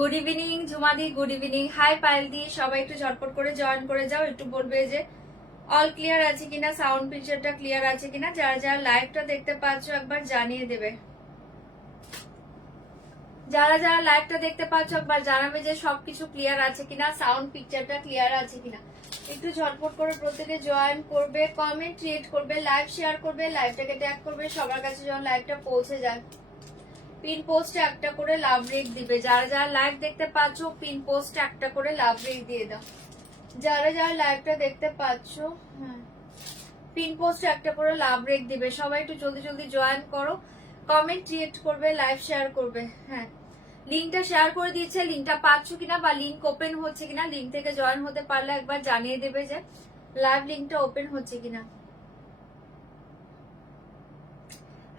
Good evening ঝুমাদি, good evening. Hi পায়েলদি, সবাই একটু ঝটপট করে জয়েন করে যাও। একটু বলবে যে অল ক্লিয়ার আছে কিনা, সাউন্ড পিকচারটা ক্লিয়ার আছে কিনা। যারা যারা লাইভটা দেখতে পাচ্ছ একবার জানিয়ে দেবে। যারা যারা লাইভটা দেখতে পাচ্ছ একবার জানাবে যে সবকিছু ক্লিয়ার আছে কিনা, সাউন্ড পিকচারটা ক্লিয়ার আছে কিনা। একটু ঝটপট করে প্রত্যেকে জয়েন করবে, কমেন্ট ক্রিয়েট করবে, লাইভ শেয়ার করবে, লাইভটাকে ট্যাগ করবে সবার কাছে যেন লাইভটা পৌঁছে যায়। পিন পোস্টে একটা করে লাভ রেক দিবে। যারা যারা লাইভ দেখতে পাচ্ছ পিন পোস্টে একটা করে লাভ রেক দিয়ে দাও। যারা যারা লাইভটা দেখতে পাচ্ছ হ্যাঁ পিন পোস্টে একটা করে লাভ রেক দিবে। সবাই একটু জলদি জলদি জয়েন করো, কমেন্ট ক্রিয়েট করবে, লাইভ শেয়ার করবে। হ্যাঁ, লিঙ্কটা শেয়ার করে দিয়েছে, লিঙ্কটা পাচ্ছ কিনা বা লিঙ্ক ওপেন হচ্ছে কিনা, লিঙ্ক থেকে জয়েন হতে পারলে একবার জানিয়ে দেবে যে লাইভ লিঙ্কটা ওপেন হচ্ছে কিনা।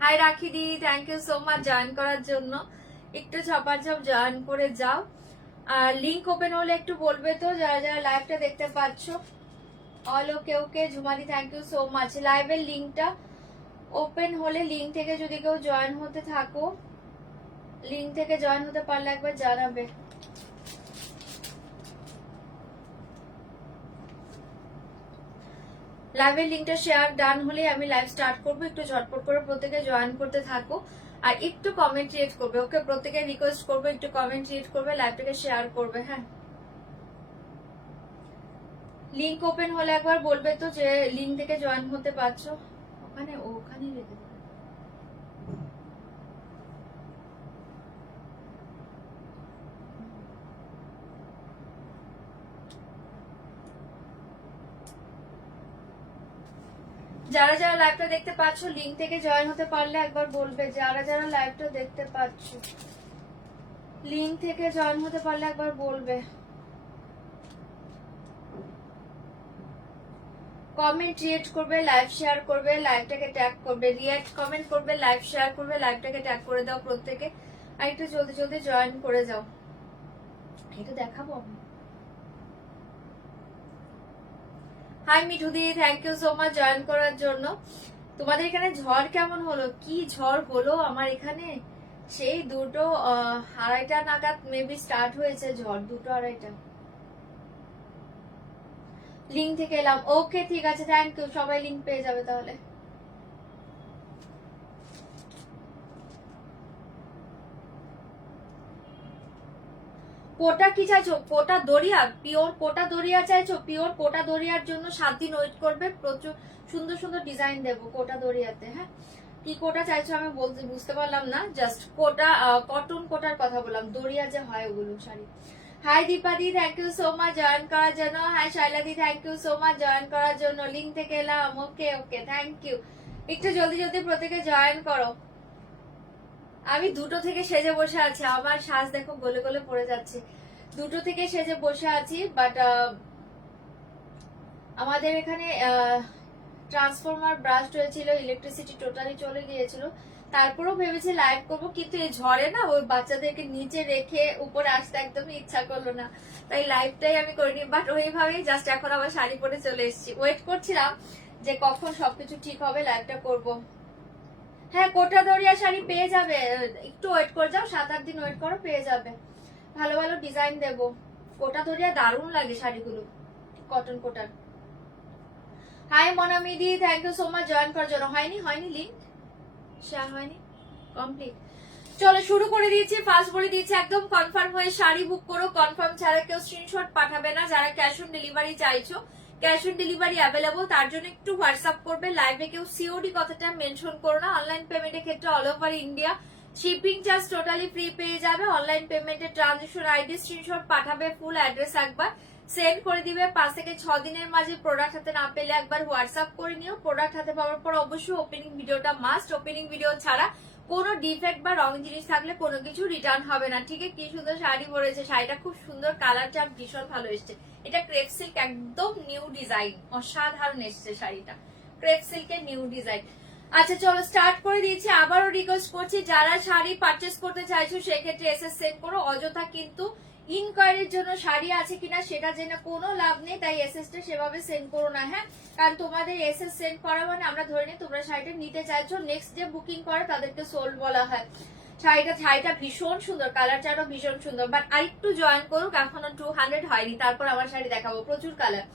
Hi Rakhi di, thank you so much join করার জন্য। একটু ঝপাঝপ জয়েন করে যাও। আর লিঙ্ক ওপেন হলে একটু বলবে তো যারা যারা লাইভটা দেখতে পাচ্ছ। অল ওকে ওকে ঝুমাদি, থ্যাংক ইউ সো মাচ। লাইভের লিঙ্কটা ওপেন হলে লিঙ্ক থেকে যদি কেউ জয়েন হতে থাকো, লিঙ্ক থেকে জয়েন হতে পারলে একবার জানাবে। লাইভের লিঙ্কটা শেয়ার ডান হলে আমি লাইভ স্টার্ট করবো। একটু ঝটপট করে প্রত্যেকে জয়েন করতে থাকো আর একটু কমেন্ট ক্রিয়েট করবে। ওকে, প্রত্যেকে রিকোয়েস্ট করবে একটু কমেন্ট ক্রিয়েট করবে, লাইভটাকে শেয়ার করবে। হ্যাঁ, লিঙ্ক ওপেন হলে একবার বলবে তো যে লিঙ্ক থেকে জয়েন হতে পারছো। ওখানে রেখে দেবে। যারা যারা লাইভটা দেখতে পাচ্ছ লিঙ্ক থেকে জয়েন হতে পারলে একবার বলবে। যারা যারা লাইভটা দেখতে পাচ্ছ লিঙ্ক থেকে জয়েন হতে পারলে একবার বলবে। কমেন্ট ক্রিয়েট করবে, লাইভ শেয়ার করবে, লাইভটাকে ট্যাগ করবে, রিঅ্যাক্ট কমেন্ট করবে, লাইভ শেয়ার করবে, লাইভটাকে ট্যাগ করে দাও প্রত্যেকে। আর একটু জলদি জলদি জয়েন করে যাও। এটা দেখাবো আমি। হাই মিঠুদি, thank you so much join করার জন্য। তোমাদের এখানে ঝড় কেমন হলো? কি ঝড় হলো আমার এখানে! সেই 2:30 নাগাদ মেবি স্টার্ট হয়েছে ঝড়, 2:30। লিঙ্ক থেকে এলাম। ওকে ঠিক আছে, থ্যাংক ইউ। সবাই লিঙ্ক পেয়ে যাবে তাহলে। কোটা কি চাইছো? কোটা দরিয়া, পিওর কোটা দরিয়া চাইছো? পিওর কোটা দরিয়ার জন্য 7 দিন ওয়েট করবে। প্রচুর সুন্দর সুন্দর ডিজাইন দেবো কোটা দরিয়াতে। হ্যাঁ, কি কোটা চাইছো আমি বুঝতে পারলাম না। জাস্ট কোটা, কটন কোটার কথা বললাম, দরিয়া যে হয় ওগুলো শাড়ি। হাই দীপাদি, thank you so much join করার জন্য। হাই শৈলাদি, thank you so much join করার জন্য। লিঙ্ক থেকে এলাম। Okay okay, thank you. একটু জলদি জলদি প্রত্যেকে জয়েন করো। আমি 2টো থেকে সেজে বসে আছি। আমার শ্বাস দেখো গলে গলে পড়ে যাচ্ছে। 2টো থেকে সেজে বসে আছি, বাট আমাদের এখানে ট্রান্সফরমার ব্রাস্ট হয়েছিল, ইলেকট্রিসিটি টোটালি চলে গিয়েছিল। তারপরেও ভেবেছি লাইভ করবো, কিন্তু এই ঝড়ে না ওই বাচ্চাদেরকে নিচে রেখে উপরে আসতে একদমই ইচ্ছা করলো না, তাই লাইভটাই আমি করিনি। বাট ওইভাবেই জাস্ট এখন আবার শাড়ি পরে চলে এসেছি। ওয়েট করছিলাম যে কখন সবকিছু ঠিক হবে, লাইভটা করব। হ্যাঁ, কোটা দরিয়া শাড়ি পেয়ে যাবে। একটু ওয়েট করে যাও, 7-8 দিন ওয়েট করো, পেয়ে যাবে। ভালো ভালো ডিজাইন দেবো। কোটা দরিয়া দারুণ লাগে শাড়িগুলো, কটন কোটার। হাই মনামিদি, thank you so much join করার জন্য। হয়নি লিঙ্ক শেয়ার হয়নি, কমপ্লিট। চলো শুরু করে দিয়েছি। ফার্স্ট বলে দিয়েছি একদম কনফার্ম হয়ে শাড়ি বুক করো। কনফার্ম ছাড়া কেউ স্ক্রিনশট পাঠাবে না। যারা ক্যাশ অন ডেলিভারি চাইছো, ক্যাশ অন ডেলিভারি অ্যাভেলেবল, তার জন্য একটু হোয়াটসঅ্যাপ করবে। লাইভে কেউ সিওডি কথাটা মেনশন করো না। অনলাইন পেমেন্টের ক্ষেত্রে all over India shipping charge totally free পেয়ে যাবে। অনলাইন পেমেন্টের ট্রানজেকশন আইডি স্ক্রিনশট পাঠাবে, ফুল অ্যাড্রেস একবার সেন্ড করে দিবে। 5 থেকে 6 দিনের মাঝে প্রোডাক্ট হাতে না পেলে একবার হোয়াটসঅ্যাপ করে নিও। প্রোডাক্ট হাতে পাওয়ার পর অবশ্যই ওপেনিং ভিডিওটা মাস্ট। ওপেনিং ভিডিও ছাড়া কোনো ডিফেক্ট বা রং জিনিস থাকলে কোনো কিছু রিটার্ন হবে না। ঠিক আছে? কি সুন্দর শাড়ি পরেছে, শাড়িটা খুব সুন্দর, কালার চার্ট ভীষণ ভালো এসছে। এটা ক্রেপ সিল্ক, একদম নিউ ডিজাইন, অসাধারণ এসছে শাড়িটা। ক্রেপ সিল্কের নিউ ডিজাইন। আচ্ছা চলো স্টার্ট করে দিয়েছি। আবারও রিকোয়েস্ট করছি, যারা শাড়ি পারচেস করতে চাইছো সেক্ষেত্রে এসএস সেন্ড করো। অযথা কিন্তু ইনকোয়ারির জন্য শাড়ি আছে কিনা সেটা জেনে কোনো লাভ নেই, তাই এসএস টা সেভাবে সেন্ড করো না। হ্যাঁ, কারণ তোমাদের এসএস সেন্ড করা মানে আমরা ধরে নিই তোমরা শাড়িটা নিতে চাইছো। নেক্সট ডে বুকিং করে তাদেরকে সোল্ড বলা হয়। শাড়িটা ভীষণ সুন্দর, কালার চারও ভীষণ সুন্দর, বাট আরেকটু জয়েন করুক, এখনো 200 হয়নি, তারপর আমার শাড়ি দেখাবো, প্রচুর কালার।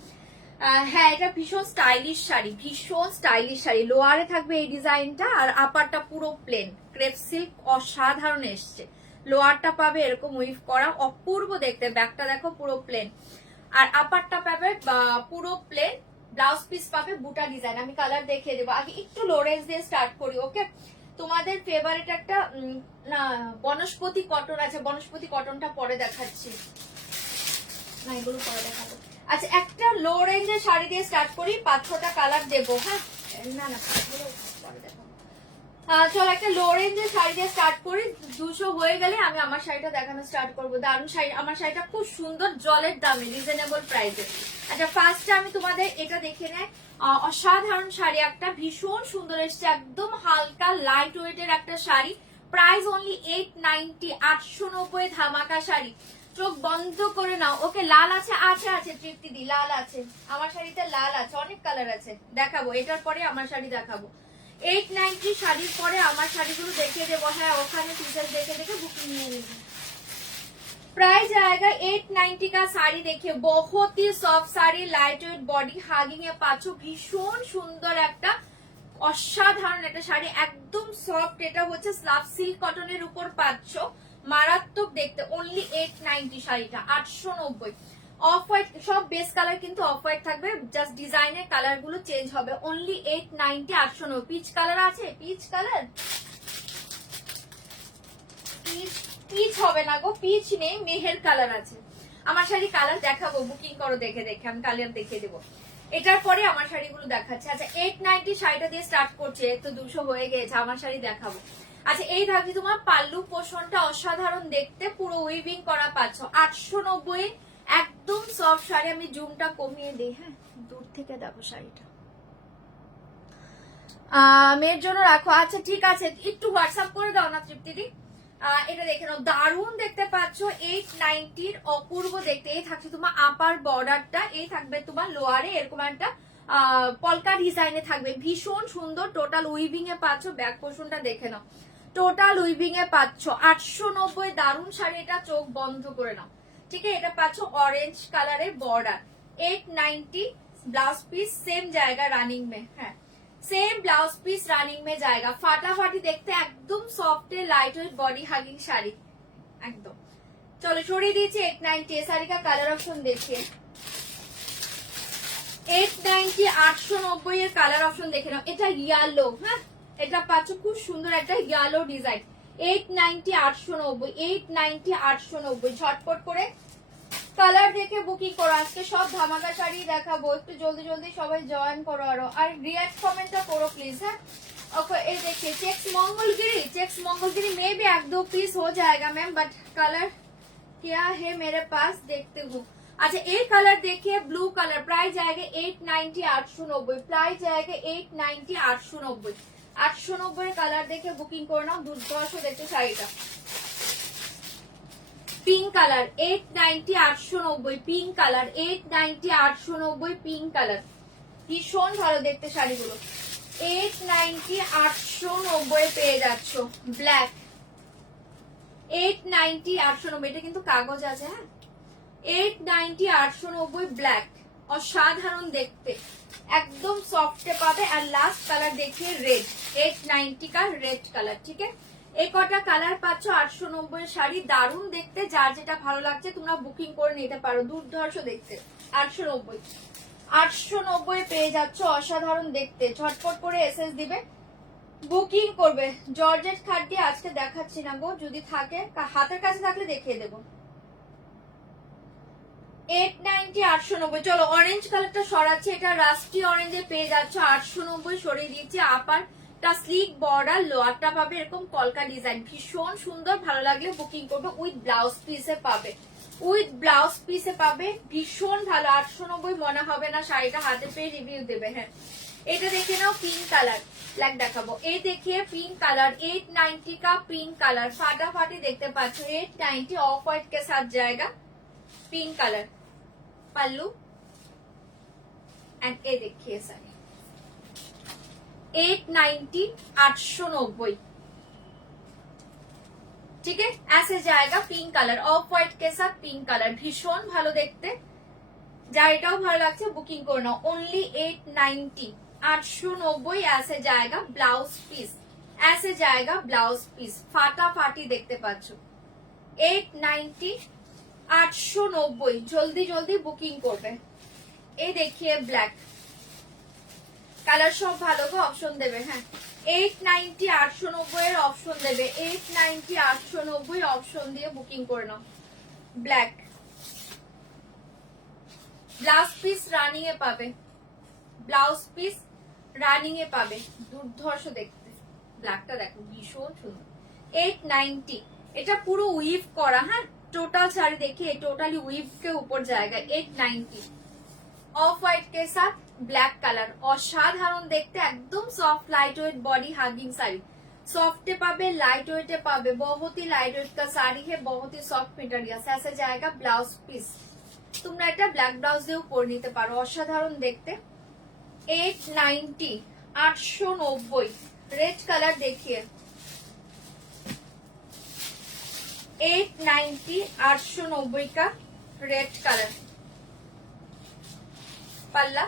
হ্যাঁ, এটা ভীষণ স্টাইলিশ শাড়ি, ভীষণ স্টাইলিশ শাড়ি। লোয়ারে থাকবে এই ডিজাইনটা, আর আপারটা পুরো প্লেন ক্রেপ সিল্ক, অসাধারণ এসছে। লোয়ারটা পাবে এরকম উইভ করা, অপূর্ব দেখতে। ব্যাকটা দেখো পুরো প্লেন, আর আপারটা পাবে পুরো প্লেন। ব্লাউজ পিস পাবে বুটা ডিজাইন। আমি কালার দেখিয়ে দেবো, আগে একটু লো রেঞ্জ দিয়ে স্টার্ট করি। ওকে, তোমাদের ফেভারিট একটা না বনস্পতি কটন আছে, বনস্পতি কটনটা পরে দেখাচ্ছি, না এগুলো পরে দেখাবো। আচ্ছা, একটা লো রেঞ্জের শাড়ি দিয়ে স্টার্ট করি, 5-6টা কালার দেবো। হ্যাঁ, না না পরে দেখাবো। চলো একটা লো রেঞ্জের শাড়ি দিয়ে স্টার্ট করি, 200 হয়ে গেলে আমি আমার শাড়িটা দেখানো স্টার্ট করবো। দারুণ শাড়ি, আমার শাড়িটা খুব সুন্দর, জলের দামে, রিজনেবল প্রাইসে। আচ্ছা, ফার্স্টে আমি তোমাদের এটা দেখে নেয়, অসাধারণ শাড়ি একটা, ভীষণ সুন্দর এসছে, একদম হালকা লাইট ওয়েটের একটা শাড়ি। প্রাইস অনলি 890, 890 ধামাকা শাড়ি। চোখ বন্ধ করে নাও। ওকে, লাল আছে, আছে আছে তৃপ্তি দি, লাল আছে আমার শাড়িতে, লাল আছে, অনেক কালার আছে, দেখাবো। এটার পরে আমার শাড়ি দেখাবো। 890 শাড়ির পরে আমার শাড়িগুলো দেখিয়ে দেবো। হ্যাঁ, ওখানে টিচার দেখে দেখে বুকিং নিয়ে নেবে। प्राइस आएगा 890 का साड़ी। देखिए बहुत ही soft sari, light weight body hugging এ পাচ্ছো, ভীষণ সুন্দর একটা অসাধারণ একটা শাড়ি, একদম সফট। এটা হচ্ছে স্লাব সিল্ক কটনের উপর পাচ্ছো, মারাত্মক দেখতে। অনলি 890 শাড়িটা, 890। অফ হোয়াইট সব বেস কালার, কিন্তু অফ হোয়াইট থাকবে, জাস্ট ডিজাইনের কালার গুলো চেঞ্জ হবে। অনলি 890, 890। পিচ কালার আছে, পিচ কালার, পিচ হবে না গো, পিচ নেই, মেহের কালার আছে। আমার শাড়ি কালার দেখাবো, বুকিং করো দেখে দেখে, আমি কালার দেখিয়ে দেবো। এটার পরে আমার শাড়িগুলো দেখাচ্ছে। আচ্ছা, 890 শাড়িটা দিয়ে স্টার্ট করছে, তো 200 হয়ে গেছে, আমার শাড়ি দেখাবো। আচ্ছা, এই থাকছে তোমার পাল্লু পোষণটা অসাধারণ দেখতে, পুরো উইভিং করা পাচ্ছ, 890। একদম সফট শাড়ি। আমি জুমটা কমিয়ে দিই, হ্যাঁ দূর থেকে দেখো শাড়িটা, মেয়ের জন্য রাখো। আচ্ছা ঠিক আছে, একটু হোয়াটসঅ্যাপ করে দাও না তৃপ্তিদি। এটা দেখে নাও, দারুণ দেখতে পাচ্ছ, 890 অপূর্ব দেখতে। এই থাকছে তোমার আপার বর্ডারটা, এই থাকবে তোমার লোয়ারে এরকম একটা পলকা ডিজাইনে থাকবে, ভীষণ সুন্দর। টোটাল উইভিং এ পাচ্ছ, ব্যাক পোর্শনটা দেখে নাও, টোটাল উইভিং এ পাচ্ছ। 890, দারুণ শাড়ি, এটা চোখ বন্ধ করে নাও। ঠিক আছে, এটা পাচ্ছ অরেঞ্জ কালারের বর্ডার, 890। ব্লাউজ পিস সেম জায়গা রানিং মে, হ্যাঁ सेम ब्लाउज पीस रनिंग में जाएगा। फाटाफाटी देखते, एकदम soft light weight body hugging sari एकदम। चलो छोड़ी दीजिए 890। साड़ी का कलर ऑप्शन देखिए, 890, 890 এর কালার অপশন দেখে নাও। এটা ইয়েলো, হ্যাঁ এটা পাচ্ছ খুব সুন্দর একটা ইয়েলো ডিজাইন, 890, 890, 890, 890। ঝটপট করে কালার দেখে বুকিং করো, আজকে সব ধামাকা শাড়ি দেখাবো, একটু জলদি জলদি সবাই জয়েন করো আরো, আর রিয়াক্ট কমেন্টটা করো প্লিজ। হ্যাঁ ओके, ये देखिए चेक्स मंगलगिरी में भी 1-2 पीस हो जाएगा मैम, बट कलर क्या है मेरे पास देखते हूँ। अच्छा, एक कलर देखिए ब्लू कलर, प्राइस आएगा 890, 890। प्राइस आएगा 890, 890। 890 কালার দেখে বুকিং করে নাও, দুর্ধর্ষ দেখতে শাড়িটা। Pink colour 890, 890। Pink colour 890, 890। Pink colour ভীষণ ভালো দেখতে শাড়িগুলো, 890, 890 পেয়ে যাচ্ছ। ব্ল্যাক 890, 890, এটা কিন্তু কাগজ আছে। হ্যাঁ 890, 890 ব্ল্যাক, অসাধারণ দেখতে, একদম সফটে পাবে। আর লাস্ট কালার देखिए रेड, 890 का रेड কালার। ঠিক আছে, এই কটা কালার পাচ্ছ 890 শাড়ি, দারুণ দেখতে। যার যেটা ভালো লাগছে তোমরা বুকিং করে নিতে পারো, দুর্ধর্ষ দেখতে। 890, 890 পেয়ে যাচ্ছ, অসাধারণ দেখতে। ঝটপট করে এসএস দিবে, বুকিং করবে। জর্জেট খাট আজকে দেখাচ্ছি না গো, যদি থাকে হাতের কাছে থাকলে দেখিয়ে দেবো। 890, 890। চলো অরেঞ্জ কালারটা সরাচ্ছি, এটা রাস্টি অরেঞ্জে পেয়ে যাচ্ছ, 890 সরিয়ে দিয়েছি। আপার স্লিক বর্ডার, লোয়ারটা পাবে এরকম কলকা ডিজাইন, ভীষণ সুন্দর। ভালো লাগলে বুকিং করবে, উইথ ব্লাউজ পিসে পাবে, উইথ ব্লাউজ পিসে পাবে, ভীষণ ভালো। 890 মনে হবে না, শাড়িটা হাতে পেয়ে রিভিউ দেবে। হ্যাঁ এটা দেখে নাও, পিঙ্ক কালার, ব্ল্যাক দেখাবো। এই দেখিয়ে পিঙ্ক কালার, 890 का पिंक कलर, फाटाफाटी देखते पाচ্ছ, 890 ऑफ व्हाइट के साथ जाएगा। पिंक कलर पल्लू एंड ये देखिए साड़ी, 890, 890। ठीक है। ऐसे जाएगा पिंक कलर, ऑफ व्हाइट के साथ पिंक कलर, ভীষণ ভালো দেখতে। যার এটাও ভালো লাগছে বুকিং করে নাও। অনলি 890, 890 ऐसे जाएगा ब्लाउज पीस, ऐसे जाएगा ब्लाउज पीस, ফাটাফাটি দেখতে পাচ্ছ। 890, 890, জলদি জলদি বুকিং করবে। এই দেখিয়ে ব্ল্যাক কালার সব ভালো গো, অপশন দেবে। হ্যাঁ 890, 890 এর অপশন দেবে, 890, 890 অপশন দিয়ে বুকিং করে নাও। ব্ল্যাক ব্লাউজ পিস রানিং এ পাবে, ব্লাউজ পিস রানিং এ পাবে, দুর্ধর্ষ দেখতে। ব্ল্যাকটা দেখো ভীষণ সুন্দর। 890, এটা পুরো উইভ করা। হ্যাঁ টোটাল শাড়ি देखिए टोटली उइव के ऊपर जाएगा। 890 ऑफ व्हाइट के साथ ब्लैक कलर, অসাধারণ দেখতে, একদম soft light weight body hugging sari. Soft पाबे, लाइट वेट पाबे, बहुत ही लाइट वेट का साड़ी है, बहुत ही सॉफ्ट मटेरियल। ऐसे जाएगा ब्लाउज पीस, তোমরা এটা ব্ল্যাক ব্লাউজ দিয়েও পরে নিতে পারো, অসাধারণ দেখতে। 890, 890 रेड कलर देखिए। 890, 890 का रेड कलर पल्ला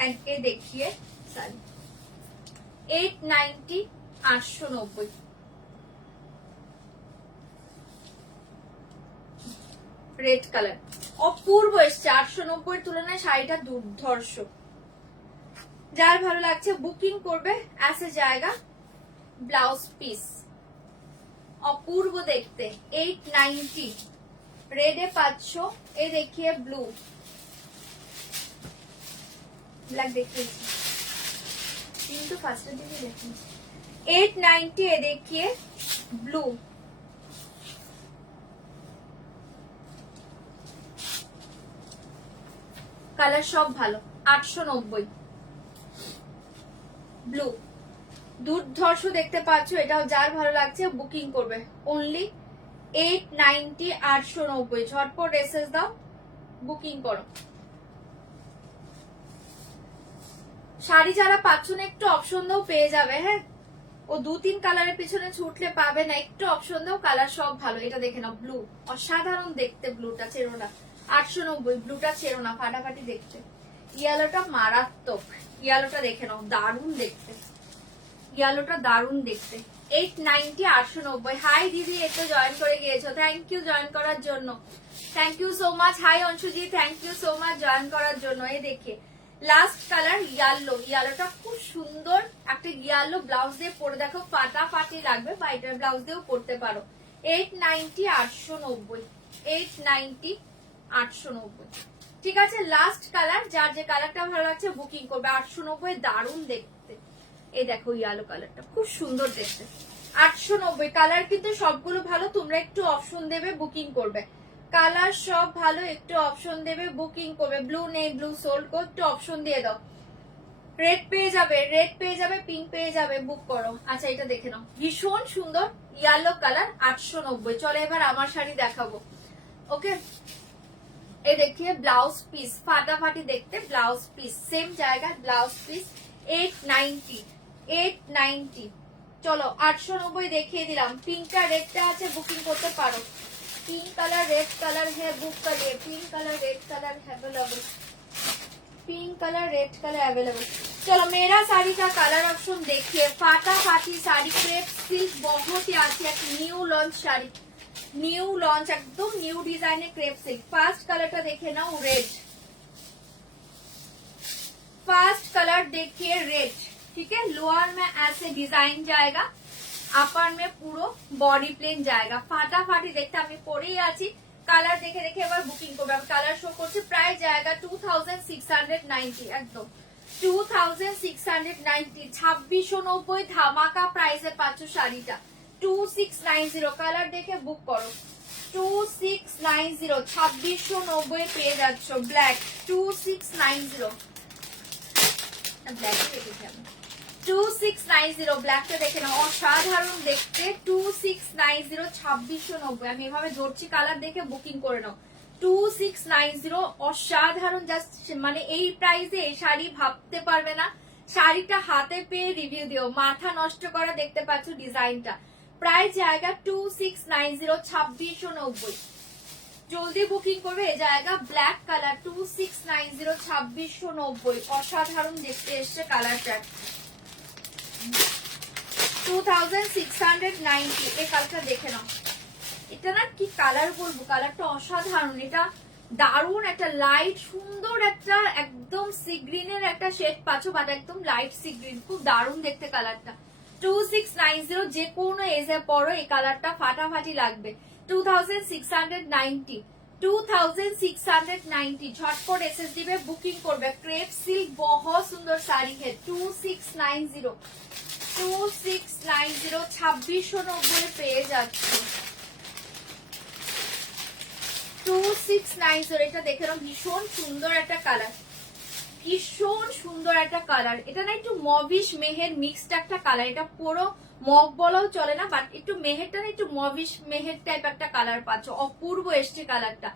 एंड ये देखिए साड़ी। 890, 890 रेड कलर, অপূর্ব এসছে। 890 তুলনায় শাড়িটা দুর্ধর্ষ। যার ভালো লাগছে বুকিং করবে। ऐसे जाएगा ब्लाउज पीस, অপূর্ব দেখতে। 890 রেডে পাচ্ছ। এই দেখিয়ে ব্লু, ব্ল্যাক দেখিয়েছি কিন্তু ফার্স্টের দিকে দেখিয়েছি। 890 এ দেখিয়ে ব্লু, কালার সব ভালো। 890 ব্লু, দুর্ধর্ষ দেখতে পাচ্ছ। এটাও যার ভালো লাগছে বুকিং করবে। অনলি 890, 890 ঝটপট এসএস দাও, বুকিং করো। শাড়ি যারা পাচ্ছ না একটু অপশন দাও, পেয়ে যাবে। হ্যাঁ ও 2-3 কালারের পিছনে ছুটলে পাবে না, একটু অপশন দাও। কালার সব ভালো। এটা দেখে নাও ব্লু, অসাধারণ দেখতে। ব্লুটা ছেড়ো না, 890 ব্লুটা ছেড়ো না, ফাটাফাটি দেখতে। ইয়েলোটা মারাত্মক, ইয়েলোটা দেখে নাও দারুণ দেখতে, ইয়েলোটা দারুণ দেখতে। 890, 890। হাই দিদি, এতে জয়েন করে গিয়েছো, থ্যাংক ইউ জয়েন করার জন্য, thank you so much. Hi অংশুজি, thank you so much join করার জন্য। এই দেখে লাস্ট কালার ইয়েলো, ইয়েলোটা খুব সুন্দর। একটা ইয়েলো ব্লাউজ দিয়ে পরে দেখো, ফাটাফাটি লাগবে, বা এটার ব্লাউজ দিয়েও পরতে পারো। 890, 890, 890, 890। ঠিক আছে লাস্ট কালার, যার যে কালারটা ভালো লাগছে বুকিং করবে। 890 দারুণ দেখতে। এই দেখো ইয়েলো কালারটা খুব সুন্দর দেখতে। 890 কালার কিন্তু সবগুলো ভালো, তোমরা একটু অপশন দেবে বুকিং করবে। কালার সব ভালো, একটু অপশন দেবে বুকিং করবে। ব্লু নেই, ব্লু সোল্ড কো, একটু অপশন দিয়ে দাও। রেড পেয়ে যাবে, রেড পেয়ে যাবে, পিঙ্ক পেয়ে যাবে, বুক করো। আচ্ছা এটা দেখে নাও, ভীষণ সুন্দর ইয়েলো কালার। 890। চলো এবার আমার শাড়ি দেখাবো। ওকে এই দেখিয়ে ব্লাউজ পিস, ফাটাফাটি দেখতে ব্লাউজ পিস, সেম জায়গায় ব্লাউজ পিস। 890, 890। চলো 890 দেখিয়ে দিলাম। পিঙ্কটা রেডটা আছে, বুকিং করতে পারো। पिंक कलर रेड कलर है, बुक करिए। Pink colour red colour available, pink colour red colour available. चलो मेरा साड़ी का कलर ऑप्शन देखिए, फाटाफाटी साड़ी, क्रेप सिल्क बहुत ही अच्छी है, new launch sari, new launch एकदम न्यू डिजाइन है क्रेप सिल्क। फर्स्ट कलर का देखिए ना रेड, फर्स्ट कलर देखिए रेड। ठीक है लोअर में ऐसे डिजाइन जाएगा, আপার মে পুরো বডি প্লেন জায়গা, ফাটাফাটি দেখতে। আমি পরেই আছি, কালার দেখে দেখে এবার বুকিং করবে। আমি কালার শো করছি। প্রাইস জায়গা 2690, একদম 2690, 2690 ধামাকা প্রাইসে পাচ্ছ শাড়িটা। 2690 কালার দেখে বুক করো। 2690, 2690 পেয়ে যাচ্ছ। ব্ল্যাক 2690, ব্ল্যাক দেখেছি আমি। 2690 ব্ল্যাকটা দেখে নাও, অসাধারণ দেখতে। 2690, 2690। আমি এভাবে ধরছি, কালার দেখে বুকিং করে নাও। 2690 অসাধারণ, জাস্ট মানে এই প্রাইসে এই শাড়ি ভাবতে পারবে না। শাড়িটা হাতে পেয়ে রিভিউ দিও, মাথা নষ্ট করা। দেখতে পাচ্ছ ডিজাইনটা প্রায় জায়গা 2690 2690। জলদি বুকিং করবে। এই জায়গা ব্ল্যাক কালার 2690 2690, অসাধারণ দেখতে এসছে কালারটা। 2690 এই কালারটা দেখে নাও। এটা না কি কালার বলবো, কালারটা অসাধারণ। এটা দারুন একটা লাইট সুন্দর একটা একদম সি গ্রিনের একটা শেড পাচ্ছ, বাট একদম লাইট সি গ্রিন, খুব দারুন দেখতে কালারটা। 2690 যে কোনো এজে পরো এই কালারটা ফাটাফাটি লাগবে। 2690 2690 ঝটপট এসএস দিবে, বুকিং করবে। ক্রেপ সিল্ক बहुत सुंदर साड़ी है। 2690 2690 পেয়ে যাচ্ছে। 2690 এটা দেখে নাও, ভীষণ সুন্দর একটা কালার, ভীষণ সুন্দর একটা কালার। এটা না একটু মভিশ মেহের মিক্সড একটা কালার, এটা পুরো মগ বলাও চলে না, বাট একটু মেহেরটা না একটু মভিশ মেহের টাইপ একটা কালার পাচ্ছ, অপূর্ব এসছে কালারটা।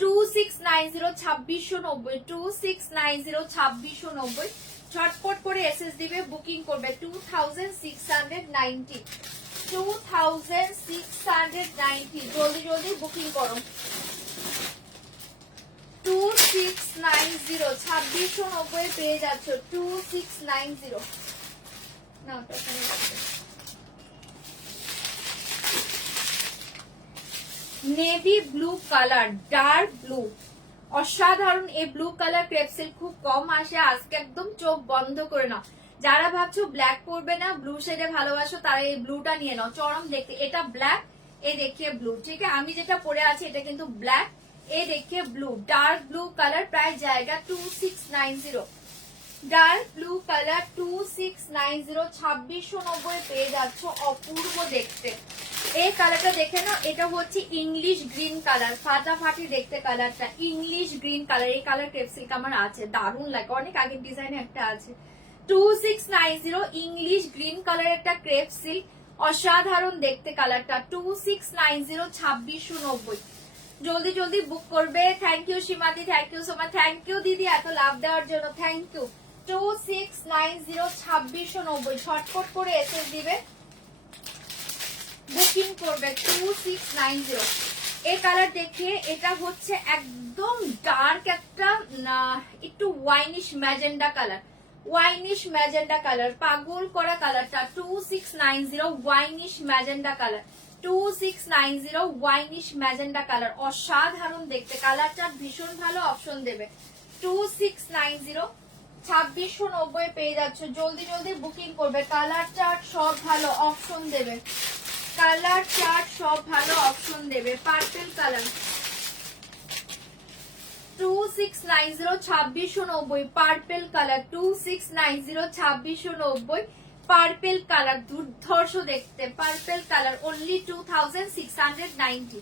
2690 2690 2690 2690 ঝটপট করে এসএস দিবে, বুকিং করবে। 2690 2690 জলদি জলদি বুকিং করো। 2690 2690 পেয়ে যাচ্ছ। 2690 না navy blue colour, dark blue, অসাধারণ। এই ব্লু কালার ক্রেপ সিল্ক খুব কম আসে, আজকে একদম চোখ বন্ধ করে নাও। যারা ভাবছো ব্ল্যাক পরবে না, ব্লু শেডে ভালোবাসো, তারা এই ব্লুটা নিয়ে নাও, চরম দেখতে। এটা ব্ল্যাক, এই দেখিয়ে ব্লু, ঠিক আছে। আমি যেটা পরে আছি এটা কিন্তু ব্ল্যাক, এই দেখিয়ে ব্লু, ডার্ক ব্লু কালার, প্রায় জায়গা 2690। ডার্ক ব্লু কালার 2690 2690 পেয়ে যাচ্ছ, অপূর্ব দেখতে। এই কালারটা দেখে নাও, এটা হচ্ছে ইংলিশ গ্রিন কালার, ফাটাফাটি দেখতে কালারটা, ইংলিশ গ্রিন কালার। এই কালার ক্রেপ সিল্ক আমার আছে, দারুণ লাগে, অনেক আগের ডিজাইনে একটা আছে। 2690 ইংলিশ গ্রিন কালার একটা ক্রেপ সিল্ক, অসাধারণ দেখতে কালারটা। 2690 2690 জলদি জলদি বুক করবে। থ্যাংক ইউ সীমাদি, thank you so much, thank you দিদি এত লাভ দেওয়ার জন্য, থ্যাংক ইউ। 2690 2690 ঝটপট করে এসএস দিবে, বুকিং করবে। 2690 এই কালার দেখে, এটা হচ্ছে একদম ডার্ক একটা একটু ওয়াইনিশ ম্যাজেন্ডা কালার, ওয়াইনিশ ম্যাজেন্ডা কালার, পাগল করা কালারটা। 2690 ওয়াইনিশ ম্যাজেন্ডা কালার, 2690 ওয়াইনিশ ম্যাজেন্ডা কালার, অসাধারণ দেখতে কালারটা, ভীষণ ভালো অপশন দেবে। 2690 2690 পেয়ে যাচ্ছ, জলদি জলদি বুকিং করবে। কালার চার্ট সব ভালো অপশন দেবে, কালার চার্ট সব ভালো অপশন দেবে। Purple colour 2690 2690 purple colour, 2690 2690 purple colour, দুর্ধর্ষ দেখতে purple colour, only 2690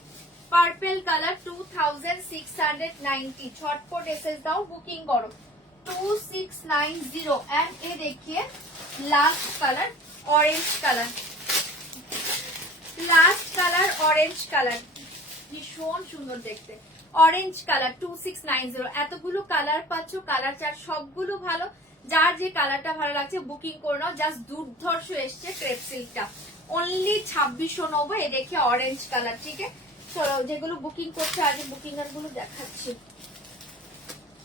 purple colour 2690। ঝটপট এসএস দাও, বুকিং করো। 2690 এন্ড এ देखिए last colour orange colour, last colour orange colour, ভীষণ সুন্দর দেখতে অরেঞ্জ কালার 2690। এতগুলো কালার পাচ্ছ, কালার চার্ট সবগুলো ভালো, যার যে কালারটা ভালো লাগছে বুকিং করে নাও। জাস্ট দুর্ধর্ষ এসছে ক্রেপ সিল্কটা, অনলি 2690। এ দেখে অরেঞ্জ কালার, ঠিক আছে। চলো যেগুলো বুকিং করছে আগে বুকিং এর গুলো দেখাচ্ছি।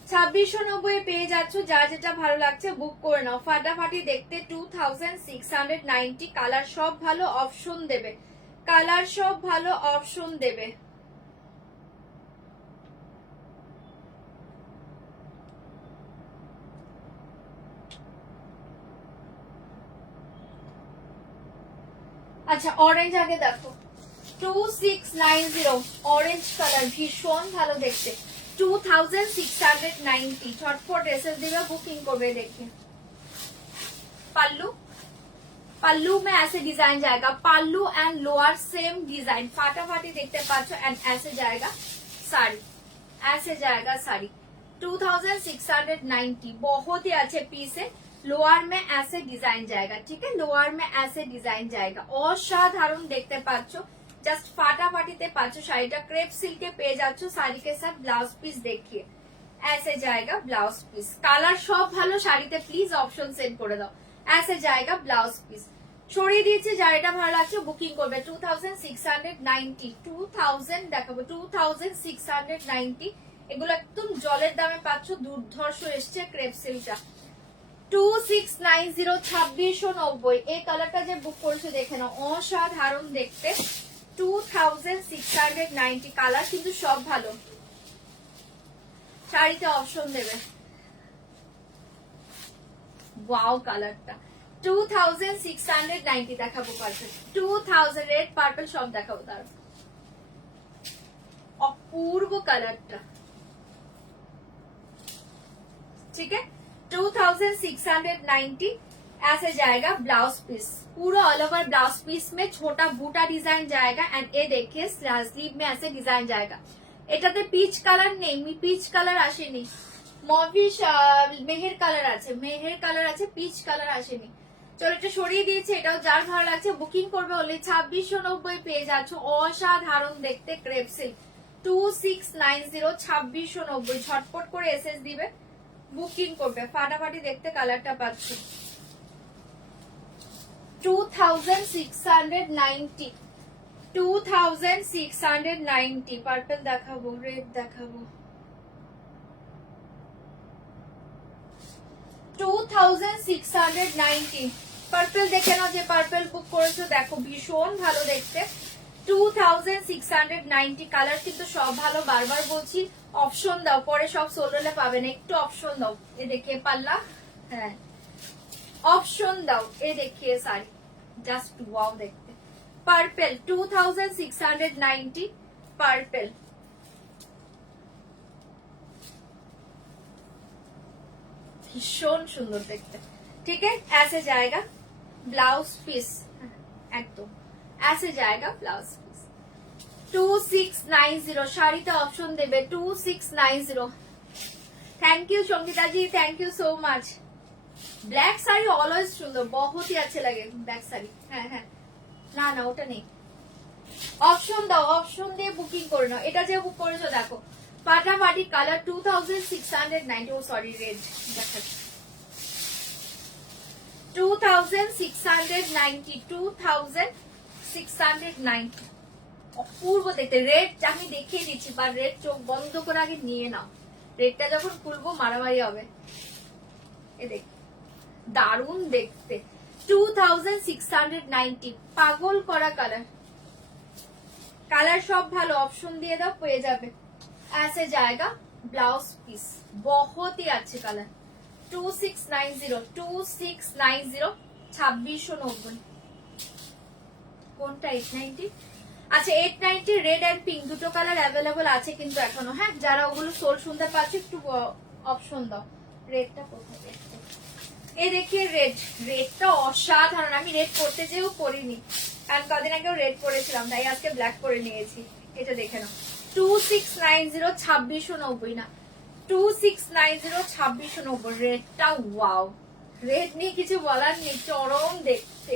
2690 পেয়ে যাচ্ছ, যা যেটা ভালো লাগছে বুক করে নাও, ফাটাফাটি দেখতে। 2690 কালার সব ভালো অপশন দেবে, কালার সব ভালো অপশন দেবে। আচ্ছা অরেঞ্জ আগে দেখো, 2690 অরেঞ্জ কালার, ভীষণ ভালো দেখতে। 2690 ঝটপট এসএস দিবে, বুকিং করবে। देखिए पल्लू, पल्लू में ऐसे डिजाइन जाएगा, पल्लू एंड लोअर सेम डिजाइन, फाटाफाटी देखते पाচ্ছ। एंड ऐसे जाएगा साड़ी, ऐसे जाएगा साड़ी। 2690 बहुत ही अच्छे पीस है। लोअर में ऐसे डिजाइन जाएगा, ठीक है, लोअर में ऐसे डिजाइन जाएगा, অসাধারণ দেখতে পাচ্ছ। জাস্ট ফাটাফাটিতে পাচ্ছ শাড়িটা, ক্রেপ সিল্কে পেয়ে যাচ্ছ। শাড়ি के साथ ब्लाउज पीस देखिए ऐसे जाएगा ब्लाउज पीस, কালার সব ভালো। শাড়িতে প্লিজ অপশন সেন্ড করে দাও। ऐसे जाएगा ब्लाउज पीस সরিয়ে দিয়েছি, যার এটা ভালো লাগছে বুকিং করবে। 2690, 2000 দেখাবো, 2690। এগুলো একদম জলের দামে পাচ্ছ, দুর্ধর্ষ এসছে ক্রেপ সিল্কটা। 2690, 2690। এই কালারটা যে বুক করেছো দেখে নাও, অসাধারণ দেখতে। 2690 কালার কিন্তু সব ভালো। শাড়িতে অপশন দেবে। ওয়াও কালারটা 2690 দেখাবো। পার্পল 2000, রেড পার্পল সব দেখাবো। তার অপূর্ব কালারটা, ठीक है। 2690 ऐसे जाएगा ब्लाउज पीस, पूरा ऑल ओवर ब्लाउज पीस में छोटा बूटा डिजाइन जाएगा। एंड ये देखिए स्लीव में ऐसे डिजाइन जाएगा। এটাতে পিচ কালার নেই, পিচ কালার আসেনি, মভিশ মেহের কালার আছে, মেহের কালার আছে, পিচ কালার আসেনি। চলো এটা সরিয়ে দিয়েছে। এটাও যার ভালো লাগছে বুকিং করবে। অনলি 2690 পেয়ে যাচ্ছ, অসাধারণ দেখতে ক্রেপ সিল্ক। 2690, 2690। ঝটপট করে এসএস দিবে, বুকিং করবে, ফাটাফাটি দেখতে কালারটা পাচ্ছ। 2690, 2690। পার্পল দেখাবো, রেড দেখাবো। 2690 পার্পল দেখে নাও, যে পার্পল বুক করেছো দেখো ভীষণ ভালো দেখতে। 2690 কালার কিন্তু সব ভালো। বারবার বলছি অপশন দাও, পরে সব সোলোলে পাবে না, একটু অপশন দাও। এ দেখিয়ে পাল্লা, হ্যাঁ অপশন দাও। এ দেখিয়ে শাড়ি, জাস্ট ওয়াও দেখতে। Purple 2690 purple. ভীষণ সুন্দর দেখতে, ठीक है। ऐसे जाएगा ब्लाउज पीस, एकदम ऐसे जाएगा ब्लाउज पीस। 2690 শাড়িতে অপশন দেবে 2690। Thank you Sangeeta ji, thank you so much. Black sari always सुंदर, बहुत ही अच्छे लगे ब्लैक साड़ी। হ্যাঁ হ্যাঁ, না না ওটা নেই। অপশন দাও, অপশন দিয়ে বুকিং করে নাও। এটা যে বুক করেছো দেখো ফাটাফাটি কালার। 2690, ও সরি রেড দেখাচ্ছি। 2690, 2690। অপূর্ব দেখতে রেড, আমি দেখিয়ে দিচ্ছি, বা রেড চোখ বন্ধ করে আগে নিয়ে নাও। রেডটা যখন খুলবো মারামারি হবে। এ দেখ দারুণ দেখতে। 2690 পাগল করা কালার। কালার সব ভালো, অপশন দিয়ে দাও পেয়ে যাবে। ऐसे जाएगा ब्लाउज पीस, बहुत ही अच्छे कलर। 2690, 2690, 2690। কোনটা 890? আচ্ছা 890 রেড এন্ড পিঙ্ক দুটো কালার অ্যাভেলেবল আছে কিন্তু এখনো। হ্যাঁ যারা ওগুলো সোল শুনতে পাচ্ছ একটু অপশন দাও। রেডটা কোথায়? এই দেখিয়ে রেড, রেডটা অসাধারণ। আমি রেড করতে যেও করিনি, কারণ কদিন আগেও রেড করেছিলাম, তাই আজকে ব্ল্যাক করে নিয়েছি। এটা দেখে নাও 2690, 2690 না 2690, 2690। রেডটা ওয়াও, রেড নিয়ে কিছু বলার নেই, চরম দেখতে।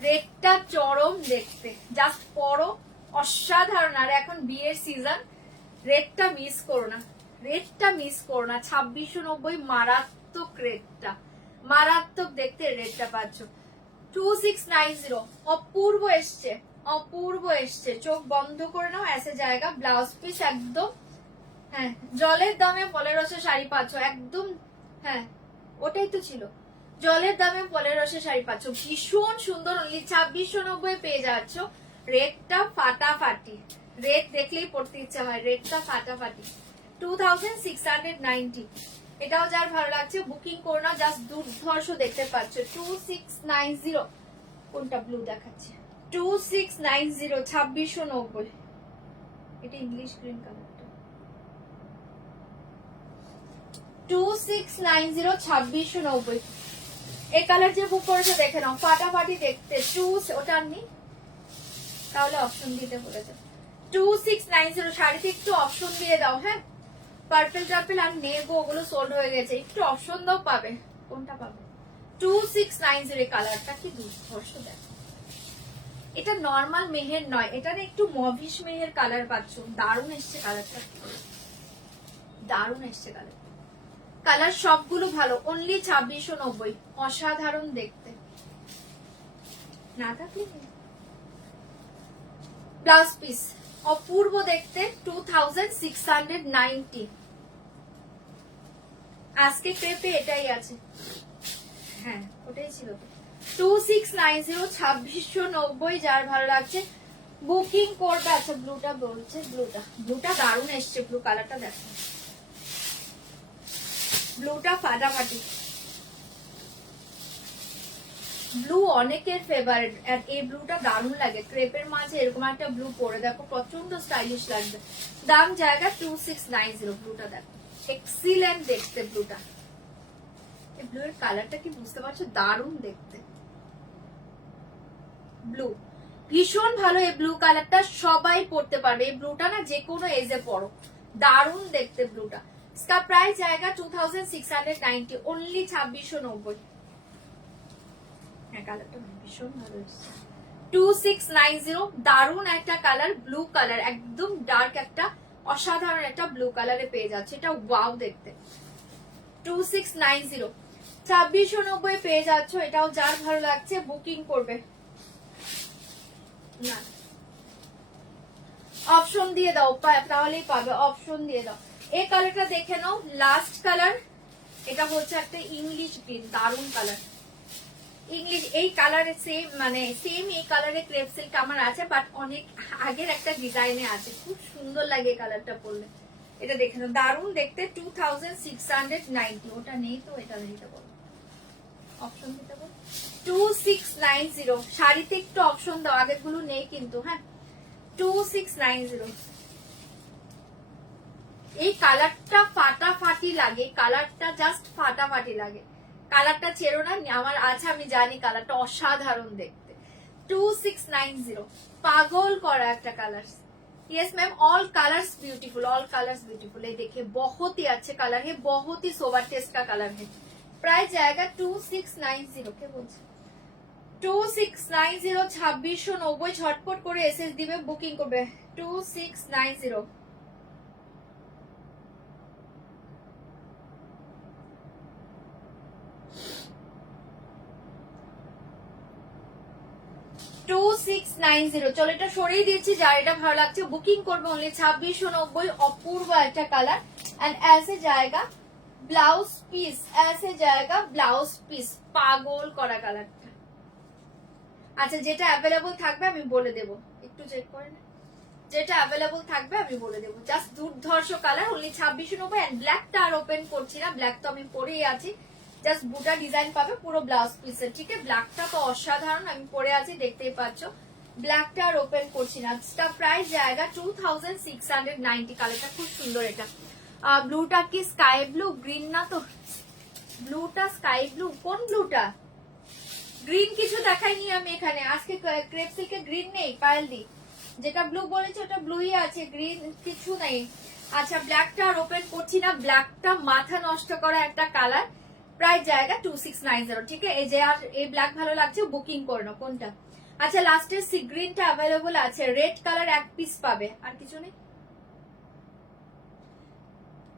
রেডটা চরম দেখতে, জাস্ট পরো, অসাধারণ। আর এখন বিয়ের সিজন, রেডটা মিস করো না, রেডটা মিস করো না। 2690 মারাত্মক, রেডটা মারাত্মক দেখতে। রেডটা পাচ্ছ 2690। অপূর্ব এসছে, অপূর্ব এসছে। চোখ বন্ধ করে নাও। ऐसे जाएगा ব্লাউজ পিস একদম। হ্যাঁ জলের দামে 1500 শাড়ি পাচ্ছ একদম। হ্যাঁ ওটাই তো ছিল, জলের দামে 1500 শাড়ি পাচ্ছ, ভীষণ সুন্দর। অনলি 2690 পেয়ে যাচ্ছ। রেডটা ফাটাফাটি, রেড দেখলেই পড়তে ইচ্ছা হয়। রেডটা ফাটাফাটি 2690। এটাও যার ভালো লাগছে বুকিং করো না, জাস্ট দুর্ধর্ষ দেখতে পাচ্ছ। 2690। কোনটা ব্লু দেখাচ্ছে? 2690, 2690। এটা ইংলিশ গ্রিন কালারটা। 2690, 2690। এই কালার যে বুক করেছে দেখে নাও, ফাটাফাটি দেখতে। ওটা নেই তাহলে অপশন দিতে বলেছে। 2690 শাড়িতে একটু অপশন দিয়ে দাও। হ্যাঁ পার্পল টার্পল আর নেবো, ওগুলো সোল্ড হয়ে গেছে, একটু অপশন দাও। পাবে, কোনটা পাবে? 2690। কালারটা কি দুর্ধর্ষ দেখো। এটা নর্মাল মেহের নয়, এটা না একটু মভিশ মেহের কালার পাচ্ছ। দারুণ এসছে কালারটা, দারুণ এসছে কালার। কালার সবগুলো ভালো। অনলি 2690, অসাধারণ দেখতে। না থাকলে ব্লাউজ পিস অপূর্ব দেখতে 2690। আজকে ক্রেপে এটাই আছে, হ্যাঁ ওটাই ছিল। 2690 2690, যার ভালো লাগছে বুকিং করবে। আচ্ছা ব্লুটা বলছে, ব্লুটা দারুণ এসছে, ব্লু কালারটা দেখো, ব্লুটা ফাটাফাটি। ব্লু অনেকের ফেভারিট, আর এই ব্লুটা দারুণ লাগে ক্রেপের মাঝে এরকম একটা ব্লু পরে দেখো, প্রচন্ড স্টাইলিশ লাগবে। দাম জায়গা 2690। ব্লুটা দেখো এক্সিলেন্ট দেখতে, ব্লুটা এই ব্লু এর কালারটা কি বুঝতে পারছো, দারুণ দেখতে। ব্লু ভীষণ ভালো, এই ব্লু কালারটা সবাই পড়তে পারবে। এই ব্লুটা না যে কোনো এজে পড়ো, দারুণ দেখতে ব্লুটা। इसका प्राइस जाएगा 2690, ओनली 2690। হ্যাঁ কালারটা ভীষণ ভালো এসেছে। 2690, দারুণ একটা কালার, ব্লু কালার, একদম ডার্ক একটা অসাধারণ একটা ব্লু কালারে পেয়ে যাচ্ছে, এটা ওয়াও দেখতে। 2690 2690 পেয়ে যাচ্ছ, এটাও যার ভালো লাগছে বুকিং করবে। না অপশন দিয়ে দাও, তাহলেই পাবে, অপশন দিয়ে দাও। এই কালারটা দেখে নাও, লাস্ট কালার, এটা হচ্ছে একটা ইংলিশ গ্রিন, দারুণ কালার ইংলিশ। এই কালারে সেম, মানে সেম এই কালারে ক্রেপ সিল্ক আমার আছে, বাট অনেক আগের একটা ডিজাইনে আছে, খুব সুন্দর লাগে কালারটা পরলে। এটা দেখে নাও, দারুণ দেখতে। 2690, ওটা নেই তো এটা নিতে বলো, অপশন দিতে বলো। 2690, শাড়িতে একটু অপশন দাও, আগের গুলো নেই কিন্তু। হ্যাঁ 2690, এই কালারটা ফাটাফাটি লাগে, কালারটা জাস্ট ফাটাফাটি লাগে, কালারটা ছেড়ো না, আমার আছে আমি জানি, কালারটা অসাধারণ দেখতে। 2690, পাগল করা একটা colour. Yes ma'am, all colours beautiful, all colours beautiful. ये देखिए बहुत ही अच्छे कलर है, बहुत ही सोबर टेस्ट का कलर है। प्राइस जाएगा 2690। के बोलছে 2690, 2690, ঝটপট করে এসএস দিবে, বুকিং করবে। 2690, 2690। চলো এটা সরিয়ে দিচ্ছি, যার এটা ভালো লাগছে বুকিং করবে, অনলি 2690। অপূর্ব একটা কালার, এন্ড ऐसे जाएगा ব্লাউজ পিস, ऐसे जाएगा ব্লাউজ পিস, পাগল করা কালারটা। আচ্ছা যেটা অ্যাভেলেবল থাকবে আমি বলে দেব, একটু চেক করে না, যেটা অ্যাভেলেবল থাকবে আমি বলে দেবো। জাস্ট দুর্ধর্ষ কালার, অনলি 2690। এন্ড ব্ল্যাকটা আর ওপেন করছি না, ব্ল্যাক তো আমি পরেই আছি, জাস্ট বুটা ডিজাইন পাবে পুরো ব্লাউজ পিসের, ঠিক আছে। ব্ল্যাকটা তো অসাধারণ, আমি পরে আছি দেখতেই পাচ্ছ, ব্ল্যাকটা আর ওপেন করছি না। इसका प्राइस जाएगा 2690। কালারটা খুব সুন্দর। এটা ব্লুটা কি স্কাই ব্লু, গ্রিন না তো, ব্লুটা স্কাই ব্লু, কোন ব্লুটা? গ্রিন কিছু দেখাইনি আমি এখানে আজকে, ক্রেপ সিল্কে গ্রিন নেই পায়েল দি, যেটা ব্লু বলেছে ওটা ব্লুই আছে, গ্রিন কিছু নেই। আচ্ছা ব্ল্যাকটা আর ওপেন করছি না, ব্ল্যাকটা মাথা নষ্ট করা একটা কালার। প্রাইস জায়গা 2690, ঠিক আছে। এই যে আর এই ব্ল্যাক ভালো লাগছে বুকিং করে নাও। কোনটা? আচ্ছা লাস্টের সি গ্রিনটা অ্যাভেলেবল আছে, রেড কালার এক পিস পাবে, আর কিছু নেই।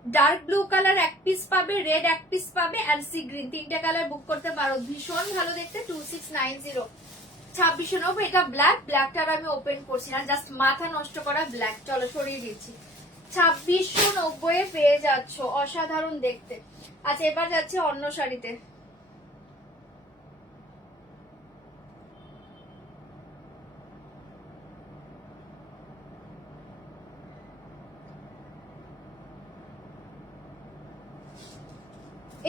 ডার্ক ব্লু কালার এক পিস পাবে, রেড এক পিস পাবে, এন্ড সি গ্রিন, তিনটা কালার বুক করতে পারো, ভীষণ ভালো দেখতে। 2690, 2690। এটা ব্ল্যাক, ব্ল্যাকটার আমি ওপেন করছি না, জাস্ট মাথা নষ্ট করা ব্ল্যাক। চলো সরিয়ে দিচ্ছি, 2690 পেয়ে যাচ্ছ, অসাধারণ দেখতে। আচ্ছা এবার যাচ্ছে অন্য শাড়িতে।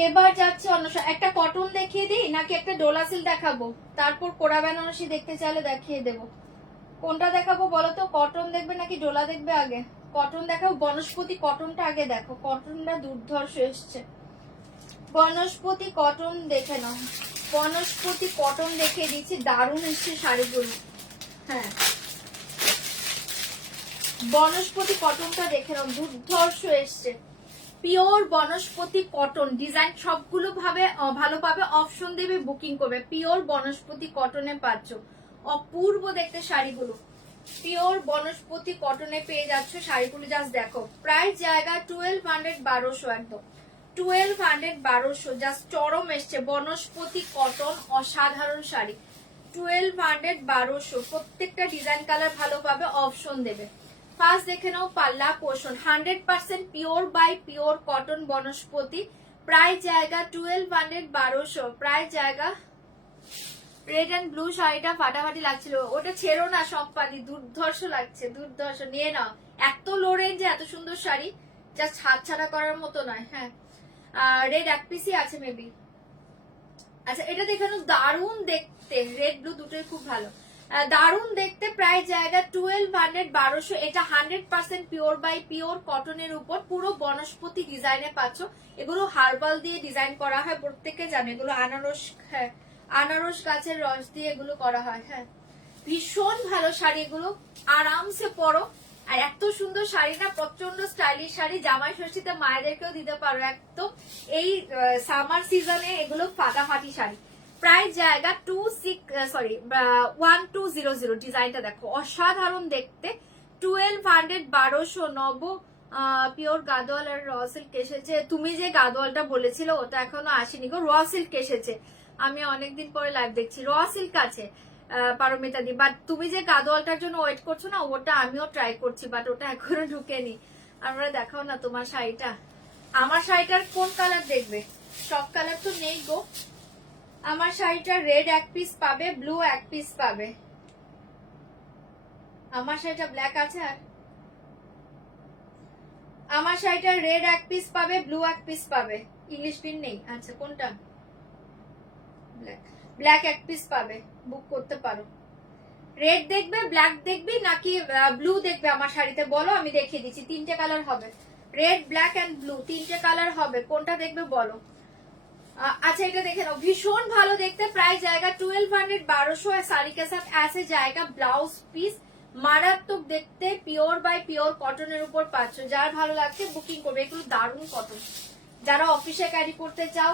এবার যাচ্ছে অন্য একটা কটন দেখিয়ে দিই নাকি একটা ডোলা সিল্ক দেখাবো, তারপর কোরা বেনারসি দেখতে চাইলে দেখিয়ে দেবো। কোনটা দেখাবো বলো তো, কটন দেখবে নাকি ডোলা দেখবে? আগে কটন দেখাবো, বনস্পতি কটনটা আগে দেখো, কটনটা দুর্ধর্ষ এসছে। বনস্পতি কটন দেখে নাও, বনস্পতি কটন দেখিয়ে দিচ্ছি, দারুণ এসছে শাড়িগুলো। হ্যাঁ বনস্পতি কটনটা দেখে নাও, দুর্ধর্ষ এসছে, পিওর বনস্পতি কটন। ডিজাইন সবগুলো ভাবে ভালো পাবে, অপশন দেবে বুকিং করবে। পিওর বনস্পতি কটনে পাচ্ছ, অপূর্ব দেখতে শাড়িগুলো, পিওর বনস্পতি কটনে পেয়ে যাচ্ছ শাড়িগুলো। জাস্ট দেখো প্রাইস জায়গা 1200, 1200, একদম 1200, 1200, জাস্ট চরম এসছে বনস্পতি কটন, অসাধারণ শাড়ি। 1200 1200 প্রত্যেকটা ডিজাইন কালার ভালো পাবে, অপশন দেবে। ফার্স্ট দেখে নাও পাল্লা portion 100% pure by pure cotton বনস্পতি, প্রায় জায়গা 1200 1200, প্রায় জায়গা। রেড এন্ড ব্লু শাড়িটা ফাটাফাটি লাগছিল, ওটা ছেড়ো না সম্পাদি, দুর্ধর্ষ লাগছে, দুর্ধর্ষ। নিয়ে নাও, এত লো রেঞ্জে এত সুন্দর শাড়ি যা ছাড়া করার মতো নয়। হ্যাঁ রেড এক পিসই আছে মেবি। আচ্ছা এটা দেখে নাও, দারুণ দেখতে, রেড ব্লু দুটোই খুব ভালো, দারুণ দেখতে। প্রায় জায়গা 1200 1200, এটা 100% পিওর বাই পিওর কটনের উপর, পুরো বনস্পতি ডিজাইনে পাচ্ছ। এগুলো হার্বাল দিয়ে ডিজাইন করা হয়, প্রত্যেকে জানে এগুলো আনারস, হ্যাঁ আনারস গাছের রস দিয়ে এগুলো করা হয়। হ্যাঁ ভীষণ ভালো শাড়ি, এগুলো আরামসে পরো। আর এত সুন্দর শাড়ি না, প্রচন্ড স্টাইলিশ শাড়ি, জামাই ষষ্ঠীতে মায়েদেরকেও দিতে পারো একদম। এই সামার সিজনে এগুলো ফাটাফাটি শাড়ি। প্রাইস জায়গা 1200, ডিজাইনটা দেখো অসাধারণ দেখতে। 1200 1200 নব পিওর গাদোয়াল আর র সিল্ক এসেছে। তুমি যে গাদোয়ালটা বলেছিল ওটা এখনো আসেনি গো, র সিল্ক এসেছে। আমি অনেকদিন পরে লাইভ দেখছি, র সিল্ক আছে পারমিতা দি, বাট তুমি যে গাদোয়ালটার জন্য ওয়েট করছো না, ওটা আমিও ট্রাই করছি, বাট ওটা এখনো ঢুকেনি। আমরা দেখাও না তোমার শাড়িটা। আমার শাড়িটার কোন কালার দেখবে? সব কালার তো নেই গো। আমার শাড়িটা রেড এক পিস পাবে, ব্লু এক পিস পাবে। আমার শাড়িটা ব্ল্যাক আছে, আর আমার শাড়িটা রেড এক পিস পাবে, ব্লু এক পিস পাবে। ইংলিশ প্রিন্ট নেই। আচ্ছা কোনটা? ব্ল্যাক, ব্ল্যাক এক পিস পাবে, বুক করতে পারো। রেড দেখবে, ব্ল্যাক দেখবি নাকি ব্লু দেখবে আমার শাড়িতে বলো, আমি দেখিয়ে দিচ্ছি। তিনটে কালার হবে, রেড ব্ল্যাক এন্ড ব্লু, তিনটে কালার হবে, কোনটা দেখবে বলো। अच्छा এটা দেখে নাও, ভীষণ ভালো দেখতে। প্রাইস জায়গা 1200 1200 শাড়ি के साथ ऐसे जाएगा ব্লাউজ পিস, মারাত্মক দেখতে, পিওর বাই পিওর কটনের উপর পাচ্ছ। যার ভালো লাগছে বুকিং করবে, এগুলো দারুণ কটন। যারা অফিসে ক্যারি করতে চাও,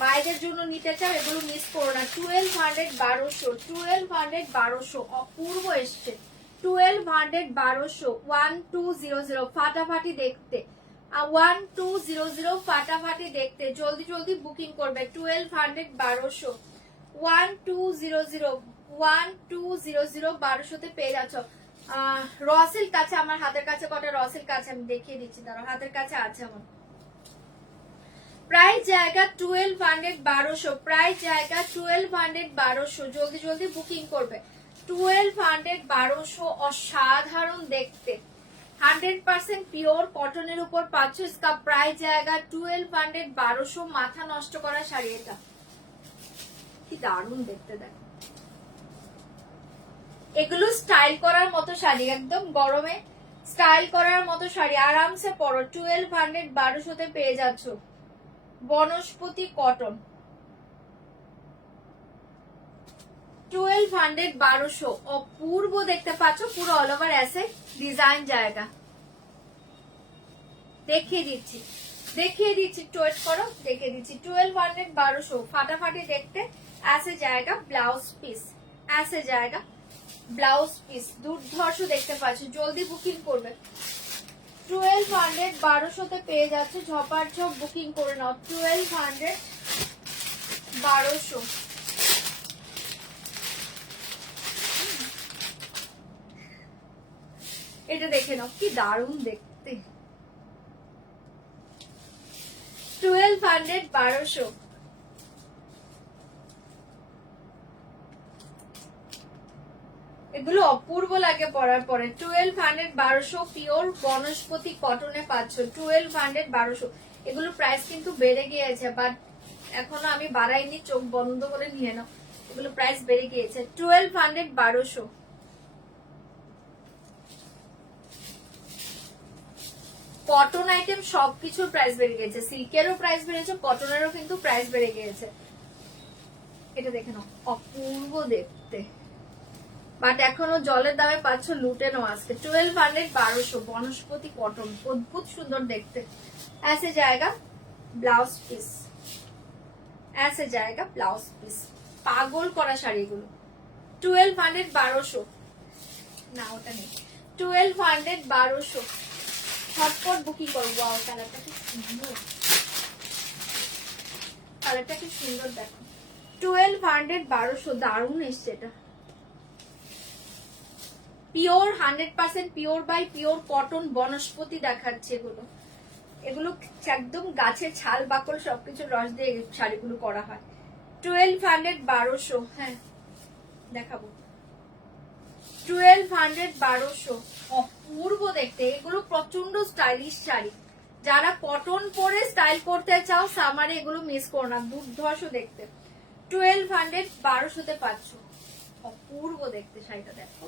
মায়েদের জন্য নিতে চাও, এগুলো মিস করো না। 1200 1200, 1200 1200 অপূর্ব এসছে। 1200 1200 1200 ফাটাফাটি দেখতে, 1200 ফাটাফাটি দেখতে, জলদি জলদি বুকিং করবে। 1200 1200 1200 1200 1200 পেয়ে যাচ্ছ। রসিল কাছে, আমার হাতের কাছে কটা রসিল কাছে আমি দেখিয়ে দিচ্ছি, দাঁড়াও, হাতের কাছে আছে আমার। প্রাইস জায়গা 1200 1200, প্রাইস জায়গা 1200 1200, জলদি জলদি বুকিং করবে। 1200 1200 অসাধারণ দেখতে, 100% পিওর কটনের উপর পাচ্ছ। इसका প্রাইস জায়গা 1200 1200, মাথা নষ্ট করা শাড়ি। এটা কি দারুণ দেখতে, দেখো এগুলো স্টাইল করার মতো শাড়ি, একদম গরমে স্টাইল করার মতো শাড়ি, আরামসে পরো। 1200 1200 তে পেয়ে যাচ্ছ বনস্পতি কটন। 1200 1200 অপূর্ব দেখতে পাচ্ছ, পুরো অল ওভার এসে ডিজাইন জায়গা। দেখিয়ে দিচ্ছি দেখিয়ে দিচ্ছি, ওয়েট করো, দেখিয়ে দিচ্ছি। 1200 1200 ফাটাফাটি দেখতে, ऐसे जाएगा ব্লাউজ পিস, ऐसे जाएगा ব্লাউজ পিস, দুর্ধর্ষ দেখতে পাচ্ছ, জলদি বুকিং করবে। 1200 1200 তে পেয়ে যাচ্ছে, ঝপার ঝপ বুকিং করে নাও। 1200 1200 এটা দেখে নাও, কি দারুণ দেখতে। 1200 1200 এগুলো অপূর্ব লাগে পরার পরে। 1200 1200 পিওর বনস্পতি কটনে পাচ্ছ। 1200 1200 এগুলো প্রাইস কিন্তু বেড়ে গিয়েছে, বাট এখনো আমি বাড়াইনি, চোখ বন্ধ করে নিয়ে নাও, এগুলো প্রাইস বেড়ে গিয়েছে। 1200 1200 কটন আইটেম সবকিছুর প্রাইস বেড়ে গেছে, সিল্কেরও প্রাইস বেড়েছে, কটনেরও কিন্তু প্রাইস বেড়ে গিয়েছে। এটা দেখে নাও, অপূর্ব দেখতে, বাট এখনো জলের দামে পাচ্ছ, লুটে নাও আজকে। 1200 1200 বনস্পতি কটন, অদ্ভুত সুন্দর দেখতে। ऐसे जाएगा ব্লাউজ পিস, ऐसे जाएगा ব্লাউজ পিস, পাগল করা শাড়িগুলো। 1200 1200 না ওটা নেই, 1200 1200 ঝটপট বুকিং করবো। কালারটা কি সুন্দর, কালারটা কি সুন্দর দেখো, 1200 1200 দারুণ এসছে এটা। Pure 100% pure by pure cotton বনস্পতি দেখাচ্ছে এগুলো। এগুলো একদম গাছের ছাল বাকল সবকিছু রস দিয়ে শাড়িগুলো করা হয়। 1200 1200 হ্যাঁ দেখাবো। 1200 1200 অপূর্ব দেখতে। এগুলো প্রচন্ড স্টাইলিশ শাড়ি। যারা কটন পরে স্টাইল করতে চাও সামারে এগুলো মিস করো না, দুর্ধর্ষ দেখতে। 1200 1200 তে পাচ্ছ। অপূর্ব দেখতে শাড়িটা, দেখো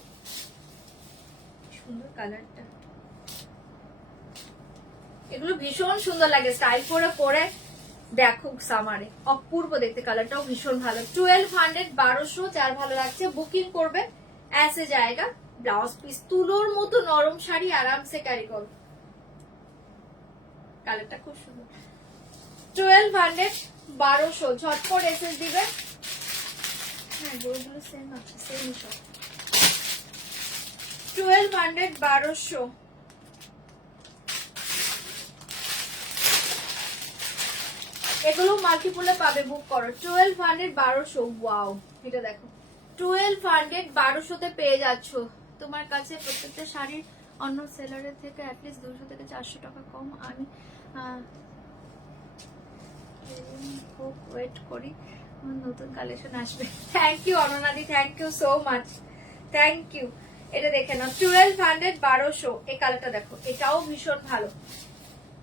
সুন্দর কালারটা। এগুলো ভীষণ সুন্দর লাগে স্টাইল করে পরে দেখো সামারে। অপূর্ব দেখতে, কালারটাও ভীষণ ভালো। 1200 1200 যার ভালো লাগছে বুকিং করবে। ऐसे जाएगा ব্লাউজ পিস তুলোর মতো নরম শাড়ি আরামসে ক্যারি করো। কালারটা খুব সুন্দর। 1200 1200 ঝটপট এসএস দিবে। হ্যাঁ গোগুলো সেম আছে, সেমই সব। 1200 1200 এগুলো মাল্টিপলে পাবে, বুক করো। 1200 1200 ওয়াও এটা দেখো। 1200 1200 তে পেয়ে যাচ্ছ। তোমার কাছে প্রত্যেকটা শাড়ির অন্য সেলারের থেকে অ্যাটলিস্ট 200 থেকে 400 টাকা কম। আমি খুব ওয়েট করি নতুন কালেকশন আসবে। থ্যাংক ইউ অননাদি, thank you so much, thank you. এটা দেখে নাও 1200 1200 এই কালারটা দেখো, এটাও ভীষণ ভালো।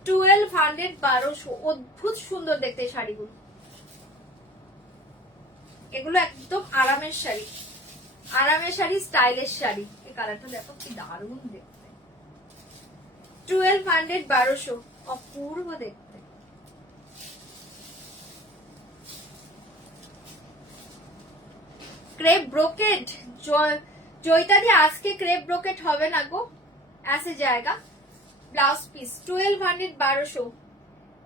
1200 1200 অদ্ভুত সুন্দর দেখতে এই শাড়িগুলো। এগুলো একদম আরামের শাড়ি, আরামের শাড়ি, স্টাইলিশ শাড়ি। এই কালারটা দেখো কি দারুণ দেখতে। 1200 1200 অপূর্ব দেখতে। ক্রেপ ব্রোকেট জয়িতা দি আজকে ক্রেপ ব্রোকেট হবে না গো। ऐसे जाएगा ব্লাউজ পিস 1200 1200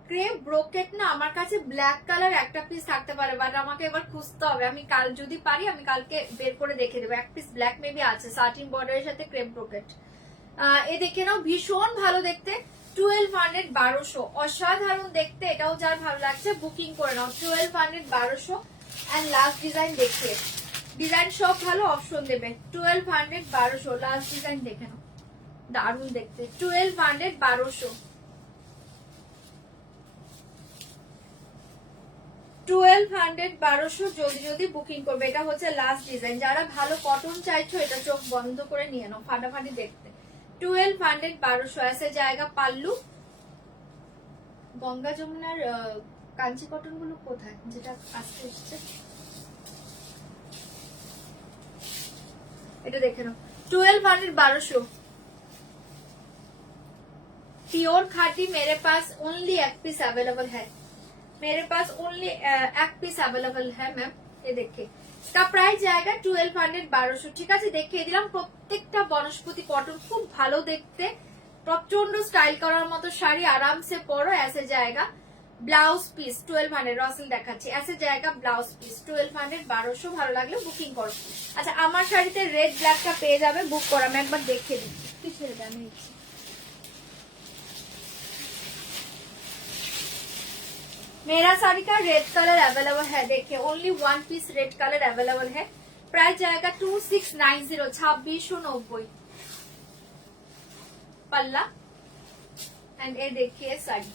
ক্রেপ ব্রোকেট না আমার কাছে ব্ল্যাক কালার একটা পিস থাকতে পারে, বাট আমাকে এবার খুঁজতে হবে। আমি কাল যদি পারি আমি কালকে বের করে দেখে দেবো। এক পিস ব্ল্যাক মেবি আছে সাটিন বর্ডারের সাথে ক্রেপ ব্রোকেট। এ দেখে নাও ভীষণ ভালো দেখতে। 1200 1200 অসাধারণ দেখতে। এটাও যার ভালো লাগছে বুকিং করে নাও। 1200 1200 এন্ড লাস্ট ডিজাইন দেখিয়ে, ডিজাইন সব ভালো অপশন দেবে। 1200 1200 লাস্ট ডিজাইন দেখে নাও, দারুণ দেখতে। 1200 1200 1200 1200 জলদি জলদি বুকিং করবে। এটা হচ্ছে লাস্ট ডিজাইন। যারা ভালো কটন চাইছো এটা চোখ বন্ধ করে নিয়ে নাও, ফাটাফাটি দেখতে। 1200 1200 ऐसे जाएगा পাল্লু। গঙ্গা যমুনার কাঞ্চি কটন গুলো কোথায় যেটা আজকে এসেছে? এটা দেখে নাও 1200 1200 प्योर खाटी। मेरे पास ओनली एक पीस अवेलेबल है, मेरे पास ओनली एक पीस अवेलेबल है मैम। ये देखिए इसका प्राइस जाएगा 1200 1200। ঠিক আছে দেখিয়ে দিলাম। প্রত্যেকটা বনস্পতি কটন, খুব ভালো দেখতে, প্রচন্ড স্টাইল করার মতো শাড়ি, আরামসে পরো। ऐसे जाएगा ব্লাউজ পিস 1200 রসেল দেখাচ্ছি। ऐसे जाएगा ব্লাউজ পিস 1200 1200। ভালো লাগলে বুকিং করো। আচ্ছা আমার শাড়িতে রেড ব্ল্যাকটা পেয়ে যাবে, বুক করো। আমি একবার দেখিয়ে দিচ্ছি কি ছেড়ে দাম নিচ্ছি। मेरा साड़ी का रेड कलर अवेलेबल है, देखिए only one piece red colour available है। प्राइस जाएगा 2690 2690 पल्ला। एंड ये देखिए साड़ी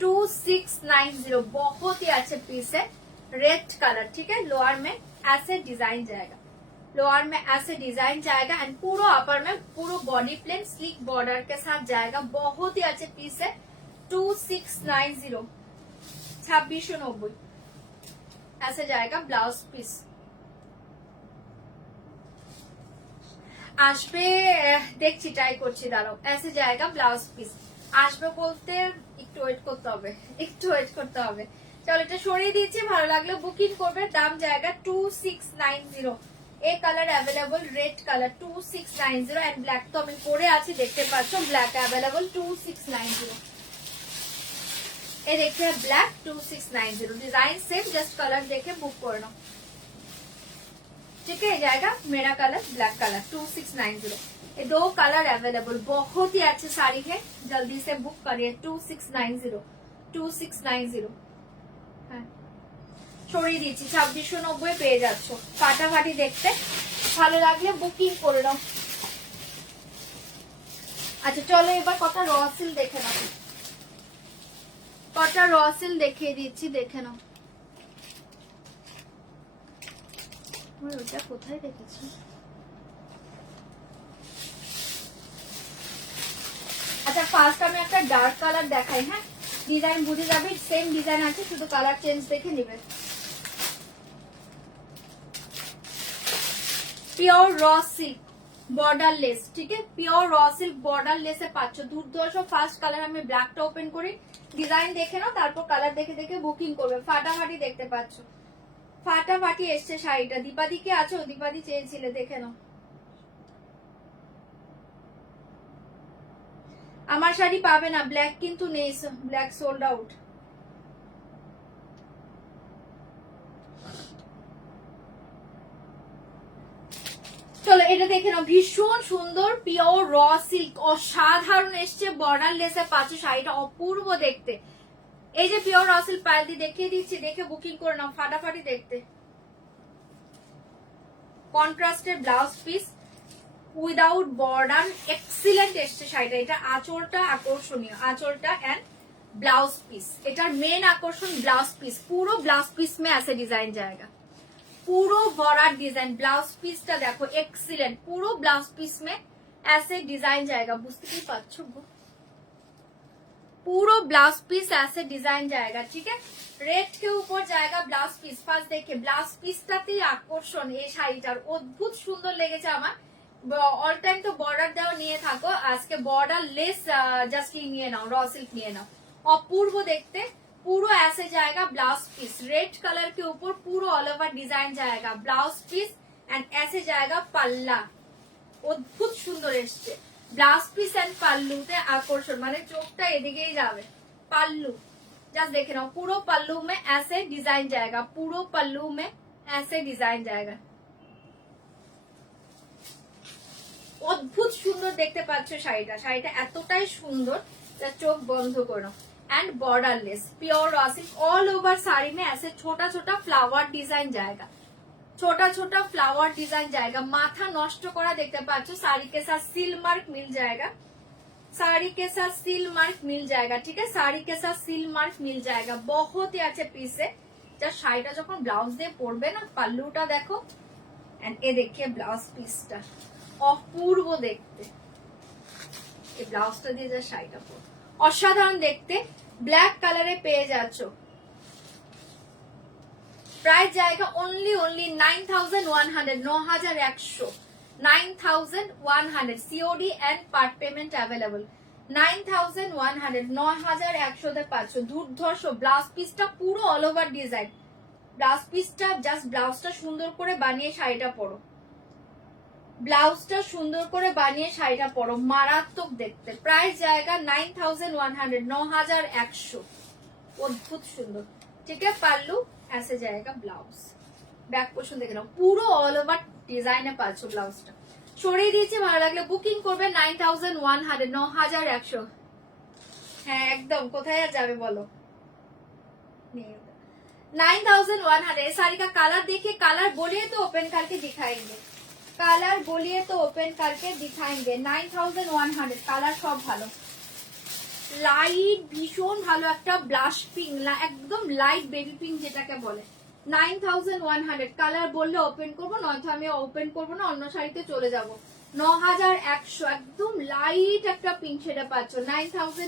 2690 बहुत ही अच्छे पीस है, रेड कलर। ठीक है लोअर में ऐसे डिजाइन जाएगा, लोअर में ऐसे डिजाइन जाएगा एंड पूरा अपर में पूरा बॉडी प्लेन स्लीक बॉर्डर के साथ जाएगा। बहुत ही अच्छे पीस है। 2690 2690 ऐसे जाएगा ब्लाउज पीस। আসবে দেখছি, ট্রাই করছি, দাঁড়াও। ऐसे जाएगा ব্লাউজ পিস। আসবে বলতে একটু ওয়েট করতে হবে, একটু ওয়েট করতে হবে। চলো এটা সরিয়ে দিচ্ছি, ভালো লাগলে বুকিং করবে। দাম জায়গা 2690। এই colour available, red colour 2690 and black তো আমি পরে আছি দেখতে পাচ্ছ, ব্ল্যাক অ্যাভেলেবল 2690। ये देखिए black 2690 design same, just colour देखे बुक कर लो। ठीक है जाएगा मेरा कलर ब्लैक कलर 2690। ये दो कलर अवेलेबल, बहुत ही अच्छे साड़ी है, जल्दी से बुक करिए। 2690 2690 हाँ সরিয়ে দিচ্ছি, 2690 পেয়ে যাচ্ছ। ফাটাফাটি দেখতে, ভালো লাগলে বুকিং করে নাও। আচ্ছা চলো এবার কটা র সিল্ক দেখে নাও, কটা র সিল্ক দেখিয়ে দিচ্ছি, দেখে নাও। ওটা কোথায় দেখেছি? আচ্ছা ফার্স্ট আমি একটা ডার্ক কালার দেখাই, হ্যাঁ ডিজাইন বুঝে যাবে, সেম ডিজাইন আছে শুধু কালার চেঞ্জ দেখে নেবে। পিওর র সিল্ক বর্ডারলেস, ঠিক আছে পিওর র সিল্ক বর্ডারলেসে পাচ্ছ, দুর্ধর্ষ। ফার্স্ট কালার আমি ব্ল্যাকটা ওপেন করি, ডিজাইন দেখে নাও, তারপর কালার দেখে দেখে বুকিং করবে। ফাটাফাটি দেখতে পাচ্ছ, ফাটাফাটি এসছে শাড়িটা। দীপাদি কে আছো? দীপাদি চেয়েছিলে, দেখে নাও। আমার শাড়ি পাবে না, ব্ল্যাক কিন্তু নেই, ব্ল্যাক সোল্ড আউট। চলো এটা দেখে নাও, ভীষণ সুন্দর পিওর র সিল্ক, অসাধারণ এসছে, বর্ডার লেসে পাচ্ছ, শাড়িটা অপূর্ব দেখতে। এই যে পিওর র সিল্ক পাইল দিয়ে দেখিয়ে দিচ্ছি, দেখে বুকিং করে নাও, ফাটাফাটি দেখতে। কন্ট্রাস্টের blouse piece without border, excellent এসছে শাড়িটা। এটা আঁচলটা আকর্ষণীয়, আঁচলটা এন্ড ব্লাউজ পিস, এটার মেন আকর্ষণ ব্লাউজ পিস। পুরো ব্লাউজ পিস মে আছে ডিজাইন জায়গা, পুরো বর্ডার ডিজাইন। ব্লাউজ পিসটা দেখো এক্সিলেন্ট, পুরো ব্লাউজ পিस में ऐसे डिजाइन जाएगा, বুঝতে কি পারছো? पूरा ब्लाउज पीस ऐसे डिजाइन जाएगा, ठीक है। रेड के ऊपर जाएगा ब्लाउज पीस। फार्स्ट देखिए ब्लाउज পিসটাতেই আকর্ষণ, এই শাড়িটার অদ্ভুত সুন্দর লেগেছে আমার। অল টাইম তো বর্ডার দেওয়া নিয়ে থাকো, আজকে বর্ডার লেস জাস্ট নিয়ে নাও, র সিল্ক নিয়ে নাও, অপূর্ব দেখতে। पूरा ऐसे जाएगा ब्लाउज पीस, रेड कलर के ऊपर पूरा ऑल ओवर डिजाइन जाएगा, ब्लाउज पीस एंड ऐसे जाएगा पल्ला। অদ্ভুত সুন্দর এসছে ব্লাউজ পিস এন্ড পাল্লুতে আকর্ষণ, মানে চোখটা এদিকেই যাবে। পাল্লু জাস্ট দেখে নাও, পুরো पल्लू में ऐसे डिजाइन जाएगा, पूरा पल्लू में ऐसे डिजाइन जाएगा। অদ্ভুত সুন্দর দেখতে পাচ্ছ শাড়িটা, শাড়িটা এতটাই সুন্দর যা চোখ বন্ধ করো। And borderless pure raw silk, all over sari में ऐसे छोटा छोटा फ्लावर डिजाइन जाएगा, छोटा छोटा फ्लावर डिजाइन जाएगा। माथा नष्ट करा देखते पाচ্ছো, साड़ी के साथ सील मार्क मिल जाएगा, साड़ी के साथ सील मार्क मिल जाएगा, ठीक है साड़ी के साथ सील मार्क मिल जाएगा। बहुत ही अच्छे पीस है, যা শাড়িটা যখন ব্লাউজ দিয়ে পরবে না, পাল্লুটা দেখো এন্ড এ দেখিয়ে ব্লাউজ পিসটা অপূর্ব দেখতে। এই ব্লাউজটা দিয়ে যা শাড়িটা পরবে অসাধারণ দেখতে। ব্ল্যাক কালারে পেয়ে যাচ্ছ, প্রাইস জায়গা only 9100, 9100, 9100 COD and part payment available. 9100, 9100 তে পাচ্ছ। দুর্ধর্ষ ব্লাউজ পিসটা পুরো অল ওভার ডিজাইন, ব্লাউজ পিসটা জাস্ট ব্লাউজটা সুন্দর করে বানিয়ে শাড়িটা পরো, ব্লাউজটা সুন্দর করে বানিয়ে শাড়িটা পরো, মারাত্মক দেখতে। প্রাইস জায়গা 9100, 9100, অদ্ভুত সুন্দর, ঠিক আছে। পাল্লু ऐसे जाएगा ब्लाउज, ব্যাক পোর্শন দেখে নাও, পুরো অল ওভার ডিজাইনে পাচ্ছ ব্লাউজটা। সরিয়ে দিয়েছি, ভালো লাগলে বুকিং করবে। 9100, 9100, হ্যাঁ একদম। কোথায় আর যাবে বলো? 9100। इस साड़ी का कलर देखिए, कलर बोलिए तो ओपन करके दिखाएंगे, कलर बोलिए तो ओपन करके दिखाएंगे। 9100 कलर सब ভালো, লাইট ভীষণ ভালো একটা ব্লাশ পিঙ্ক, একদম লাইট বেবি পিঙ্ক যেটাকে বলে। 9100 কালার বললে ওপেন করবো, নয়তো আমি ওপেন করবো না, অন্য শাড়িতে চলে যাব। 9100 একদম লাইট একটা পিঙ্ক সেটা পাচ্ছ। 9100,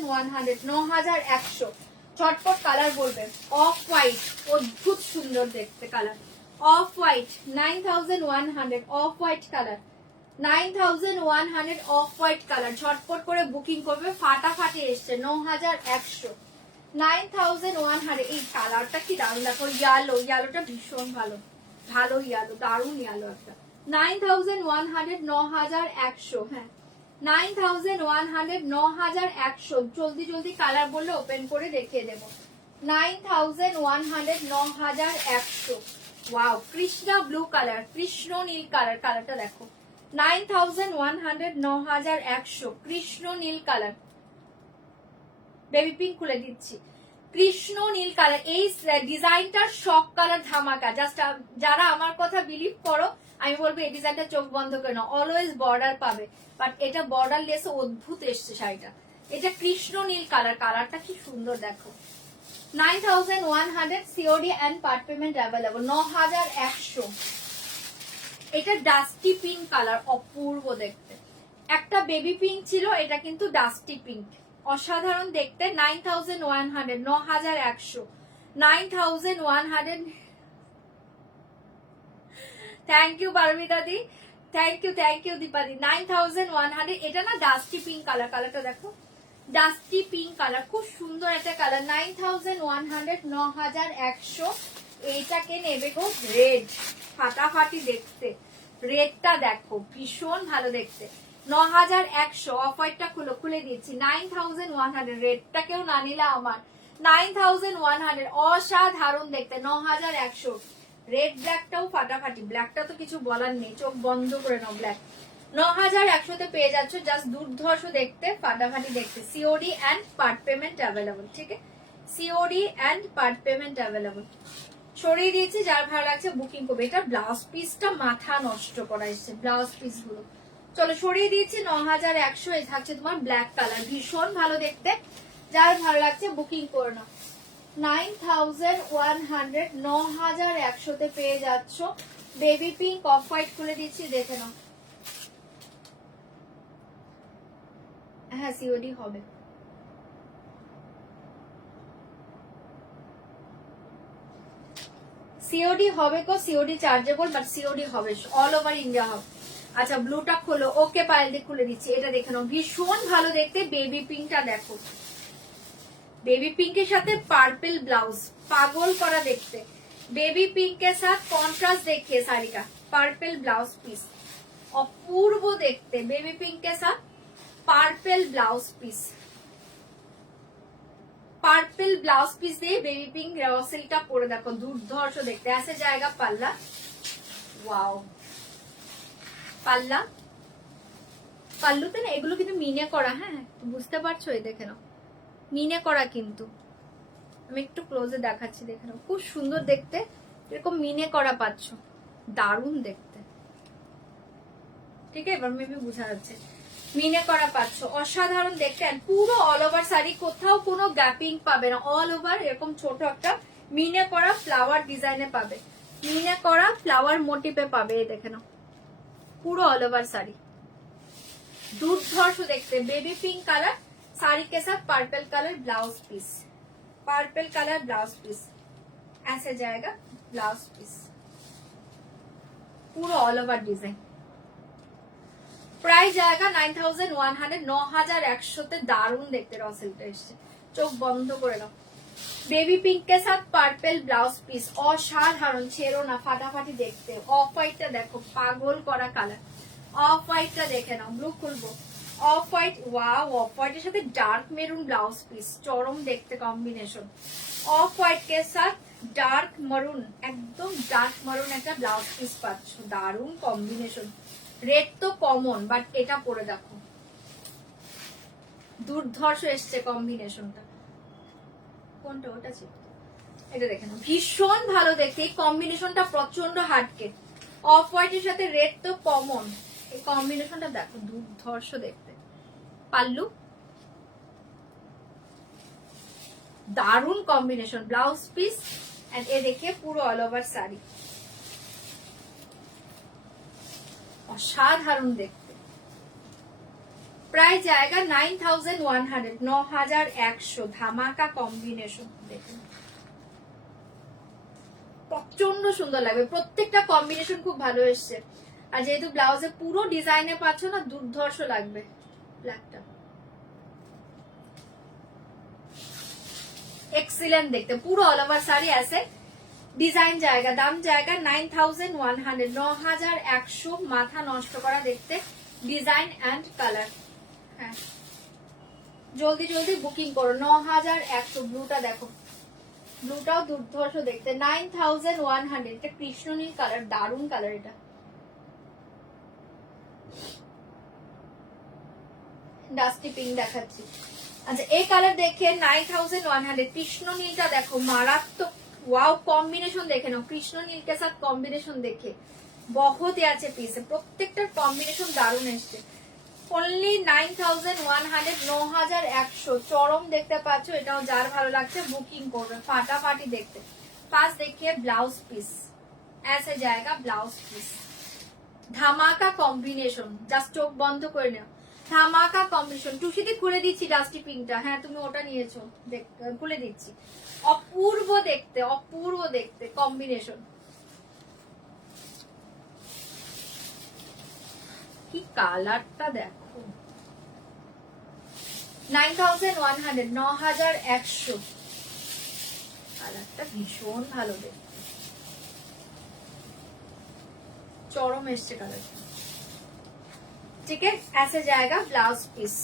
9100 ঝটপট কালার বলবে। অফ হোয়াইট, অদ্ভুত সুন্দর দেখতে colour, off white. 9100 of white colour, 9100 of white colour, ঝটপট করে বুকিং করবে, ফাটাফাটি এসছে। 9100, 9100। এই কালারটা কি দারুণ, দেখো ইয়েলো, ইয়েলোটা ভীষণ ভালো, ভালো ইয়েলো, দারুণ ইয়েলো একটা। 9100, 9100, হ্যাঁ 9100, 9100। জলদি জলদি কালার বললে ওপেন করে দেখিয়ে দেবো। 9100, 9100। ওয়াও, কৃষ্ণা ব্লু কালার, কৃষ্ণ নীল কালার, কালারটা দেখো। 9100, 9100 কৃষ্ণ নীল কালার, বেবি পিঙ্ক খুলে দিচ্ছি। কৃষ্ণ নীল কালার। এই ডিজাইনটার শক কালার ধামাকা। জাস্ট যারা আমার কথা বিলিভ করো, আমি বলবো এই ডিজাইনটা চোখ বন্ধ করে না, অলওয়েজ বর্ডার পাবে, বাট এটা বর্ডার লেসে অদ্ভুত এসছে শাড়িটা। এটা কৃষ্ণ নীল কালার, কালারটা কি সুন্দর দেখো। 9100 COD and part payment available. 9100। এটা ডাস্টি পিঙ্ক কালার, অপূর্ব দেখতে। একটা বেবি পিঙ্ক ছিল, এটা কিন্তু ডাস্টি পিঙ্ক, অসাধারণ দেখতে। 9100, 9100, 9100। Thank you Paramita di, thank you দীপাদি। 9100। এটা না ডাস্টি পিঙ্ক কালার, কালারটা দেখো, ডাস্টি পিঙ্ক কালার, খুব সুন্দর একটা কালার। 9100, 9100। এইটাকে নেবে গো রেড, ফাটাফাটি দেখতে। রেডটা দেখো ভীষণ ভালো দেখতে। 9100। অফ হোয়াইটটা খুলে দিচ্ছি। 9100 রেডটাকেও না নিলে আমার। 9100 অসাধারণ দেখতে। 9100 রেড ব্ল্যাকটাও ফাটাফাটি, ব্ল্যাকটা তো কিছু বলার নেই, চোখ বন্ধ করে নাও ব্ল্যাক। 9100 তে পেয়ে যাচ্ছ, জাস্ট দুর্ধর্ষ দেখতে, ফাটাফাটি দেখতে। COD and part payment available, ঠিক আছে, COD and part payment available. ছড়িয়ে দিয়েছি, যার ভালো লাগছে বুকিং করবে। এটা ব্লাউজ পিসটা মাথা নষ্ট করা এসছে, ব্লাউজ পিস গুলো। চলো সরিয়ে দিয়েছি। 9100। এই থাকছে তোমার ব্ল্যাক কালার, ভীষণ ভালো দেখতে, যার ভালো লাগছে বুকিং করে নাও। 9100, 9100 তে পেয়ে যাচ্ছ। বেবি পিঙ্ক অফ হোয়াইট খুলে দিচ্ছি, দেখে নাও। হ্যাঁ সিওডি হবে। সিওডি হবে গো, সিওডি চার্জেবল, বাট সিওডি হবে, অল ওভার ইন্ডিয়া হবে। আচ্ছা ব্লুটা খোলো, ওকে পায়েল দিয়ে খুলে দিচ্ছি। এটা দেখে নাও, ভীষণ ভালো দেখতে। বেবি পিঙ্কটা দেখো, বেবি পিঙ্কের সাথে পার্পল ব্লাউজ, পাগল করা দেখতে। বেবি পিঙ্কের সাথে কন্ট্রাস্ট দেখিয়ে শাড়িটা, পার্পল ব্লাউজ পিস, অপূর্ব দেখতে। বেবি পিঙ্কের সাথে purple blouse piece, purple blouse piece দিয়ে বেবি পিঙ্ক রসেলটা পরে দেখো, দুর্ধর্ষ দেখতে। আছে জায়গা পাল্লা, ওয়াও পাল্লা, পাল্লুতে না এগুলো কিন্তু মিনে করা, হ্যাঁ বুঝতে পারছো, এই দেখে নাও মিনে করা, কিন্তু আমি একটু ক্লোজে দেখাচ্ছি, দেখে নাও খুব সুন্দর দেখতে, এরকম মিনে করা পাচ্ছ, দারুণ দেখতে, ঠিক আছে। এবার মেবি বোঝা যাচ্ছে, মিনে করা পাচ্ছ, অসাধারণ দেখতে। পুরো অল ওভার শাড়ি, কোথাও কোনো গ্যাপিং পাবে না, অল ওভার এরকম ছোট একটা মিনে করা ফ্লাওয়ার ডিজাইনে পাবে, মিনে করা ফ্লাওয়ার মোটিভে পাবে। এই দেখে নাও পুরো অল ওভার শাড়ি, দুর্ধর্ষ দেখতে। বেবি পিঙ্ক কালার শাড়ি के साथ purple colour blouse piece, purple colour blouse piece ऐसे जाएगा ब्लाउज पीस, पूरा ऑल ओवर डिजाइन। प्राइस जाएगा 9100, 9100 তে দারুণ দেখতে রসেলটা এসছে, চোখ বন্ধ করে নাও। বেবি পিঙ্ক के साथ पर्पल ब्लाउज पीस, অসাধারণ, ছেড়ো না, ফাটাফাটি দেখতে। অফ হোয়াইটটা দেখো, পাগল করা কালার। অফ হোয়াইটটা দেখে নাও, ব্লু খুলবো। অফ হোয়াইট, ওয়াও, অফ হোয়াইটের সাথে ডার্ক মেরুন ব্লাউজ পিস, চরম দেখতে কম্বিনেশন। অফ হোয়াইট কে সাথ ডার্ক মারুন, একদম ডার্ক মারুন একটা ব্লাউজ পিস পাচ্ছ, দারুণ কম্বিনেশন। রেড তো কমন, বাট এটা পরে দেখো দুর্ধর্ষ এসছে কম্বিনেশনটা। কোনটা? ওটা ছিল, এটা দেখে নাও, ভীষণ ভালো দেখতে। এই কম্বিনেশনটা প্রচন্ড হাটকে, অফ হোয়াইটের সাথে রেড তো কমন, এই কম্বিনেশনটা দেখো দুর্ধর্ষ দেখতে। পাল্লু দারুণ কম্বিনেশন, ব্লাউজ পিস এন্ড এ দেখে পুরো অল ওভার শাড়ি, অসাধারণ দেখতে। প্রায় জায়গা 9100, 9100, ধামাকা কম্বিনেশন দেখুন, প্রচন্ড সুন্দর লাগবে, প্রত্যেকটা কম্বিনেশন খুব ভালো এসছে। আর যেহেতু ব্লাউজে পুরো ডিজাইনে পাচ্ছ না, দুর্ধর্ষ লাগবে। ব্ল্যাকটা এক্সিলেন্ট দেখতে, পুরো অল ওভার শাড়ি আছে ডিজাইন জায়গা। দাম জায়গা 9100, 9100, মাথা নষ্ট করা দেখতে, ডিজাইন এন্ড কালার। হ্যাঁ জলদি জলদি বুকিং করো। 9100, ব্লুটা দেখো, ব্লুটাও দুর্ধর্ষ দেখতে। 9100, এটা কৃষ্ণনীল কালার, দারুণ কালার। এটা ডাস্টি পিঙ্ক দেখাচ্ছি, আচ্ছা এই কালার দেখে 9100 কৃষ্ণ নীলটা দেখো মারাত্মক ওয়াও কম্বিনেশন দেখে নাও কৃষ্ণ নীলকে সাথে কম্বিনেশন দেখে বহুত আছে পিসে প্রত্যেকটার কম্বিনেশন দারুণ এসছে অনলি 9100 9100 চরম দেখতে পাচ্ছ এটাও যার ভালো লাগছে বুকিং করবে ফাটাফাটি দেখতে पास देखिए ब्लाउज पीस ऐसे जाएगा ब्लाउज पीस ধামাকা কম্বিনেশন জাস্ট চোখ বন্ধ করে নাও ধামাকা কম্বিনেশন টুসিতে খুলে দিচ্ছি ডাস্টি পিঙ্কটা হ্যাঁ তুমি ওটা নিয়েছো খুলে দিচ্ছি অপূর্ব দেখতে কম্বিনেশন কি কালারটা দেখো 9100 9100 কালারটা ভীষণ ভালো দেখতে চরম এসছে কালারটা ঠিক আছে ऐसे जाएगा ব্লাউজ পিস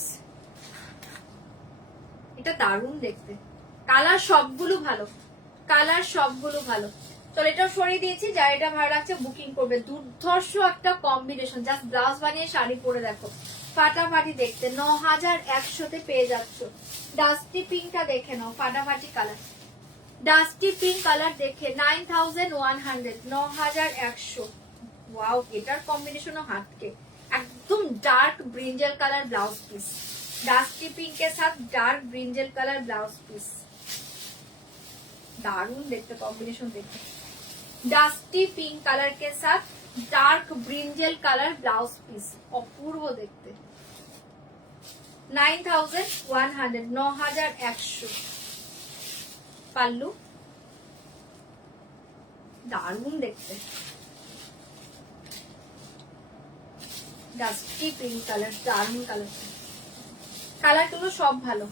এটা দারুণ দেখতে কালার সবগুলো ভালো চলো এটা সরিয়ে দিয়েছি যার এটা ভালো লাগছে বুকিং করবে দুর্ধর্ষ একটা কম্বিনেশন জাস্ট ব্লাউজ বানিয়ে শাড়ি পরে দেখো ফাটাফাটি দেখতে 9100 তে পেয়ে যাচ্ছ ডাস্টি পিঙ্কটা দেখে নাও ফাটাফাটি কালার ডাস্টি পিঙ্ক কালার দেখে 9100 9100 ওয়াও এটার কম্বিনেশনও হাটকে एकदम dark brinjal colour blouse piece dusty pink के साथ dark brinjal colour blouse piece दारुण देखते कॉम्बिनेशन देखते डास्टी पिंक कलर के साथ dark brinjal colour blouse piece अपूर्व देखते 9100 9100 पल्लू दारुण देखते ডাস্টি পিঙ্ক কালার দারুণ কালারগুলো সব ভালো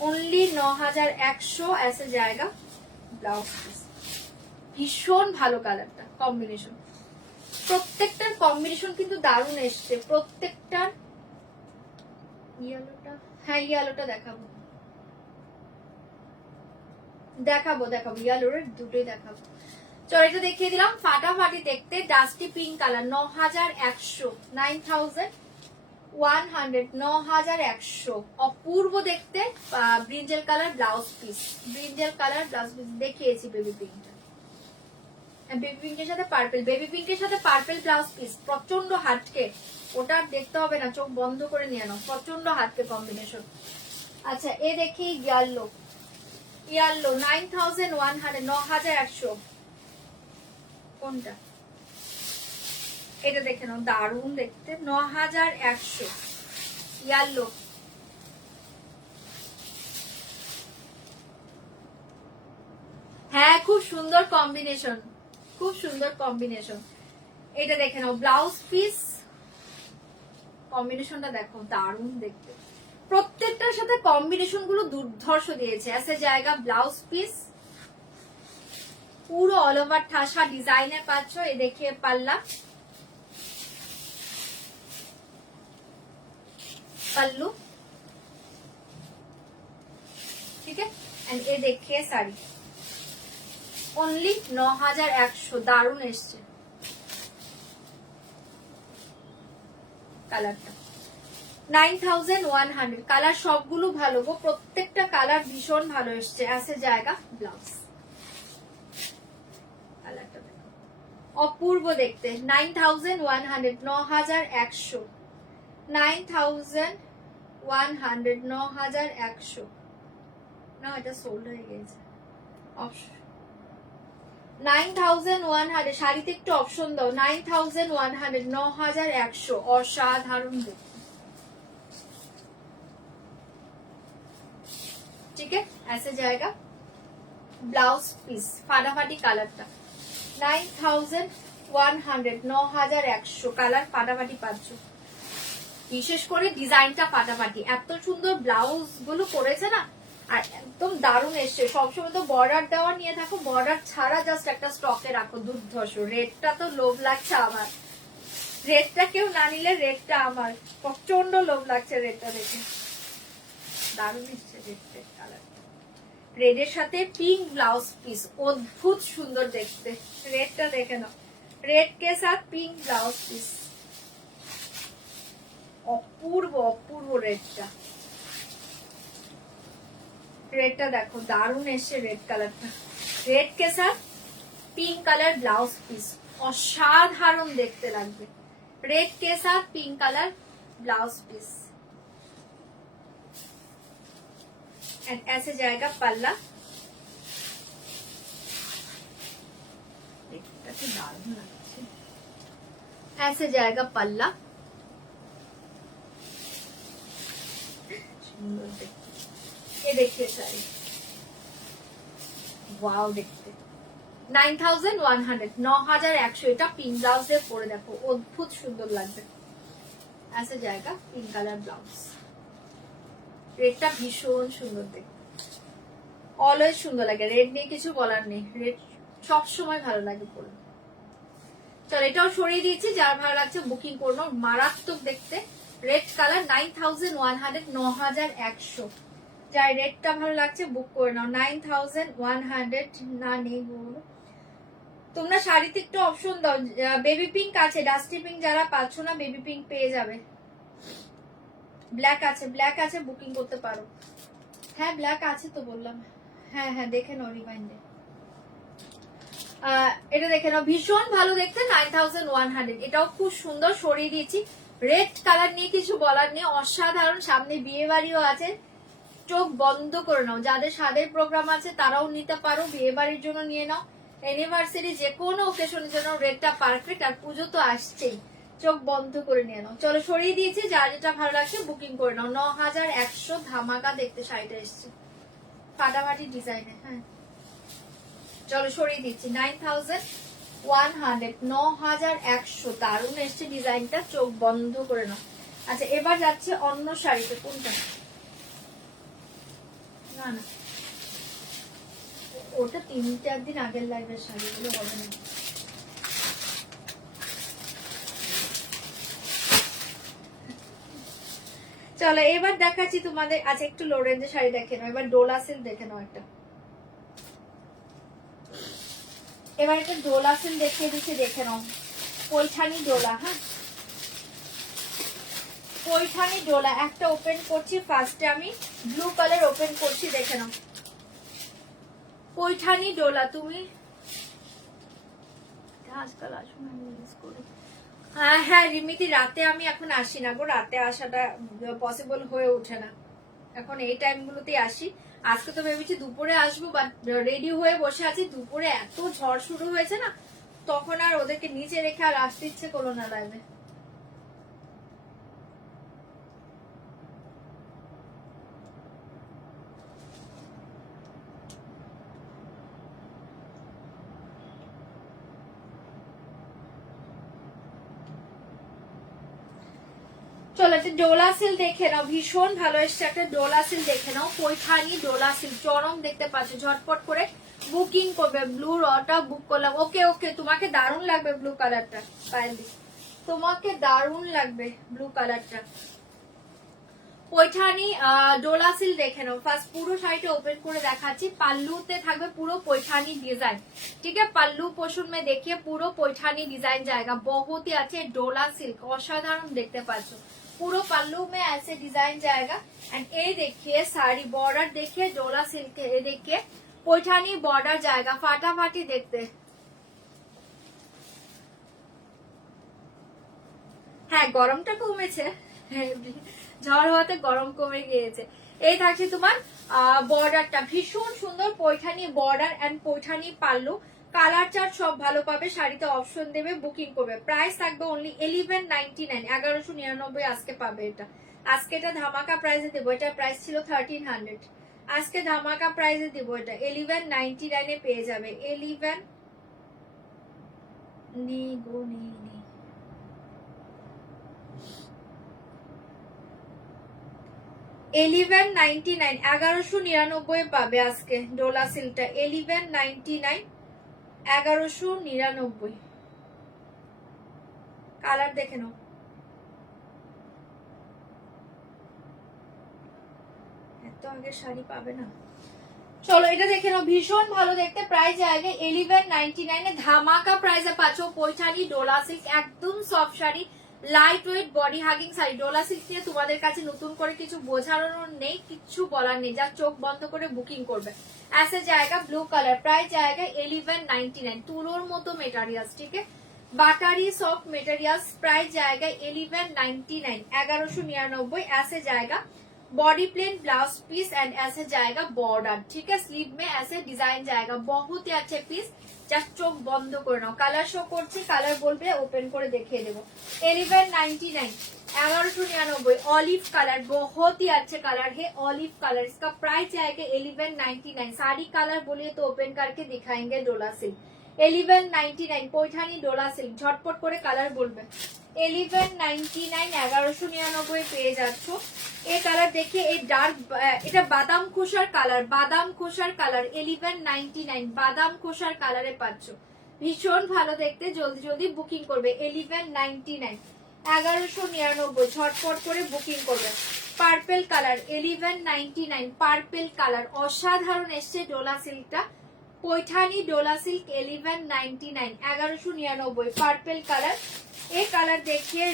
অনলি 9100 ऐसे जाएगा ব্লাউজ পিস ভীষণ ভালো কালারটা কম্বিনেশন প্রত্যেকটার কম্বিনেশন কিন্তু দারুণ এসছে প্রত্যেকটার ইয়েলোটা হ্যাঁ ইয়েলোটা দেখাবো ইয়েলোর দুটোই দেখাবো চলো এটা দেখিয়ে দিলাম ফাটাফাটি দেখতে ডাস্টি পিঙ্ক কালার 9100 9100 অপূর্ব দেখতে ব্রিঞ্জেল কালার ব্লাউজ পিস দেখিয়েছি বেবি পিঙ্কের সাথে পার্পল ব্লাউজ পিস প্রচন্ড হাটকে ওটা দেখতে হবে না চোখ বন্ধ করে নিয়ে নাও প্রচন্ড হাটকে কম্বিনেশন আচ্ছা এ দেখি ইয়েলো 9100 কোনটা এটা দেখে নাও দারুণ দেখতে 9100 ইয়েলো হ্যাঁ খুব সুন্দর কম্বিনেশন এটা দেখে নাও ব্লাউজ পিস কম্বিনেশনটা দেখো দারুণ দেখতে প্রত্যেকটার সাথে কম্বিনেশন গুলো দুর্ধর্ষ দিয়েছে ऐसे जाएगा ব্লাউজ পিস পুরো অল ওভার ঠাসা ডিজাইনের পাচ্ছ এ দেখিয়ে পাল্লা पल्लू ठीक है एंड ये देखिए साड़ी ओनली 9100 दारुण এসছে কালারটা 9100 কালার সবগুলো ভালো গো প্রত্যেকটা কালার ভীষণ ভালো এসছে ऐसे जाएगा ব্লাউজ কালারটা অপূর্ব দেখতে 9100 9100 9100 না এটা সোল্ড হয়ে গেছে 9100 শাড়িতে একটু অপশন দাও 9100 9100 অসাধারণ দেখতে ठीक है ऐसे जाएगा ब्लाउज पीस फाटाफाटी কালারটা 9100 9100 কালার ফাটাফাটি পাচ্ছ বিশেষ করে ডিজাইনটা ফাটাফাটি এত সুন্দর ব্লাউজ গুলো করেছে না আর একদম দারুণ এসছে সবসময় তো বর্ডার দেওয়া নিয়ে থাকো বর্ডার ছাড়া জাস্ট একটা স্টকে রাখো দুর্ধর্ষ রেটটা তো লোভ লাগছে আমার রেটটা কেউ না নিলে রেটটা আমার প্রচন্ড লোভ লাগছে রেটটা দেখে দারুণ এসছে দেখতে কালার রেডের সাথে পিঙ্ক ব্লাউজ পিস অদ্ভুত সুন্দর দেখতে রেডটা দেখে নাও रेड के साथ पिंक ब्लाउज पीस অপূর্ব অপূর্ব রেডটা, রেডটা দেখো দারুণ এসছে রেড কালারটা। রেড কে সাথ পিঙ্ক কালার ব্লাউজ পিস, অসাধারণ দেখতে লাগবে। रेड के साथ pink colour blouse piece and ऐसे जाएगा पल्ला। ऐसे जाएगा पल्ला, ये देखिए साड़ी, वाव देखते 9100 9100 এটা পিঙ্ক ব্লাউজ দিয়ে পরে দেখো অদ্ভুত সুন্দর লাগবে। ऐसे जाएगा पिंक कलर ब्लाउज, রেডটা ভীষণ সুন্দর দেখতে, অলওয়েজ সুন্দর লাগে। রেড নিয়ে কিছু বলার নেই, রেড সব সময় ভালো লাগে পরে। চল এটাও সরিয়ে দিয়েছি, যার ভালো লাগছে বুকিং করো, মারাত্মক দেখতে। রেড কালার 9100 9100, যার রেডটা ভালো লাগছে বুক করে নাও। 9100 না নেই বলো তোমরা শাড়িতে একটু অপশন দাও। বেবি পিঙ্ক আছে, ডাস্টি পিঙ্ক যারা পাচ্ছ না বেবি পিঙ্ক পেয়ে যাবে। ব্ল্যাক আছে, ব্ল্যাক আছে বুকিং করতে পারো। হ্যাঁ ব্ল্যাক আছে তো বললাম। হ্যাঁ হ্যাঁ দেখে নাও রিমাইন্ডে। এটা দেখে নাও, ভীষণ ভালো দেখতে 9100, এটাও খুব সুন্দর সরিয়ে দিয়েছি। রেড কালার নিয়ে কিছু বলার নেই, অসাধারণ। সামনে বিয়ে বাড়িও আছে, চোখ বন্ধ করে নাও। যাদের স্বাদের প্রোগ্রাম আছে তারাও নিতে পারো, বিয়ে বাড়ির জন্য নিয়ে নাও, অ্যানিভার্সারি যে কোনো ওকেশনের জন্য রেডটা পারফেক্ট। আর পুজো তো আসছেই, চোখ বন্ধ করে নিয়ে নাও। চলো সরিয়ে দিয়েছি, যার যেটা ভালো লাগছে বুকিং করে নাও। 9100 ধামাকা দেখতে শাড়িটা এসছে, ফাটাফাটি ডিজাইনে। হ্যাঁ চলো সরিয়ে দিচ্ছি 9100 9100, দারুণ এসছে ডিজাইনটা, চোখ বন্ধ করে নাও। আচ্ছা এবার যাচ্ছে অন্য শাড়িতে, কোনটা? না না ওটা 3-4 দিন আগের লাইভের শাড়িগুলো হবে না। চলো এবার দেখাচ্ছি তোমাদের। আচ্ছা একটু লো রেঞ্জের শাড়ি দেখে নাও, এবার ডোলা সিল্ক দেখে নাও একটা। এবার একটা ডোলা সিল্ক দেখিয়ে দিচ্ছি, দেখে নাও। পৈঠানি ডোলা, হ্যাঁ পৈঠানি ডোলা একটা ওপেন করছি। ফার্স্টে আমি ব্লু কালার ওপেন করছি, দেখে নাও। পৈঠানি ডোলা, তুমি আজকাল আসো না মিস করে। হ্যাঁ রিমিতি, রাতে আমি এখন আসি না গো, রাতে আসাটা পসিবল হয়ে ওঠে না, এখন এই টাইম গুলোতেই আসি। আজকে তো ভেবেছি দুপুরে আসবো, বাট রেডি হয়ে বসে আছি। দুপুরে এত ঝড় শুরু হয়েছে না, তখন আর ওদেরকে নিচে রেখে আর আসতে ইচ্ছে করলো না লাইভে। চলো একটা ডোলা সিল্ক দেখে নাও, ভীষণ ভালো এসছে একটা ডোলা সিল্ক দেখে নাও। পৈঠানি ডোলা সিল্ক চরম দেখতে পাচ্ছ, ঝটপট করে বুকিং করবে। ব্লু রটা বুক করলাম। ওকে ওকে, তোমাকে দারুণ লাগবে ব্লু কালারটা, পাইলি তোমাকে দারুণ লাগবে ব্লু কালারটা। পৈঠানি ডোলা সিল্ক দেখে নাও। ফার্স্ট পুরো শাড়িটা ওপেন করে দেখাচ্ছি। পাল্লুতে থাকবে পুরো पैठानी डिजाइन, ठीक है। पल्लू पोर्शन में देखिए पूरो पैठानी डिजाइन जाएगा, बहुत ही अच्छे डोला सिल्क, असाधारण देखते पाচ্ছো। पूरो पल्लू में ऐसे डिजाइन जाएगा। एंड ये देखिए साड़ी बॉर्डर देखिए डोला सिल्क, ये देखिए पैठानी बॉर्डर जाएगा, फाटाफाटी देखते। হ্যাঁ গরমটা কমেছে, ঝড় হওয়াতে গরম কমে গিয়েছে। এই থাকছে তোমার বর্ডারটা, ভীষণ সুন্দর পৈঠানি বর্ডার এন্ড পৈঠানি পাল্লু। কালার চার্ট সব ভালো পাবে, শাড়িতে অপশন দেবে, বুকিং করবে। প্রাইস থাকবে অনলি 1199, 1199 আজকে পাবে এটা। আজকে এটা ধামাকা প্রাইসে দেবো, এটা প্রাইস ছিল 1300, আজকে ধামাকা প্রাইসে দেবো এটা 1199 পেয়ে যাবে। 11 নি গো নি 1199, 1199 পাবে আজকে ডোলা সিল্কটা। 1199, 1199। কালার দেখে নাও, এত আগে শাড়ি পাবে না। চলো এটা দেখে নাও, ভীষণ ভালো দেখতে। প্রাইস আগে 1199 ধামাকা প্রাইসে পাচ্ছ পৈঠানি ডোলা সিল্ক, একদম soft sari, light weight body hugging sari. Dola silk নিয়ে তোমাদের কাছে নতুন করে কিছু বোঝানোর নেই, কিচ্ছু বলার নেই, যা চোখ বন্ধ করে বুকিং করবে। ऐसे जाएगा ब्लू कलर, प्राइस जाएगा 1199, তুলোর মতো মেটেরিয়ালস, ঠিক আছে, বাটারি সফট মেটেরিয়ালস, प्राइस जाएगा 1199, 1199। ऐसे जाएगा body plain blouse piece and ऐसे जाएगा बॉर्डर, ठीक है, स्लीव में ऐसे डिजाइन जाएगा, बहुत ही अच्छे पीस। জাস্ট চোখ বন্ধ করে নাও। কালার শো করছি, কালার বলবে, ওপেন করে দেখিয়ে দেবো। 1199, 1199, ऑलिव कलर, बहुत ही अच्छे कलर है, ऑलिव कलर, इसका प्राइस आएगा 1199। सारी कलर बोलिए तो ओपन करके दिखाएंगे। डोला सिल्क 1199, पैठानी डोला सिल्क, झटपट করে কালার বলবে। 1199, 1199 পেয়ে যাচ্ছ। এই কালার দেখে, এই ডার্ক, এটা বাদাম খোসার কালার, বাদাম খোসার কালার, 1199, বাদাম খোসার কালারে পাচ্ছ, ভীষণ ভালো দেখতে, জলদি জলদি বুকিং করবে। 1199, 1199, ঝটপট করে বুকিং করবে। পার্পেল কালার 1199, পার্পেল কালার অসাধারণ এসছে ডোলা সিল্কটা, Paithani Dola silk 1199, 1199, purple colour. এই কালার দেখিয়ে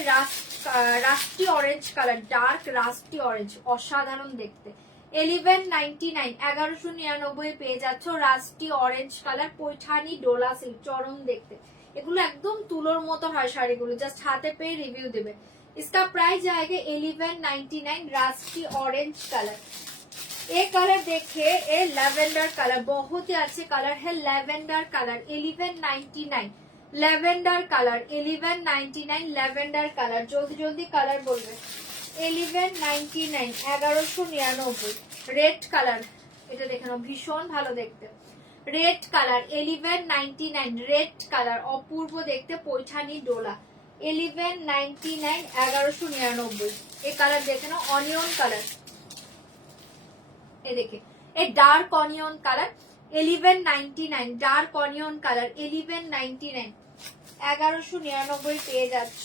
rusty orange colour, dark rusty orange, অসাধারণ দেখতে। 1199, 1199 পেয়ে যাচ্ছ rusty orange colour, Paithani Dola silk, চরম দেখতে। এগুলো একদম তুলোর মতো হয় শাড়িগুলো, জাস্ট হাতে পেয়ে রিভিউ দেবে। इसका प्राइस जाएगा 1199, रास्टी ऑरेंज कलर। ये कलर देखिए, ये लैवेंडर कलर, बहुत ही अच्छे कलर है, lavender colour 1199, lavender colour 1199, lavender colour, जल्दी जल्दी कलर बोलबे। 1199, 1199, रेड कलर, এটা দেখে নাও, ভীষণ ভালো দেখতে, রেড কালার 1199, রেড কালার অপূর্ব দেখতে, पैठानी डोला 1199, 1199। এই কালার দেখে নাও, অনিয়ন কালার, এই দেখে, এই dark onion colour 1199, dark onion colour 1199, 1199 পেয়ে যাচ্ছ।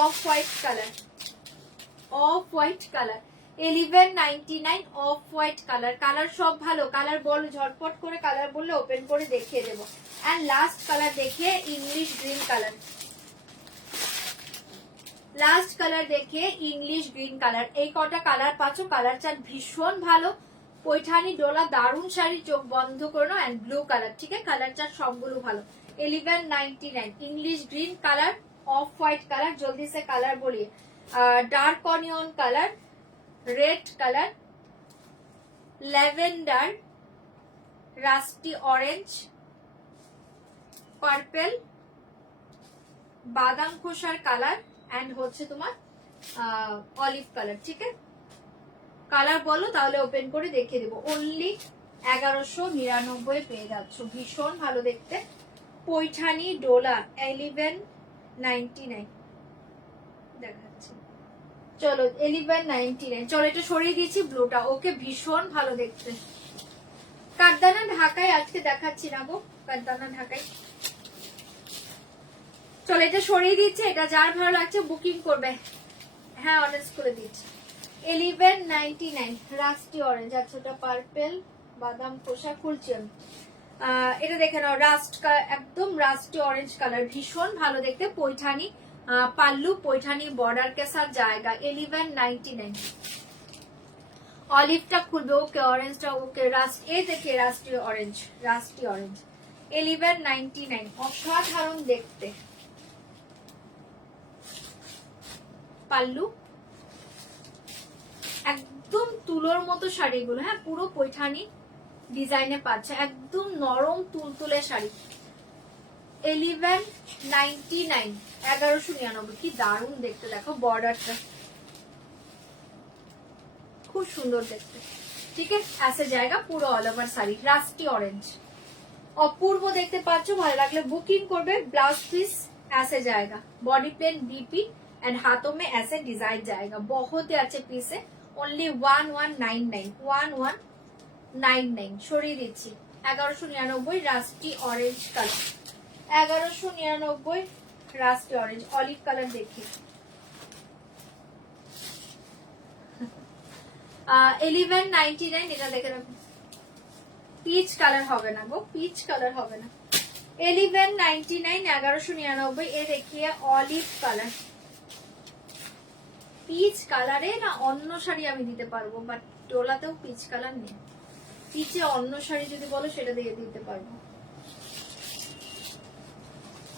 Of white colour, of white colour 1199, of white colour, colour সব ভালো, কালার বলো, ঝটপট করে কালার বললে ওপেন করে দেখিয়ে দেবো। এন্ড লাস্ট কালার দেখে English green colour, last colour দেখে ইংলিশ গ্রিন কালার। এই কটা কালার পাচ্ছ, কালার চার ভীষণ ভালো, पैठानी डोला दारुण শাড়ি, চোখ বন্ধ করো। এন্ড ব্লু কালার, ঠিক আছে, কালার চার সবগুলো ভালো। 1199, English green colour, off white colour, जल्दी से कलर बोलिए। Dark onion colour, red colour, lavender, rusty orange, purple, बादाम खोसार कलर एंड হচ্ছে তোমার অলিভ কালার, ঠিক আছে, কালার বলো তাহলে ওপেন করে দেখিয়ে দেবো। অনলি 1199 পেয়ে যাচ্ছ, ভীষণ ভালো দেখতে, पैठानी डोला 1199 দেখাচ্ছি। চলো 1199, চলো এটা সরিয়ে দিয়েছি ব্লুটা, ওকে, ভীষণ ভালো দেখতে। কাঠদানা ঢাকায় আজকে দেখাচ্ছি না গো, কাঠদানা ঢাকায়। চলো এটা সরিয়ে দিচ্ছে, এটা যার ভালো লাগছে বুকিং করবে। হ্যাঁ, অনেস্ট করে দিচ্ছি। 1199, রাস্টি অরেঞ্জ, আচ্ছা ওটা পার্পেল, বাদাম খোসা, খুলছেন। এটা দেখে নাও, রাস্ট, একদম রাস্টি অরেঞ্জ কালার, ভীষণ ভালো দেখতে, पैठानी পাল্লু, पैठानी बॉर्डर के साथ जाएगा। 1199, অলিভটা খুলবে, ওকে, অরেঞ্জটা ওকে, রাস্ট, এই দেখে রাস্টি অরেঞ্জ, রাস্টি অরেঞ্জ 1199, অসাধারণ দেখতে, পাল্লু একদম তুলোর মতো শাড়িগুলো, হ্যাঁ, পুরো पैठानी ডিজাইনে পাচ্ছে, একদম নরম তুলতুলে শাড়ি। 1199, 1199, কি দারুণ দেখতে, দেখো বর্ডারটা খুব সুন্দর দেখতে, ঠিক আছে। ऐसे जाएगा পুরো all over sari, rusty orange, অপূর্ব দেখতে পাচ্ছ, ভালো লাগলে বুকিং করবে। ব্লাউজ পিস ऐसे जाएगा, बॉडी प्लेन बीपी एंड हाथों में ऐसे डिजाइन जाएगा, बहुत ही अच्छे पीस है। ओनली 1199, 1199 সরিয়ে দিচ্ছি। 1199, rusty orange colour, 1199, rusty orange, olive colour দেখি। 1199, এটা দেখে রাখুন, পিচ কালার হবে না গো, পিচ কালার হবে না। 1199, 1199, এ দেখিয়ে অলিভ কালার, পিচ কালারে না অন্য শাড়ি আমি দিতে পারবো, বাট ডোলাতেও পিচ কালার নেই। পিচে অন্য শাড়ি যদি বলো সেটা দিয়ে দিতে পারবো।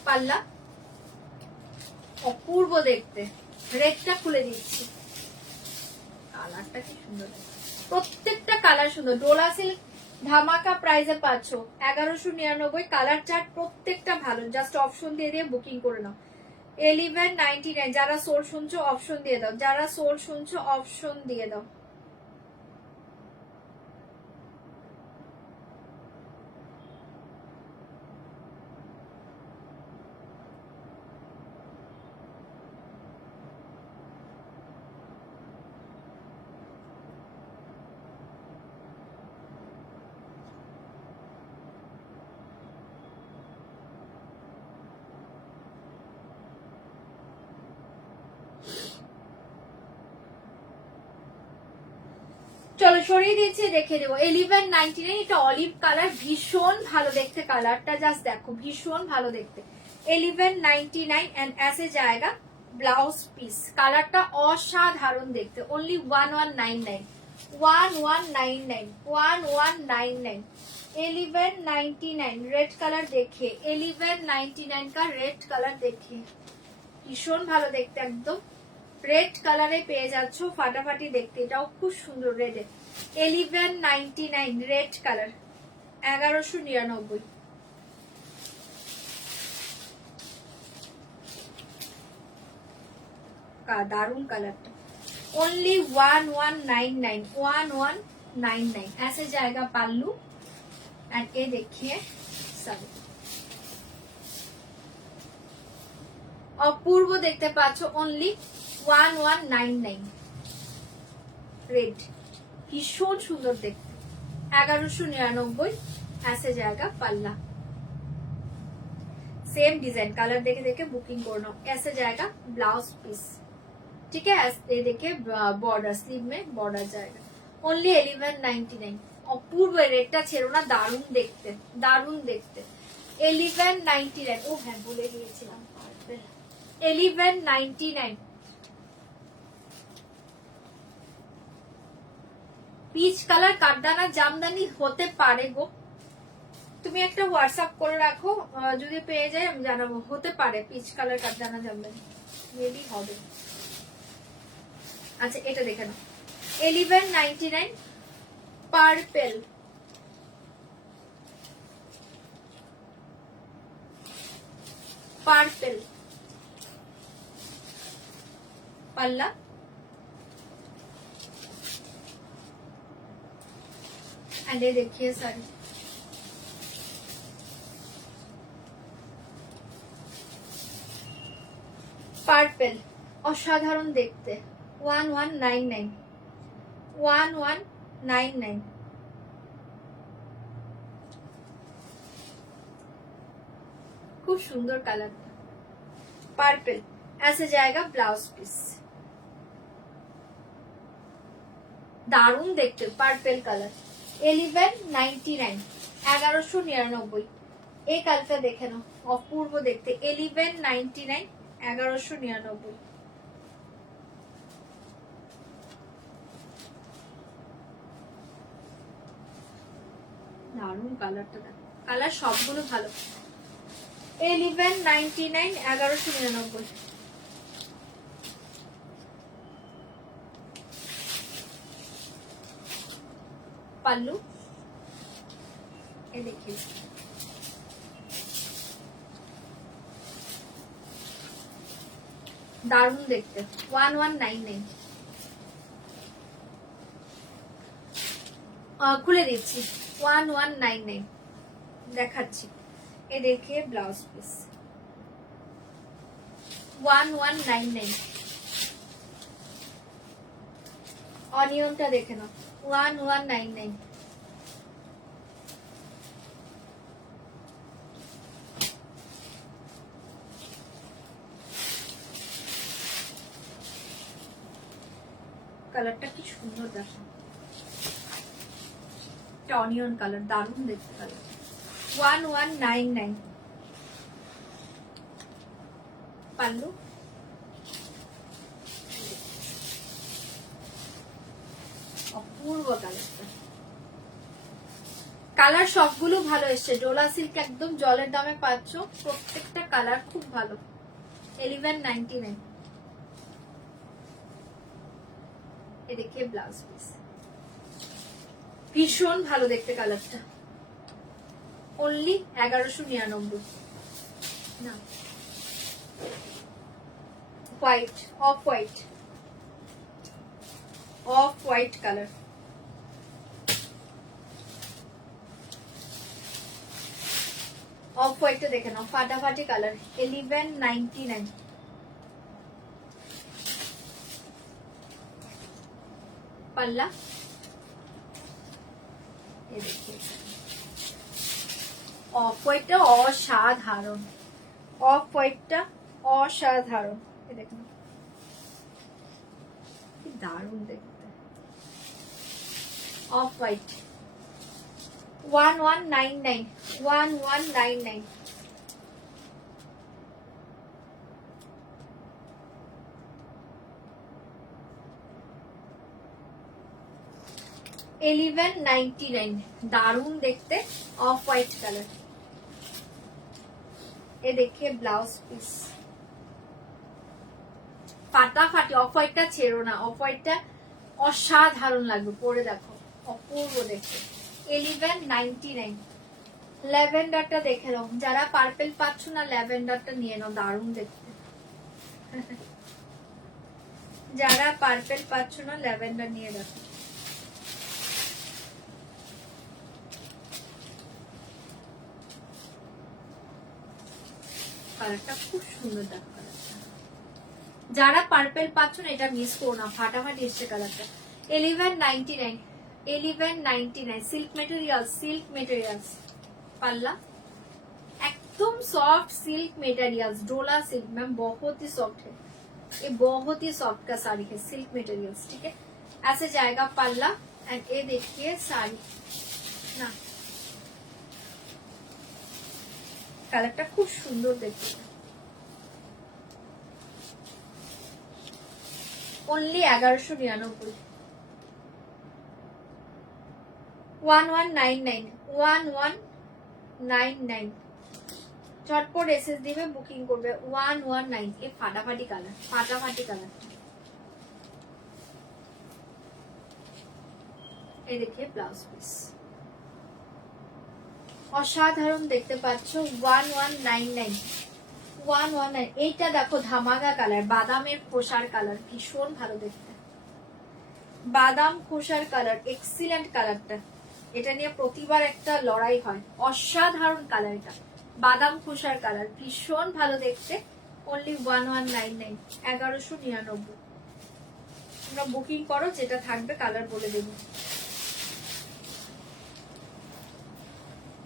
পাল্লা অপূর্ব দেখতে, রেডটা খুলে দিচ্ছি, কালারটা কি সুন্দর, প্রত্যেকটা কালার সুন্দর। ডোলা সিল্ক ধামাকা প্রাইসে পাচ্ছ 1199। কালার চার্ট প্রত্যেকটা ভালো, জাস্ট অপশন দিয়ে দিয়ে বুকিং করে নাও। 1199। যারা সোল শুনছো অপশন দিয়ে দাও, যারা সোল শুনছো অপশন দিয়ে দাও। চলো সরিয়ে দিয়েছি, দেখে দেবো। 1199। এটা অলিভ কালার, ভীষণ ভালো দেখতে, কালারটা জাস্ট দেখো, ভীষণ ভালো দেখতে। 1199 এন্ড ऐसे जाएगा ব্লাউজ পিস। কালারটা অসাধারণ দেখতে। অনলি 1199, 1199, 1199। 1199 रेड कलर देखिए, 1199 का रेड कलर देखिए, ভীষণ ভালো দেখতে, একদম রেড কালারে পেয়ে যাচ্ছ, ফাটাফাটি দেখতে, এটাও খুব সুন্দর রেডে। 1199 রেড কালার, 1199। দারুন কালারটা। ओनली 1199, 1199। ऐसे जाएगा पाल्लू एंड ये देखिए साड़ी, অপূর্ব দেখতে পাচ্ছ। ओनली 1199 রেড, ভীষণ সুন্দর দেখতে। 1199। ऐसे जाएगा पल्ला, सेम डिजाइन, कलर देखे देखे बुकिंग करना। ऐसे जाएगा ब्लाउज पीस, ठीक है। ऐसे देखे बॉर्डर, स्लीव में बॉर्डर जाएगा। ओनली 1199। অপূর্ব রেডটা ছেড়ো না, দারুণ দেখতে, দারুণ দেখতে। 1199। ও হ্যাঁ বলে দিয়েছিলাম, 1199। পিচ কালার কাঠদানা জামদানি হতে পারে গো, তুমি একটা হোয়াটসঅ্যাপ করে রাখো, যদি পেয়ে যায় আমি জানাবো। হতে পারে পিচ কালার কাঠদানা জামদানি, মেবি হবে। আচ্ছা এটা দেখে নাও, 1199 পার্পেল, পার্পেল পাল্লা, एंड ये देखिए साड़ी, পার্পেল অসাধারণ দেখতে। 1199, 1199। খুব সুন্দর কালারটা, পার্পেল। ऐसे जाएगा ब्लाउज पीस, দারুণ দেখতে, পার্পেল কালার। 1199, 1199। এই কালারটা দেখে নাও, অপূর্ব দেখতে। 1199, 1199। দারুণ কালারটা, কালার সবগুলো ভালো। 1199, 1199। পাল্লু এ देखिए, দারুণ দেখতে। 1199। খুলে দিচ্ছি, 1199 দেখাচ্ছি। এ দেখে ব্লাউজ পিস, 1199। অনিয়নটা দেখে নাও, 1199। কালারটা কি সুন্দর দেখো, এটা অনিয়ন কালার, দারুণ দেখতে কালার। 1199 পাল্লু, অপূর্ব কালারটা। কালার সবগুলো ভালো এসছে, ডোলা সিল্ক একদম জলের দামে পাচ্ছ, প্রত্যেকটা কালার খুব ভালো। 1199। এ দেখে ব্লাউজ পিস ভীষণ ভালো দেখতে কালারটা, অনলি 1199। না white, off white, off white colour. Off হোয়াইটটা দেখে নাও, ফাটাফাটি কালার। 1199। পাল্লা অফ হোয়াইটটা অসাধারণ, অফ হোয়াইটটা অসাধারণ। দেখুন কি দারুণ দেখতে। অফ হোয়াইট 1199, 1199।1199, দারুণ দেখতে, অফ হোয়াইট কালার। এ দেখে ব্লাউজ পিস ফাটাফাটি। অফ হোয়াইটটা ছেড়ো না, অফ হোয়াইটটা অসাধারণ লাগবে, পরে দেখো অপূর্ব দেখতে। 1199। ল্যাভেন্ডারটা দেখে নাও, যারা পার্পেল পাচ্ছ না ল্যাভেন্ডারটা নিয়ে নাও, দারুণ দেখতে। যারা পার্পেল পাচ্ছ না ল্যাভেন্ডার নিয়ে দেখো। কালারটা খুব সুন্দর দেখো কালারটা। যারা পার্পেল পাচ্ছ না এটা মিস করো না, ফাটাফাটি এসছে কালারটা। 1199, 1199। Silk materials, silk materials. পাল্লা एकदम सॉफ्ट सिल्क मटेरियल्स, डोला सिल्क मैम, बहुत ही सॉफ्ट है ये, बहुत ही सॉफ्ट का साड़ी है, सिल्क मटेरियल्स। ठीक है, ऐसे जाएगा पल्ला। एंड ये देखिए साड़ी ना, কালারটা খুব সুন্দর দেখতে। অনলি 1199। 1199, 1199। চটপট এসএস দিবে, বুকিং করবে। 119। এ ফাটাফাটি কালার, ফাটাফাটি কালার। এই দেখে ব্লাউজ পিস অসাধারণ দেখতে পাচ্ছ। 1199, 119। এইটা দেখো ধামাকা কালার, বাদামের খোসার কালার, ভীষণ ভালো দেখতে। বাদাম খোসার কালার, এক্সিলেন্ট কালারটা। এটা নিয়ে প্রতিবার একটা লড়াই হয়, অসাধারণ কালার এটা। বাদাম খোসার কালার, ভীষণ ভালো দেখতে। অনলি 1199, 1199। তোমরা বুকিং করো, যেটা থাকবে কালার বলে দেব।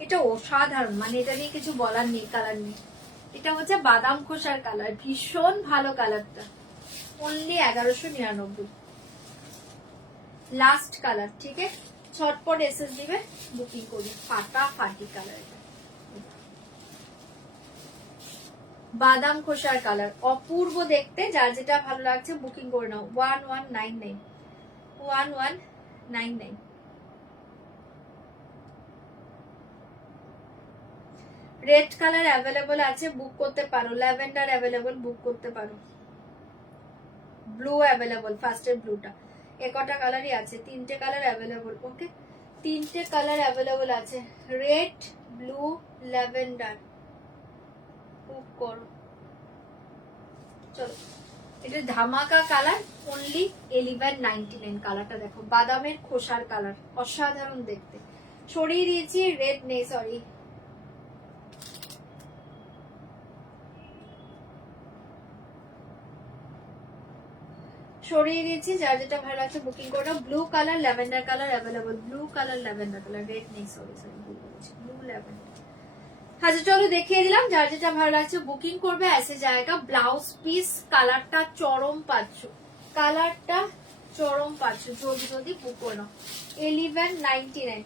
এটা অসাধারণ, মানে এটা নিয়ে কিছু বলার নেই, কালার নেই। এটা হচ্ছে বাদাম খোসার কালার, ভীষণ ভালো কালারটা। অনলি 1199। Last colour. ঠিক আছে, ছটপট এসএস দিবে, বুকিং করবে। ফাটাফাটি কালার, বাদাম খোসার কালার, অপূর্ব দেখতে। যার যেটা ভালো লাগছে বুকিং করে নাও। 1199, 1199। রেড কালার অ্যাভেলেবল আছে, বুক করতে পারো। ল্যাভেন্ডার অ্যাভেলেবল, বুক করতে পারো। ব্লু অ্যাভেলেবল, ফার্স্টের ব্লুটা। একটা কালারই আছে, তিনটে কালার অ্যাভেলেবল। ওকে, তিনটে কালার অ্যাভেলেবল আছে, রেড, ব্লু, ল্যাভেন্ডার। বুক করো, চলো। এটা ধামাকা কালার, অনলি 1199। কালারটা দেখো, বাদামের খোসার কালার, অসাধারণ দেখতে। সরিয়ে দিয়েছি, রেড নেই, সরি। সরিয়ে দিয়েছি, যার যেটা ভালো লাগছে বুকিং করো। Blue colour, lavender colour available. Blue colour, lavender colour, red নেই, সরি সরি, ভুল বলেছি। Blue lavender. আচ্ছা চলো, দেখিয়ে দিলাম। যার যেটা ভালো লাগছে বুকিং করবে। এসে জায়গা ব্লাউজ পিস, কালারটা চরম পাচ্ছ, কালারটা চরম পাচ্ছ, জলদি জলদি বুক করো। 1199।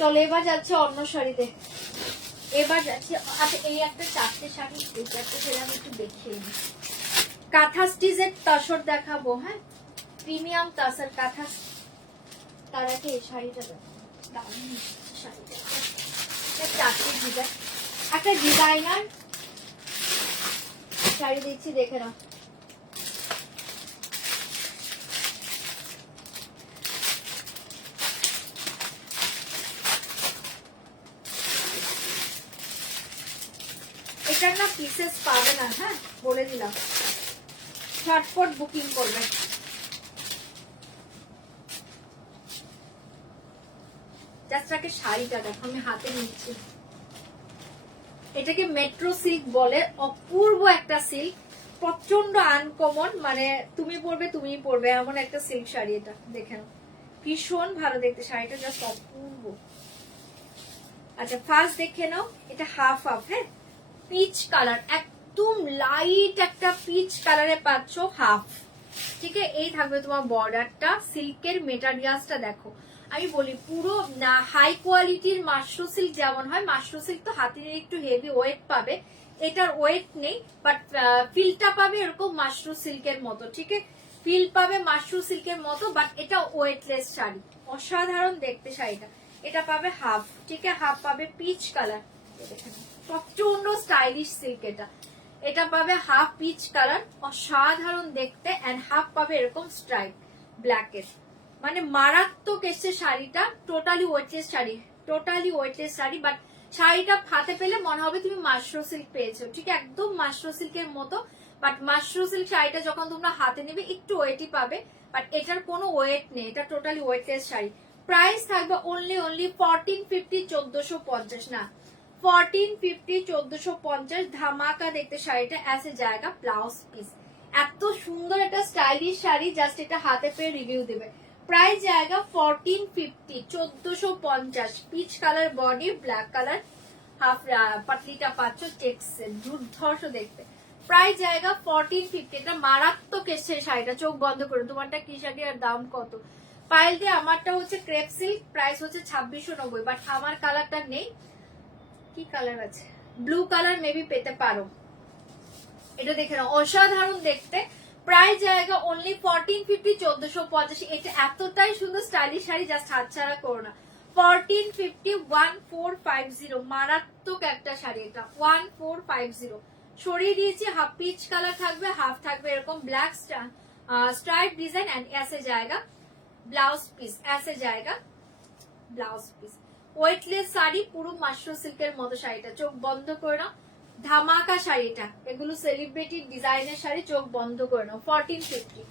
চলো এবার যাচ্ছে অন্য শাড়িতে। এবার যাচ্ছি, আচ্ছা এই একটা 4টে শাড়ি, এই 4টে শাড়ি আমি একটু দেখিয়ে নিই। কাঁথা স্টিচের তসর দেখাবো, হ্যাঁ প্রিমিয়াম তাসার কাঁথা। তার আগে এই শাড়িটা দেখো, দারুণ শাড়িটা, 4টে ডিজাইন, একটা ডিজাইনার শাড়ি দিচ্ছি, দেখে নাও। এটার না পিসেস পাবে না, হ্যাঁ বলে দিলাম, ঝটপট বুকিং করবে। জাস্ট আগে শাড়িটা দেখো, আমি হাতে নিচ্ছি। এটাকে মেট্রো সিল্ক বলে, অপূর্ব একটা সিল্ক, প্রচন্ড আনকমন, মানে তুমি পরবে এমন একটা সিল্ক শাড়ি। এটা দেখে নাও, ভীষণ ভালো দেখতে শাড়িটা, জাস্ট অপূর্ব। আচ্ছা ফার্স্ট দেখে নাও, এটা হাফ হাফ, হ্যাঁ পিচ কালার, একদম লাইট একটা পিচ কালারে পাচ্ছ হাফ, ঠিক আছে। এই থাকবে তোমার বর্ডারটা, সিল্কের মেটেরিয়ালসটা দেখো, আমি বলি পুরো না হাই কোয়ালিটির মাশরু সিল্ক যেমন হয়, মাশরু সিল্ক তো হাতে নিয়ে একটু হেভি ওয়েট পাবে, এটার ওয়েট নেই, বাট ফিলটা পাবে এরকম মাশরু সিল্কের মতো, ঠিক আছে, ফিল পাবে মাশরু সিল্কের মতো, বাট এটা ওয়েটলেস শাড়ি, অসাধারণ দেখতে শাড়িটা। এটা পাবে হাফ, ঠিক আছে, হাফ পাবে পিচ কালার, প্রচন্ড স্টাইলিশ সিল্ক এটা। এটা পাবে হাফ পিচ কালার, অসাধারণ দেখতে, এন্ড হাফ পাবে এরকম স্ট্রাইপ ব্ল্যাকের, মানে মারাত্মক এসছে শাড়িটা। Totally weightless sari, totally weightless sari, but শাড়িটা হাতে পেলে মনে হবে তুমি মাশরু সিল্ক পেয়েছো, ঠিক একদম মাশরু সিল্কের মতো, বাট মাশরু সিল্ক শাড়িটা যখন তোমরা হাতে নেবে একটু ওয়েটই পাবে, বাট এটার কোনো ওয়েট নেই, এটা টোটালি ওয়েটলেস শাড়ি। প্রাইস থাকবে অনলি 1450, 1450 না 1450, 1450, ধামাকা দেখতে শাড়িটা, এসে জায়গা ব্লাউজ পিস। এত সুন্দর একটা স্টাইলিশ শাড়ি, জাস্ট এটা হাতে পেয়ে রিভিউ দেবে। প্রাইস জায়গা 1450, 1450, peach colour body, black colour half পাতলিটা পাচ্ছ চেক্স, দুর্ধর্ষ দেখতে। প্রাইস জায়গা 1450, এটা মারাত্মক এসছে শাড়িটা, চোখ বন্ধ করে। তোমারটা কি শাড়ি আর দাম কত? পাইল দিয়ে আমারটা হচ্ছে ক্রেপ সিল্ক, প্রাইস হচ্ছে 2690, বাট আমার কালারটা নেই। কি কালার আছে? ব্লু কালার মেবি পেতে পারো। এটা দেখে নাও, অসাধারণ দেখতে। প্রাইস জায়গা অনলি 1450, 1450। এটা এতটাই সুন্দর স্টাইলিশ শাড়ি, জাস্ট হাতছাড়া করো না। 1450, 1450, মারাত্মক একটা শাড়ি এটা, 1450। সরিয়ে দিয়েছি, হাফ পিচ কালার থাকবে, হাফ থাকবে এরকম ব্ল্যাক স্ট্রাইপ ডিজাইন, এন্ড এসে জায়গা ব্লাউজ পিস, এসে জায়গা ব্লাউজ পিস। ওয়েটলেস শাড়ি, পুরো মাশরু সিল্কের মতো শাড়িটা, চোখ বন্ধ করে নাও, ধামাকা শাড়িটা। এগুলো সেলিব্রিটি ডিজাইনের শাড়ি, চোখ বন্ধ করে নাও। 1450,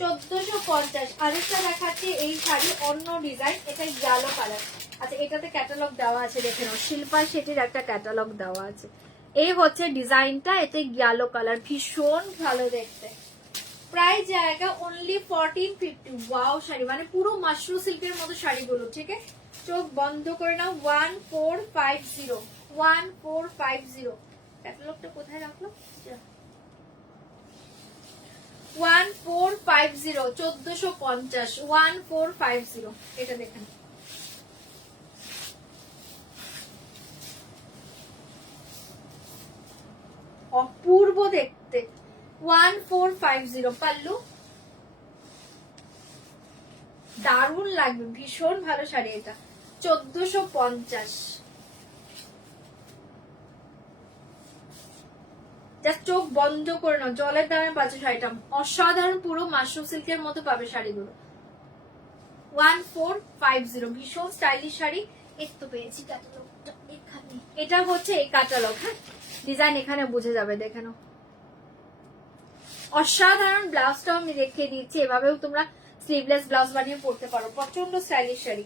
1450। আরেকটা দেখাচ্ছি এই শাড়ি, অন্য ডিজাইন, এটা ইয়েলো কালার। আচ্ছা এটাতে ক্যাটালগ দেওয়া আছে, দেখে নাও, শিল্পা শেঠির একটা ক্যাটালগ দেওয়া আছে। এই হচ্ছে ডিজাইনটা, এটা ইয়েলো কালার, ভীষণ ভালো দেখতে। প্রাইস জায়গা অনলি 1450। ওয়াও শাড়ি, মানে পুরো মাশরু সিল্কের মতো শাড়িগুলো, ঠিক আছে। চোখ বন্ধ করে নাও। 1450, 1450। ক্যাটালগটা কোথায় রাখলো? 1450, 1450, 1450। এটা দেখেন, অপূর্ব দেখতে। 1450 পাল্লু, দারুণ লাগবে, ভীষণ ভালো শাড়ি এটা। 1450, জাস্ট চোখ বন্ধ করে নাও, জলের দামে পাচ্ছে শাড়িটা, অসাধারণ, পুরো মাশরু সিল্কের মতো পাবে শাড়িগুলো। 1450, ভীষণ স্টাইলিশ শাড়ি। একটু পেয়েছি ক্যাটালগটা এখানে, এটা হচ্ছে এই ক্যাটালগ, হ্যাঁ ডিজাইন এখানে বুঝে যাবে, দেখে নাও, অসাধারণ। ব্লাউজটাও আমি দেখিয়ে দিচ্ছি, এভাবেও তোমরা স্লিভলেস ব্লাউজ বানিয়ে পরতে পারো, প্রচন্ড স্টাইলিশ শাড়ি।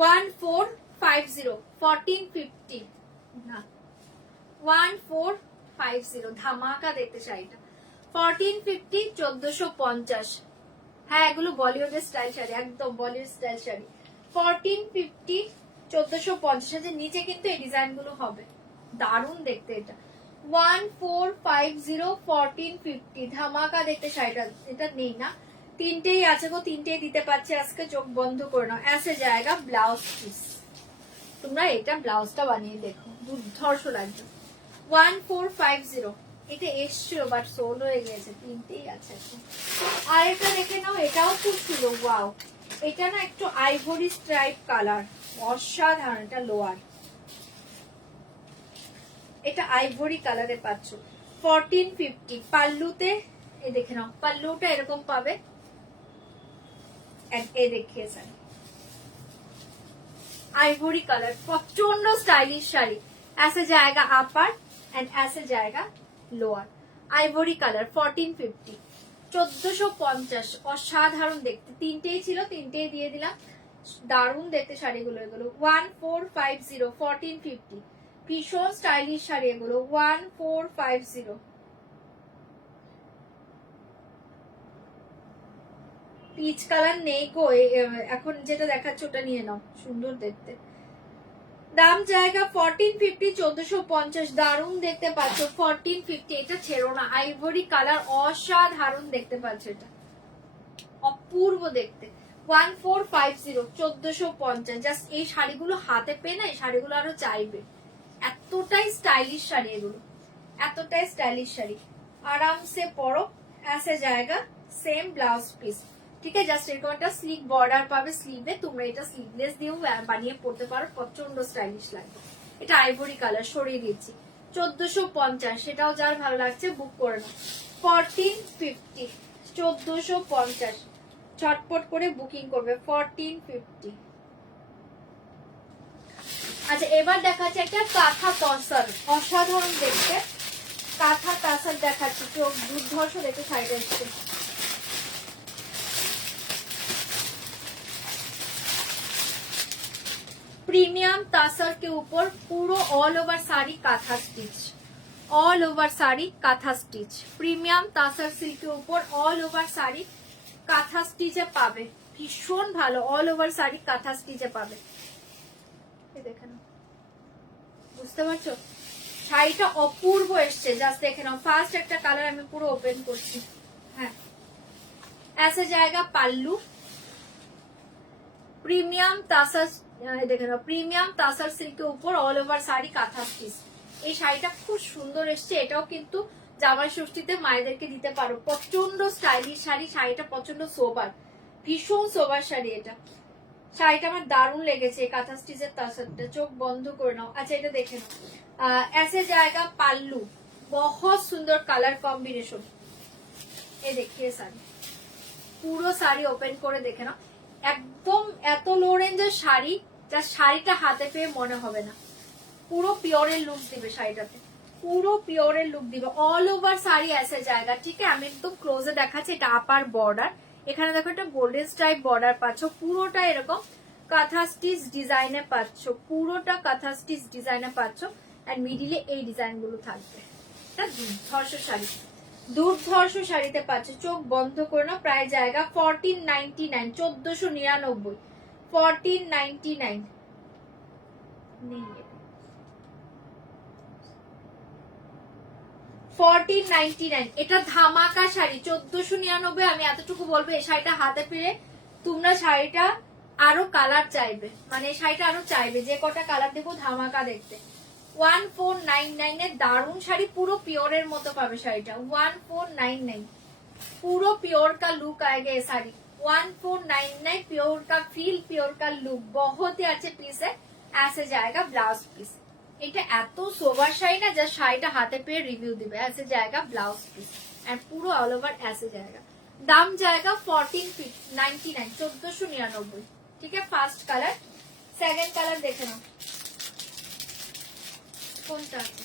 1450, 1450 না 1450, ধামাকা দেখতে শাড়িটা। 1450, 1450। হ্যাঁ এগুলো বলিউডের স্টাইল শাড়ি, একদম বলিউড স্টাইল শাড়ি। 1450, 1450, নিচে কিন্তু এই ডিজাইন গুলো হবে, দারুণ দেখতে এটা। 1450, 1450, ধামাকা দেখতে শাড়িটা। এটা নেই না, তিনটেই আছে গো, তিনটেই দিতে পারছি আজকে, চোখ বন্ধ করে নাও। এসে জায়গা ব্লাউজ পিস, তোমরা এটা ব্লাউজটা বানিয়ে দেখো, দুর্ধর্ষ লাগবে। 1450 এটা এসছিল বাট সোল হয়ে গেছে, তিনটেই আছে। আর এটা দেখে নাও, এটাও খুব সুন্দর। ওয়াও, এটা না একটু আইভরি স্ট্রাইপ কালার, অসাধারণ। এটা লোয়ার, এটা আইভরি কালারে পাচ্ছ 1450। পাল্লুতে এ দেখে নাও, পাল্লুটা এরকম পাবে, এ দেখিয়েছেন आइवरी कलर, प्रचंड स्टाइलिश शाड़ी। ऐसे जाएगा अपर एंड ऐसे जाएगा लोअर। Ivory colour 1450, 1450। অসাধারণ দেখতে, তিনটেই ছিল, তিনটেই দিয়ে দিলাম। দারুণ দেখতে শাড়িগুলো এগুলো। 1450, 1450, ভীষণ স্টাইলিশ শাড়ি এগুলো। 1450। পিচ কালার নেই গো, এখন যেটা দেখাচ্ছে ওটা নিয়ে নাও, সুন্দর দেখতে। দাম জায়গা 1450, 1450। দারুণ দেখতে পাচ্ছ 1450। এটা ছেড়ো না, আইভরি কালার, অসাধারণ দেখতে পাচ্ছ, এটা অপূর্ব দেখতে। 1450, 1450। জাস্ট এই শাড়িগুলো হাতে পেয়ে না, এই শাড়িগুলো আরো চাইবে, এতটাই স্টাইলিশ শাড়ি এগুলো, এতটাই স্টাইলিশ শাড়ি। আরাম সে পরো। ऐसे जाएगा सेम ब्लाउज पीस, ঠিক আছে। জাস্ট এরকম একটা স্লিক বর্ডার পাবে স্লিভে, তোমরা এটা স্লিভলেস দিয়েও বানিয়ে পড়তে পারো, প্রচন্ড স্টাইলিশ লাগবে। এটা আইভরি কালার, সরিয়ে দিচ্ছি। 1450, সেটাও যার ভালো লাগছে বুক করে নাও। 1450, 1450, চটপট করে বুকিং করবে। 1450। আচ্ছা, এবার দেখাচ্ছে একটা কাঁথা তসর, অসাধারণ দেখতে কাঁথা তসর দেখাচ্ছি। চোখ দুর্ধর্ষ দেখতে শাড়িটা এসছে। प्रीमियम तासर के ऊपर पूरा all over sari kantha stitch, all over sari kantha stitch. Premium tussar silk के ऊपर ऑल ओवर साड़ी काथा स्टिचे पाবে, ভীষণ ভালো। অল ওভার শাড়ি কাঁথা স্টিচে পাবে। দেখে নাও, বুঝতে পারছো শাড়িটা অপূর্ব এসছে। জাস্ট দেখে নাও, ফার্স্ট একটা কালার আমি পুরো ওপেন করছি। হ্যাঁ, ऐसे जाएगा পাল্লু। প্রিমিয়াম তাসার, দেখে নাও, প্রিমিয়াম তাসার সিল্কের উপর অল ওভার শাড়ি কাঁথা স্টিচ। এই শাড়িটা খুব সুন্দর এসছে, এটাও কিন্তু জামাই ষষ্ঠীতে মায়েদেরকে দিতে পারো। প্রচন্ড স্টাইলিশ শাড়ি, শাড়িটা প্রচন্ড সোবার, ভীষণ সোবার শাড়ি এটা। শাড়িটা আমার দারুণ লেগেছে, কাঁথা স্টিচের তাসারটা। চোখ বন্ধ করে নাও। আচ্ছা, এটা দেখে নাও, ऐसे जाएगा পাল্লু, बहुत সুন্দর কালার কম্বিনেশন। এ দেখিয়ে শাড়ি, পুরো শাড়ি ওপেন করে দেখে নাও। একদম এত লো রেঞ্জের শাড়ি, যা শাড়িটা হাতে পেয়ে মনে হবে না। পুরো পিওরের লুক দিবে শাড়িটাতে, পুরো পিওরের লুক দিবে। অল ওভার শাড়ি ऐसे जाएगा, ঠিক আছে। আমি একদম ক্লোজে দেখাচ্ছি। এটা আপার বর্ডার, এখানে দেখো একটা গোল্ডেন স্ট্রাইপ বর্ডার পাচ্ছ। পুরোটা এরকম কাঁথা স্টিচ ডিজাইনে পাচ্ছ, পুরোটা কাঁথা স্টিচ ডিজাইনে পাচ্ছ। আর মিডিলে এই ডিজাইন গুলো থাকবে। এটা দুর্ধর্ষ শাড়ি, দুর্ধর্ষ শাড়িতে পাচ্ছ। চোখ বন্ধ করে না। প্রায় জায়গা 1499, 1499, 1499। 1499 এটা ধামাকা শাড়ি। 1499। আমি এতটুকু বলবো, এই শাড়িটা হাতে পেরে তোমরা শাড়িটা আরো কালার চাইবে, মানে এই শাড়িটা আরো চাইবে। যে কটা কালার দেবো ধামাকা দেখতে। 1499 এর দারুণ শাড়ি, পুরো পিওরের মতো পাবে শাড়িটা। 1499 पूरा प्योर का लुक आएगा ये साड़ी। 1499 प्योर का फील, प्योर का लुक, बहुत ही अच्छे पीस है। ऐसे जाएगा ब्लाउज पीस। এটা এত সোবার শাড়ি না, যা শাড়িটা হাতে পেয়ে রিভিউ দিবে। ऐसे जाएगा ब्लाउज पीस एंड पूरा ऑल ओवर ऐसे जाएगा। दाम जाएगा 1499, 1499, ठीक है। ফার্স্ট কালার, সেকেন্ড কালার দেখে নাও কোনটা আছে।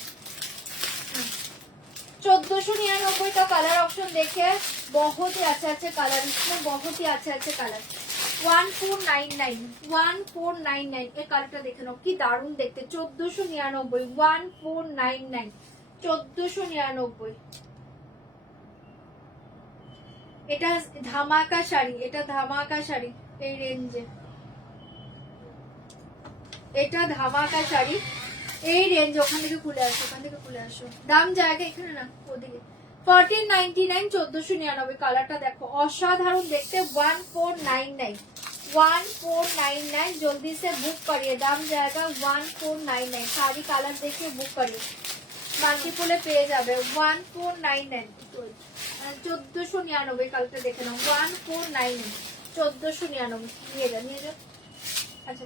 1499 का कलर ऑप्शन देखे, बहुत ही अच्छे अच्छे कलर, इसमें बहुत ही अच्छे अच्छे कलर। 1499, 1499 এই কালারটা দেখে নাও, কি দারুণ দেখতে। 1499, 1499, 1499। এটা ধামাকা শাড়ি, এটা ধামাকা শাড়ি এই রেঞ্জে, এটা ধামাকা শাড়ি এই রেঞ্জ। ওখান থেকে খুলে আসো, ওখান থেকে খুলে আসো। দাম জায়গা এখানে না, ওদিকে। 1499, 1499। কালারটা দেখো, অসাধারণ দেখতে। 1499, 1499 जल्दी से बुक करिए, दाम जाएगा 1499। सारी कलर देखिए बुक करिए, মাল্টিপলে পেয়ে যাবে 1499। 1499 কালকে দেখে নাও 1499 1499 নিয়ে যা নিয়ে যা। আচ্ছা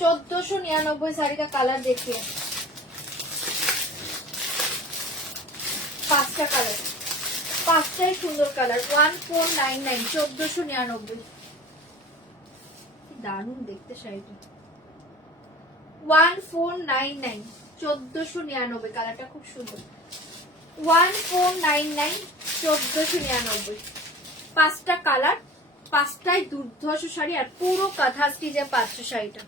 1499 साड़ी का कलर देखिए, 5টা কালার, 5টাই সুন্দর কালার। 1499 1499 দারুণ দেখতে শাড়িটা। 1499 1499 কালারটা খুব সুন্দর। 1499 1499 5টা কালার, 5টাই দুর্ধর্ষ শাড়ি আর পুরো কাঁথা স্টিচে পাচ্ছ শাড়িটা।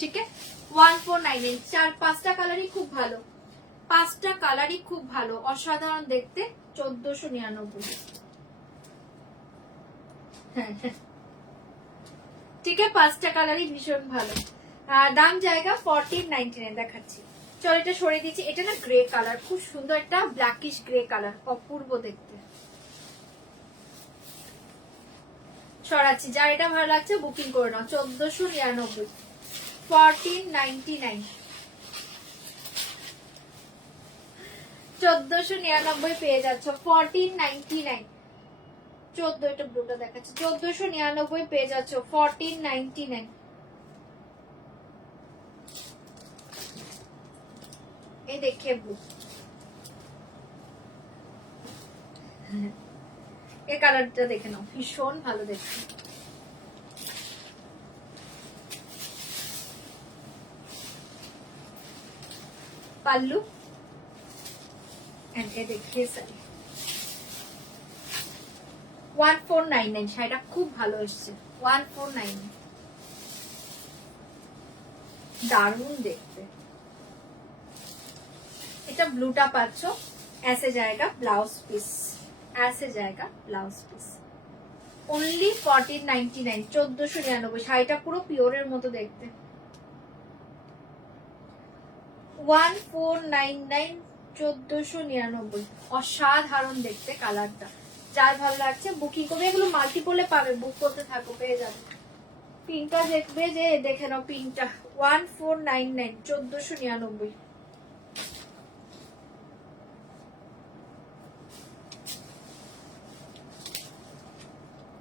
ঠিক আছে 1499 4-5টা কালারই খুব ভালো, 5টা কালারই খুব ভালো, অসাধারণ দেখতে। 1499 ঠিক আছে 5টা কালারই ভীষণ ভালো। দাম জায়গা 1499 দেখাচ্ছি। চল এটা সরিয়ে দিচ্ছি। এটা না গ্রে কালার, খুব সুন্দর একটা ব্ল্যাকিশ গ্রে কালার, অপূর্ব দেখতে। সরাচ্ছি, যার এটা ভালো লাগছে বুকিং করে নাও। 1499 1499 1499 পেয়ে যাচ্ছ 1499। 14 এটা ব্লুটা দেখাচ্ছে 1499 পেয়ে যাচ্ছ 1499। এই দেখে ব্লু, এই কালারটা দেখে নাও, ভীষণ ভালো দেখতে। পাল্লু এন্ড এ দেখে শাড়ি 1499 শাড়িটা খুব ভালো এসছে। 1499 দারুণ দেখতে। এটা ব্লুটা পাচ্ছ, ऐसे जाएगा ब्लाउज पीस, ऐसे जाएगा ब्लाउज पीस। ओनली 1499 1499 শাড়িটা পুরো পিওরের মতো দেখতে। 1499 1499 অসাধারণ দেখতে কালারটা। যার ভালো লাগছে বুকিং করবে, এগুলো মাল্টিপলে পাবে, বুক করতে থাকো পেয়ে যাবে। পিনটা দেখবে যে দেখে নাও পিনটা 1499 1499।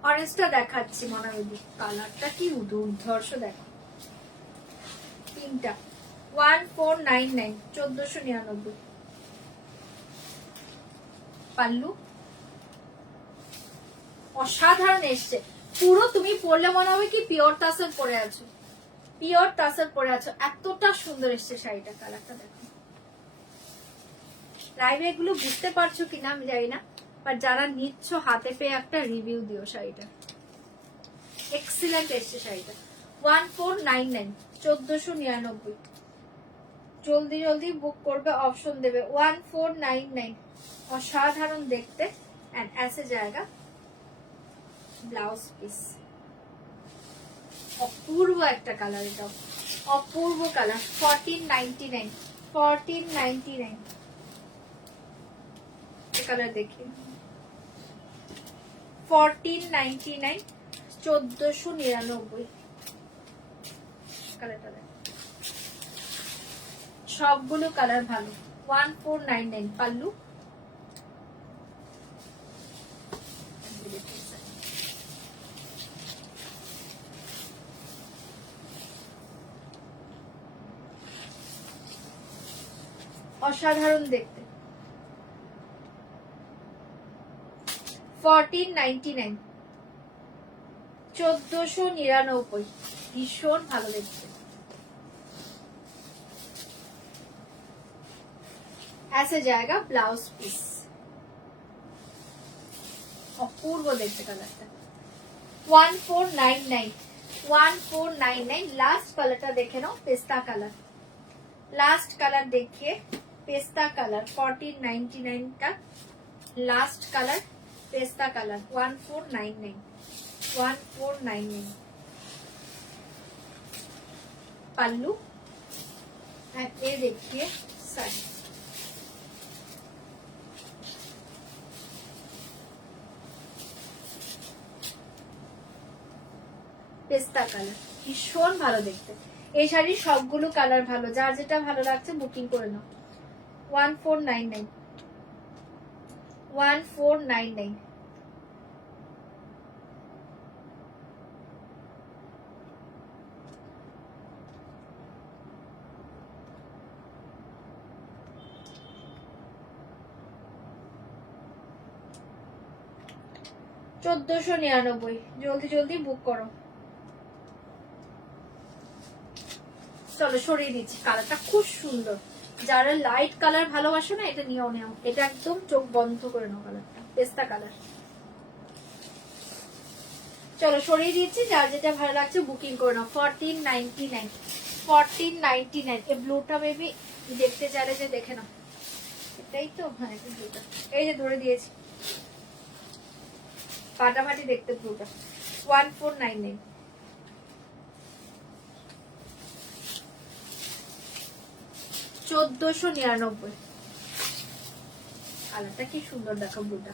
অরেঞ্জটা দেখাচ্ছি মনে হয়, কালারটা কি দুর্ধর্ষ দেখো। পিনটা 1499 1499। পাল্লু অসাধারণ এসছে পুরো, তুমি পরলে মনে হবে কি পিওর তাসর পরে আছো, পিওর তাসর পরে আছো, এতটা সুন্দর এসছে শাড়িটা। কালারটা দেখো, লাইভে এগুলো বুঝতে পারছো কিনা আমি জানি না, বাট যারা নিচ্ছ হাতে পেয়ে একটা রিভিউ দিও। শাড়িটা এক্সিলেন্ট এসছে শাড়িটা। 1499 1499 জলদি জলদি বুক করবে, অপশন দেবে। 1499 অসাধারণ দেখতে এন্ড ऐसे जाएगा ব্লাউজ পিস। অপূর্ব একটা কালার, এটা অপূর্ব কালার। 1499 1499 কালার দেখি 1499 1499 কালারটা দেখ, সবগুলো কালার ভালো। 1499 পাল্লু অসাধারণ দেখতে। 1499 1499 ভীষণ ভালো দেখতে। ऐसे जाएगा ब्लाउज पीस। অপূর্ব দেখতে কালারটা। 1499 1499 লাস্ট কালারটা দেখে নাও, পেস্তা কালার। লাস্ট কালার দেখিয়ে পেস্তা কালার 1499 का लास्ट कलर पेस्ता कलर 1499 1499 পাল্লু, আর এ देखिए শাড়ি। পেস্তা কালার, ভীষণ ভালো দেখতে। এই শাড়ির সবগুলো কালার ভালো, যার যেটা ভালো লাগছে বুকিং করে নাও। 1499, 1499। $1499, জলদি জলদি বুক করো। চলো সরিয়ে দিচ্ছি, কালারটা খুব সুন্দর। যারা লাইট কালার ভালোবাসো না, এটা নিয়েও নেও, এটা একদম চোখ বন্ধ করে নাও। কালারটা পেস্তা কালার। চলো সরিয়ে দিচ্ছি, যার যেটা ভালো লাগছে বুকিং করে নাও। 1499, 1499। এই ব্লুটা বেবি দেখতে চাইলে যে দেখে নাও, এটাই তো। হ্যাঁ ব্লুটা, এই যে ধরে দিয়েছি, ফাটাফাটি দেখতে ব্লুটা। 1499। $1499। কালারটা কি সুন্দর দেখো ব্লুটা।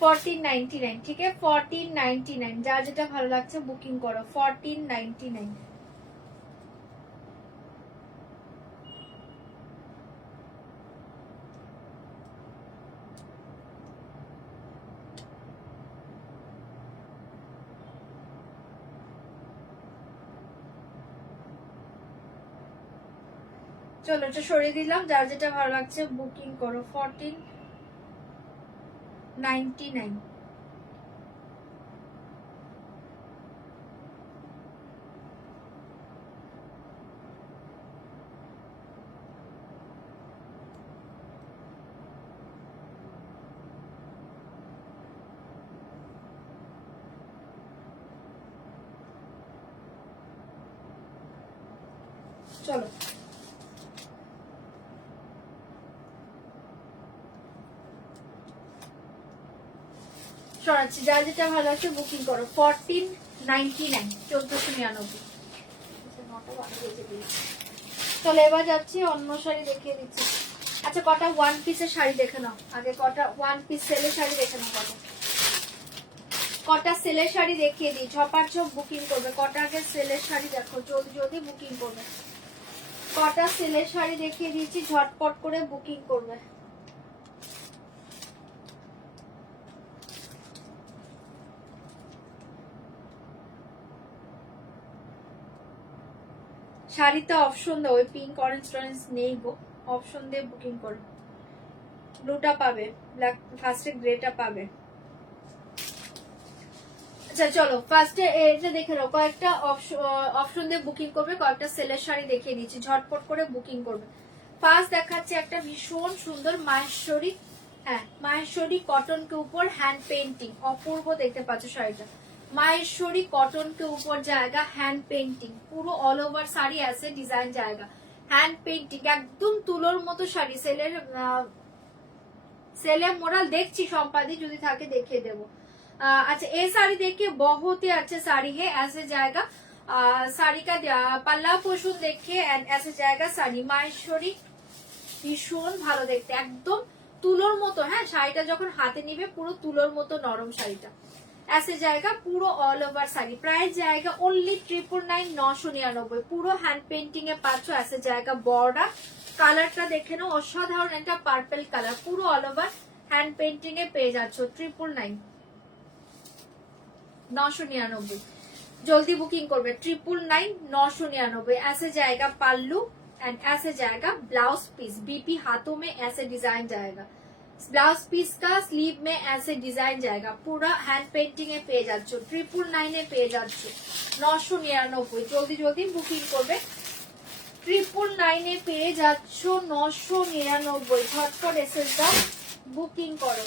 1499, ঠিক আছে 1499। যার যেটা ভালো লাগছে বুকিং করো। 1499। চলো এটা সরিয়ে দিলাম, যার যেটা ভালো লাগছে বুকিং করো। 1499। চলো সরাচ্ছি, যার যেটা ভালো লাগছে বুকিং করো। 1499, 1499। চলো এবার যাচ্ছি অন্য শাড়ি দেখিয়ে দিচ্ছি। আচ্ছা কটা ওয়ান পিসের শাড়ি দেখে নাও আগে, কটা ওয়ান পিস সেলের শাড়ি দেখে নাও। কটা সেলের শাড়ি দেখিয়ে দিই, ঝপার ঝপ বুকিং করবে। কটা আগে সেলের শাড়ি দেখো, জলদি জলদি বুকিং করবে। কটা সেলের শাড়ি দেখিয়ে দিচ্ছি, ঝটপট করে বুকিং করবে। শাড়িতে অপশন দাও, ওই পিঙ্ক অরেঞ্জ টরেঞ্জ নেই গো, অপশন দিয়ে বুকিং করো। ব্লুটা পাবে, ব্ল্যাক ফার্স্টে গ্রেটা পাবে। আচ্ছা চলো ফার্স্টে এটা দেখে নাও, কয়েকটা অপশন দিয়ে বুকিং করবে, কয়েকটা সেলের শাড়ি দেখিয়ে দিচ্ছি, ঝটপট করে বুকিং করবে। ফার্স্ট দেখাচ্ছে একটা ভীষণ সুন্দর মাহেশ্বরী, হ্যাঁ মাহেশ্বরী কটন কে উপর হ্যান্ড পেন্টিং, অপূর্ব দেখতে পাচ্ছ শাড়িটা। মাহেশ্বরী কটন কে উপর জায়গা হ্যান্ড পেন্টিং, পুরো অল ওভার শাড়ি আছে ডিজাইন জায়গা হ্যান্ড পেন্টিং, একদম তুলোর মতো শাড়ি। সেলের মোরাল দেখছি সম্পাদি, যদি থাকে দেখিয়ে দেবো। अच्छा ये साड़ी देखिए बहुत ही अच्छे साड़ी है, ऐसे जाएगा साड़ी का पल्ला पोषण देखिए एंड ऐसे जाएगा শাড়ি। মাহেশ্বরী ভীষণ ভালো দেখতে, একদম তুলোর মতো। হ্যাঁ শাড়িটা যখন হাতে নিবে পুরো তুলোর মতো নরম শাড়িটা। ऐसे जाएगा পুরো অল ওভার শাড়ি, প্রাইস जाएगा ओनली 999, 999। পুরো হ্যান্ড পেন্টিং এ পাচ্ছ। ऐसे जाएगा বর্ডার, কালারটা দেখে নাও অসাধারণ একটা পার্পল কালার, পুরো অল ওভার হ্যান্ড পেন্টিং এ পেয়ে যাচ্ছ। 999, 999। जल्दी बुकिंग করবে। 999, 999। ऐसे जाएगा पल्लू एंड ऐसे जाएगा ब्लाउज पीस, बीपी हाथों में ऐसे डिजाइन जाएगा। ब्लाउज पीस का स्लीव में ऐसे डिजाइन जाएगा, पूरा हैंड पेंटिंग ए पेज যাচ্ছে। 999 এ পেয়ে যাচ্ছে 999। জলদি জলদি বুকিং করবে। 999 এ পেয়ে যাচ্ছ 999। ঝটপট এসএস দাও, বুকিং করো।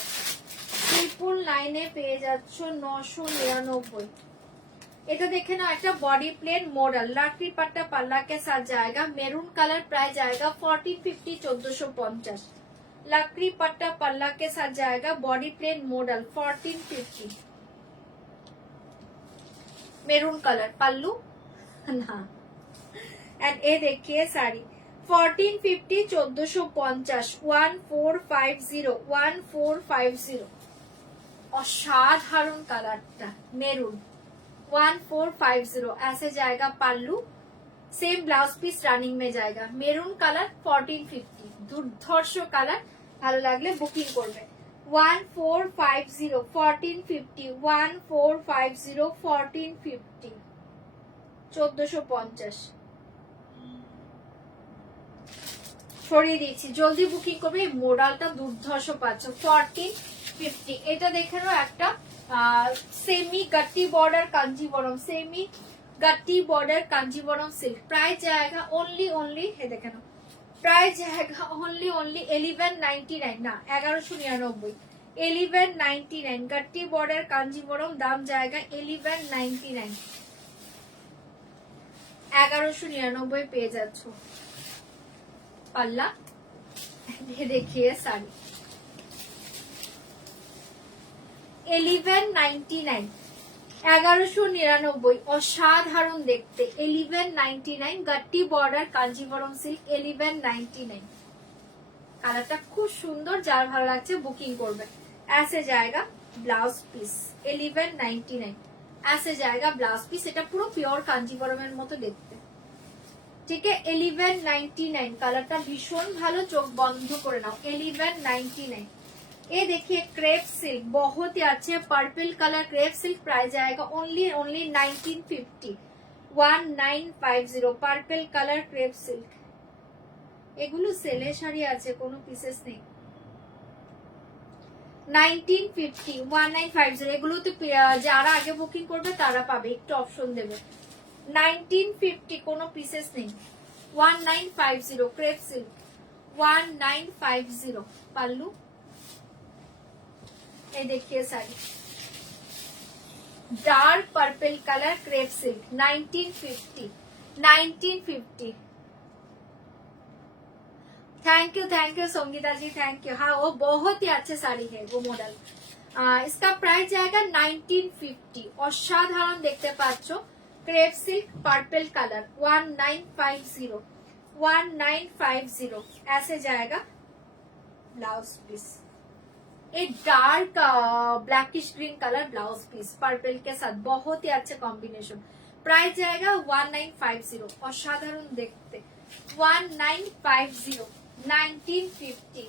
999 এ পেয়ে যাচ্ছ 999। এটা দেখে নাও একটা बॉडी प्लेन मॉडल लाकड़ी पट्टा पल्ला के साथ जाएगा, मेरून कलर, प्राइस जाएगा 1450, 1450। लाकड़ी पट्टा पल्ला के साथ जाएगा, body plain model 1450। Maroon colour पल्लू ना एंड ए देखिए साड़ी 1450 1450 1450 1450 असाधारण कलरটা मेरून 1450 ऐसे जाएगा पल्लू सेम ब्लाउज पीस रनिंग में जाएगा मेरून कलर 1450 दुर्धर्ष कलर ভালো লাগলে বুকিং করবে 1450 1450 1450 1450 1450 সরিয়ে দিচ্ছি জলদি বুকিং করবে এই মডেলটা দুর্ধর্ষ পাচ্ছ 1450 এটা দেখে নাও একটা सेमी गट्टी बॉर्डर कांजीवरम सेमी गट्टी बॉर्डर कांजीवरम सिल्क प्राइस जाएगा ओनली हे देखे ना प्राइस जाएगा ओनली 1199 ना 1199 1199 गट्टी बॉर्डर कांजीवरम दाम जाएगा 1199 1199 পেয়ে যাচ্ছ পাল্লা देखिए साड़ी 1199 1199 অসাধারণ দেখতে 1199 গट्टी বর্ডার কাঞ্জিভরম সিল্ক 1199 কালারটা খুব সুন্দর যার ভালো লাগছে বুকিং করবে ऐसे जाएगा ब्लाउज पीस 1199 ऐसे जाएगा ब्लाउज पीस এটা পুরো পিওর কাঞ্জিভরমের মতো দেখতে ठीक है 1199 কালারটা ভীষণ ভালো চোখ বন্ধ করে নাও 1199 ये देखिए क्रेप सिल्क बहुत ही अच्छे purple colour crepe silk price आएगा only 1950 1950 purple colour crepe silk এগুলো সেলে শাড়ি আছে কোনো পিসেস নেই 1950 1950 এগুলো তো যারা আগে বুকিং করবে তারা পাবে একটু অপশন দেবে 1950 কোনো পিসেস নেই 1950 ক্রেপ সিল্ক 1950 পাল্লু ये देखिए sari dark purple colour crepe silk 1950 thank you Sangeeta ji thank you हाँ वो बहुत ही अच्छे साड़ी है वो मॉडल इसका प्राइस जाएगा 1950 असाधारण देखते पाচ্ছো क्रेप सिल्क पर्पल कलर 1950 ऐसे जाएगा ब्लाउज पीस एक dark blackish green colour blouse piece purple के साथ बहुत ही अच्छा कॉम्बिनेशन प्राइस जाएगा 1950 असाधारण देखते 1950 1950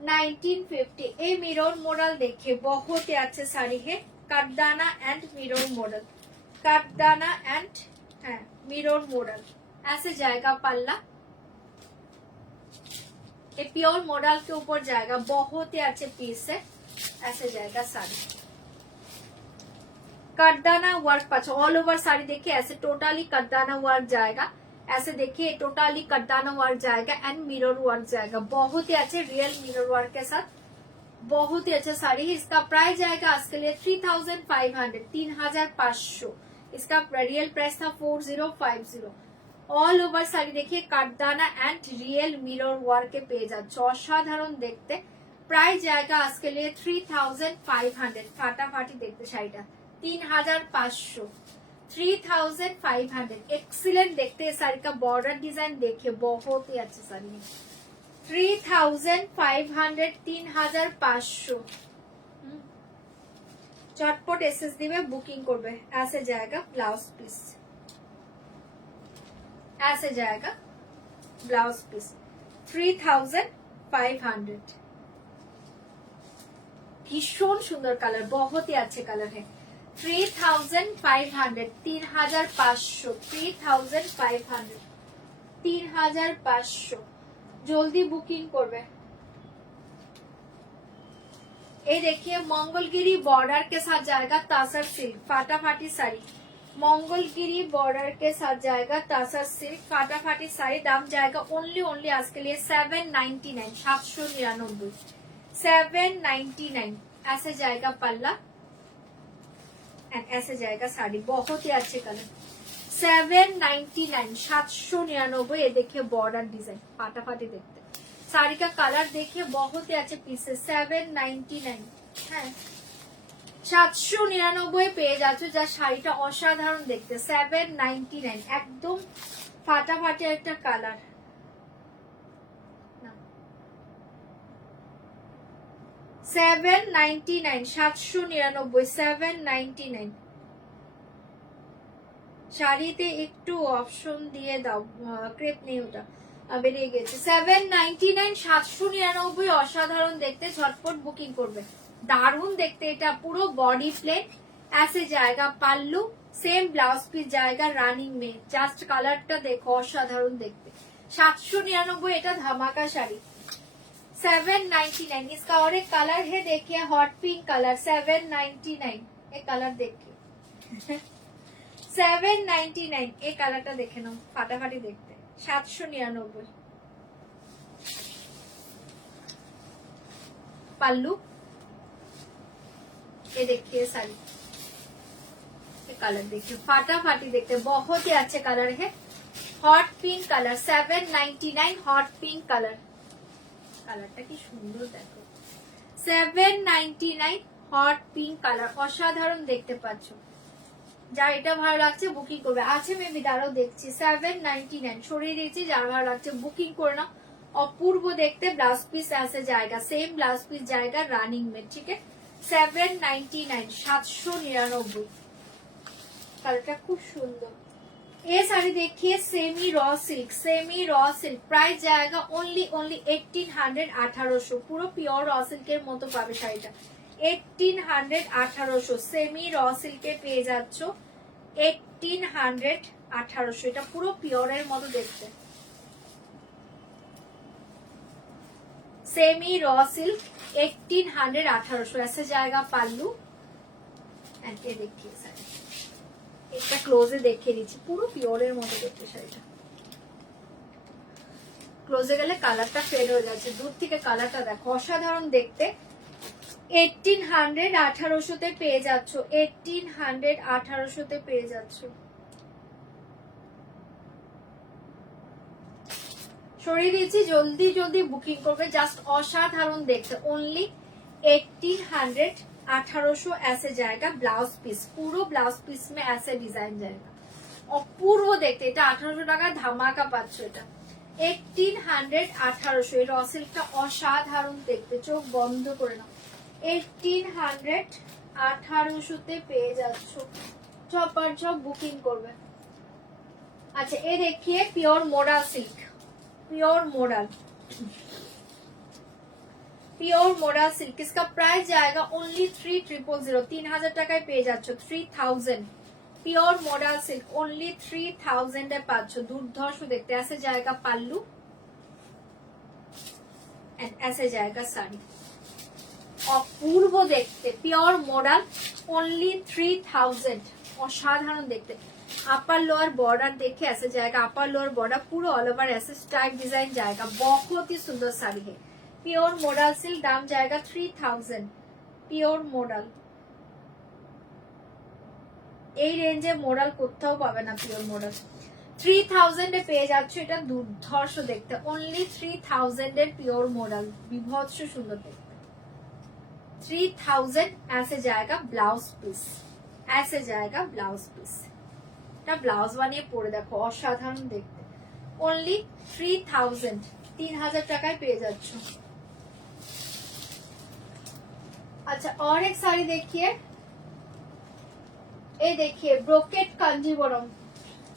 1950 ये मिरर मॉडल देखिए बहुत ही अच्छे साड़ी है कटदाना एंड मिरर मॉडल कटदाना एंड मिरर मॉडल ऐसे जाएगा पल्ला ये प्योर मॉडल के ऊपर जाएगा बहुत ही अच्छे पीस है ऐसे जाएगा साड़ी कटदाना वर्क पाचो ऑल ओवर साड़ी देखिए ऐसे टोटली कटदाना वर्क जाएगा ऐसे देखिए टोटली कटदाना वर्क जाएगा एंड मिरर वर्क जाएगा बहुत ही अच्छे रियल मिरर वर्क के साथ बहुत ही अच्छा साड़ी है इसका प्राइस जाएगा आज के लिए 3500 3500 इसका रियल प्राइस था 4050 ऑल ओवर साड़ी देखिए काटदाना एंड रियल मिरर वर्क के पेज असाधारण देखते प्राइस जाएगा आज के लिए 3500 फाटाफाटी देखते शाड़ीटा 3500 3500 एक्सीलेंट देखते हैं साड़ी का बॉर्डर डिजाइन देखिए बहुत ही अच्छी साड़ी है 3500 3500 चटपट एसएस दिवे बुकिंग करबे ऐसे जाएगा ब्लाउज पीस ऐसे जाएगा ब्लाउज पीस 3500 भीषण सुंदर कलर बहुत ही अच्छे कलर है 3500 3500 3500 3500 जल्दी बुकिंग करबे ये देखिए मंगलगिरी बॉर्डर के साथ जाएगा तासर सिल्क फाटाफाटी साड़ी मंगलगिरी बॉर्डर के साथ जाएगा तासर सिल्क फाटाफाटी साड़ी दाम जाएगा ओनली आज के लिए 799 799 799 ऐसे जाएगा पल्ला एंड ऐसे जाएगा साड़ी बहुत ही अच्छे कलर 799 799 ये देखिए बॉर्डर डिजाइन फाटाफाटी देखते साड़ी का कलर देखिए बहुत ही अच्छे पीस है 799 है 799 পেয়ে যাচ্ছ, যা শাড়িটা অসাধারণ দেখতে। 799, একদম ফাটাফাটি একটা কালার। 799, 799, 799। শাড়িতে একটু অপশন দিয়ে দাও, ক্রেপ নেই ওটা, বেরিয়ে গেছে। 799, 799, অসাধারণ দেখতে, ঝটপট বুকিং করবে। দারুণ দেখতে এটা, পুরো বডি প্লেন, ऐसे জায়গা পাল্লু, সেম ব্লাউজ পিস জায়গা, রানিং মে। জাস্ট কালারটা দেখো, অসাধারণ দেখতে। 799, এটা ধামাকা শাড়ি। 799, इसका और एक कलर है, देखिए हॉट पिंक कलर। 799, एक कलर देखिए। 799, এই কালারটা দেখে নাও, ফাটাফাটি দেখতে। 799 पल्लू। ये देखिए साड़ी, ये कलर देखिए, फाटाफाटी देखते, बहुत ही अच्छे कलर है। Hot pink colour, 799, hot pink colour. কালারটা কি সুন্দর দেখো। 799, হট পিঙ্ক কালার, অসাধারণ দেখতে পাচ্ছ। যার এটা ভালো লাগছে বুকিং করবে। আছে মেবি, দাঁড়াও দেখছি। 799 সরিয়ে দিয়েছি, যার ভালো লাগছে বুকিং করে নাও। অপূর্ব দেখতে, ব্লাউজ পিস আছে জায়গা, সেম ব্লাউজ পিস জায়গা, রানিং মেড, ঠিক আছে। 799, 799। কালারটা খুব সুন্দর। ये साड़ी देखिए, semi raw silk, semi raw silk, price जाएगा ओनली 1800, 1800। পুরো পিওর র সিল্কের মতো পাবে শাড়িটা। 1800, 1800 সেমি র সিল্কে পেয়ে যাচ্ছ। 1800, 1800, এটা পুরো পিওরের মতো দেখতে। सेमी रॉ सिल्क, 1800, 1800, ऐसे जाएगा पाल्लू। ये देखिए साड़ी, এটা ক্লোজে দেখিয়ে দিচ্ছি, পুরো পিওরের মতো দেখতে শাড়িটা। ক্লোজে গেলে কালারটা ফেড হয়ে যাচ্ছে, দূর থেকে কালারটা দেখো, অসাধারণ দেখতে। 1800, 1800 তে পেয়ে যাচ্ছ। 1800, 1800 তে পেয়ে যাচ্ছ। সরিয়ে দিয়েছি, জলদি জলদি বুকিং করবে, জাস্ট অসাধারণ দেখতে। ओनली 1800, 1800, ऐसे जाएगा ब्लाउज पीस, पूरा ब्लाउज पीस में ऐसे डिजाइन जाएगा। অপূর্ব দেখতে, এটা 1800 টাকায় ধামাকা পাচ্ছ এটা। 1800, 1800, এই র সিল্কটা অসাধারণ দেখতে, চোখ বন্ধ করে নাও। 1800, 1800 তে পেয়ে যাচ্ছ, চপার চপ বুকিং করবে। আচ্ছা, এ দেখিয়ে pure modal silk, pure model, pure model silk. इसका प्राइस जाएगा ओनली 3000, 3000 টাকায় পেয়ে যাচ্ছ। 3000, प्योर मोडल सिल्क, ओनली 3000 এ পাচ্ছ। দুর্ধর্ষ দেখতে, ऐसे जाएगा पल्लू एंड ऐसे जाएगा साड़ी। অপূর্ব দেখতে, प्योर मोडल, ओनली 3000, অসাধারণ দেখতে। अपर लोअर बॉर्डर देखे, ऐसे जाएगा अपर लोअर बॉर्डर, पूरा ऑल ओवर ऐसे स्ट्राइप डिजाइन जाएगा। बहुत ही सुंदर साड़ी है, प्योर मोडल सिल्क, दाम जाएगा 3000। प्योर मोडल, এই রেঞ্জে মোডাল কোথাও পাবে না। পিওর মোডাল 3000 এ পেয়ে যাচ্ছ, এটা দুর্ধর্ষ দেখতে। ओनली 3000 এর পিওর মোডাল, বিভৎস সুন্দর দেখতে। 3000, ऐसे जाएगा ब्लाउज पीस, ऐसे जाएगा ब्लाउज पीस। ব্লাউজ বানিয়ে পরে দেখো, অসাধারণ দেখতে। ओनली 3000, 3000 টাকায় পেয়ে যাচ্ছ। अच्छा, और एक साड़ी देखिए, ये देखिए ब्रोकेट कांजीवरम।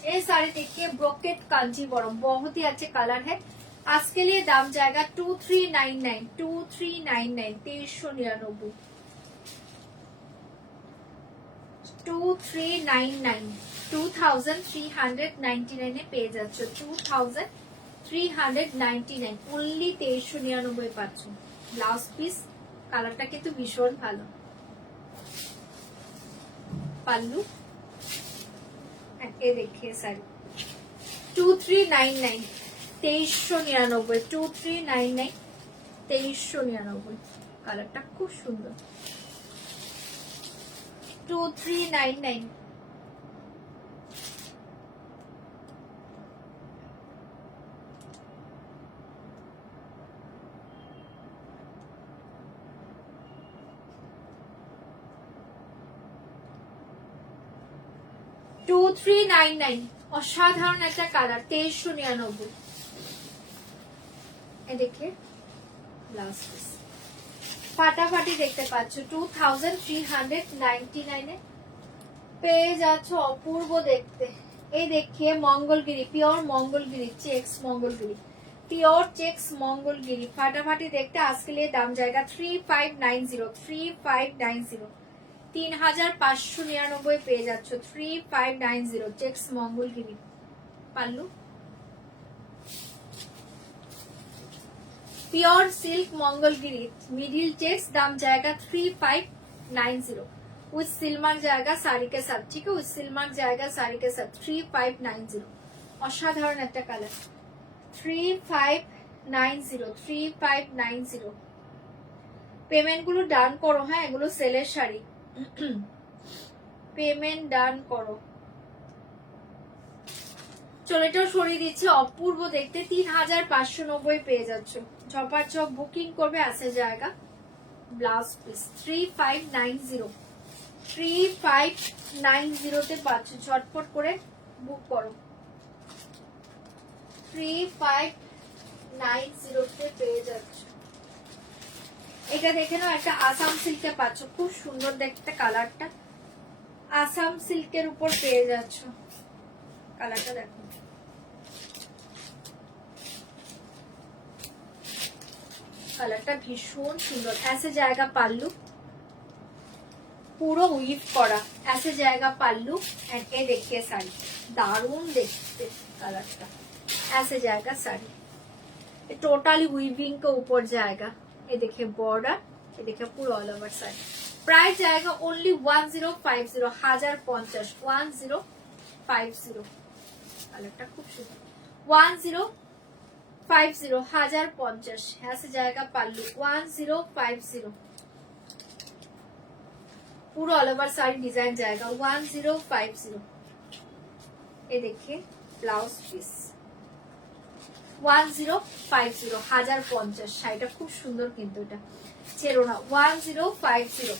ये साड़ी देखिए ब्रोकेट कांजीवरम, बहुत ही अच्छे कलर है। आज के लिए दाम जाएगा 2399, 2399, 2399, 2399, 2399 এ পেয়ে যাচ্ছ। 2399, ओनली 2399 পাচ্ছ। ব্লাউজ পিস, কালারটা কিন্তু ভীষণ ভালো। পাল্লু, এ দেখিয়ে শাড়ি। 2399, 2399, 2399, 2399, কালারটা খুব সুন্দর। 2399। 2399 অসাধারণ একটা কালার 2399 এ দেখে ব্লাউজ পিস ফাটাফাটি দেখতে পাচ্ছ 2399 এ পেয়ে যাচ্ছ অপূর্ব দেখতে। এই দেখিয়ে Mangalagiri pure Mangalagiri checks Mangalagiri pure checks Mangalagiri ফাটাফাটি দেখতে আজকে দাম জায়গা 3590 3590 3599 পেয়ে যাচ্ছ 3590 চেক্স মঙ্গলগিরি পাল্লু pure silk Mangalgiri middle checks दाम जाएगा 3590 उस सिल्मार्क जाएगा साड़ी के साथ ठीक है उस सिल्मार्क जाएगा साड़ी के साथ 3590 অসাধারণ একটা কালার 3590 3590 পেমেন্ট গুলো ডান করো হ্যাঁ এগুলো সেলের শাড়ি পেমেন্ট ডান করো চলেটাও সরিয়ে দিচ্ছে অপূর্ব দেখতে 3590 পেয়ে যাচ্ছ ঝপার চপ বুকিং করবে আসে জায়গা ব্লাউজ পিস 3590 3590 তে পাচ্ছ ঝটপট করে বুক করো 3590 তে পেয়ে যাচ্ছ এটা দেখে নাও একটা আসাম সিল্কে পাচ্ছ খুব সুন্দর দেখতে কালারটা আসাম সিল্কের উপর পেয়ে যাচ্ছ কালারটা দেখো কালারটা ভীষণ সুন্দর ऐसे जाएगा পাল্লু পুরো উইভ করা ऐसे जाएगा পাল্লু এন্ড এই देखिए শাড়ি দারুণ দেখতে কালারটা ऐसे जाएगा শাড়ি ये टोटली वीविंग के ऊपर जाएगा ये देखिए बॉर्डर ये देखिए पूरा ऑल ओवर साइड प्राइस जाएगा ओनली 1050 1050 1050 কালারটা খুব সুন্দর 1050 1050 ऐसे जाएगा पल्लू 1050 पूरा ऑल ओवर साड़ी डिजाइन जाएगा 1050 ये देखिए ब्लाउज पीस 1050 1050 শাড়িটা খুব সুন্দর কিন্তু এটা ছেড়ো না 1050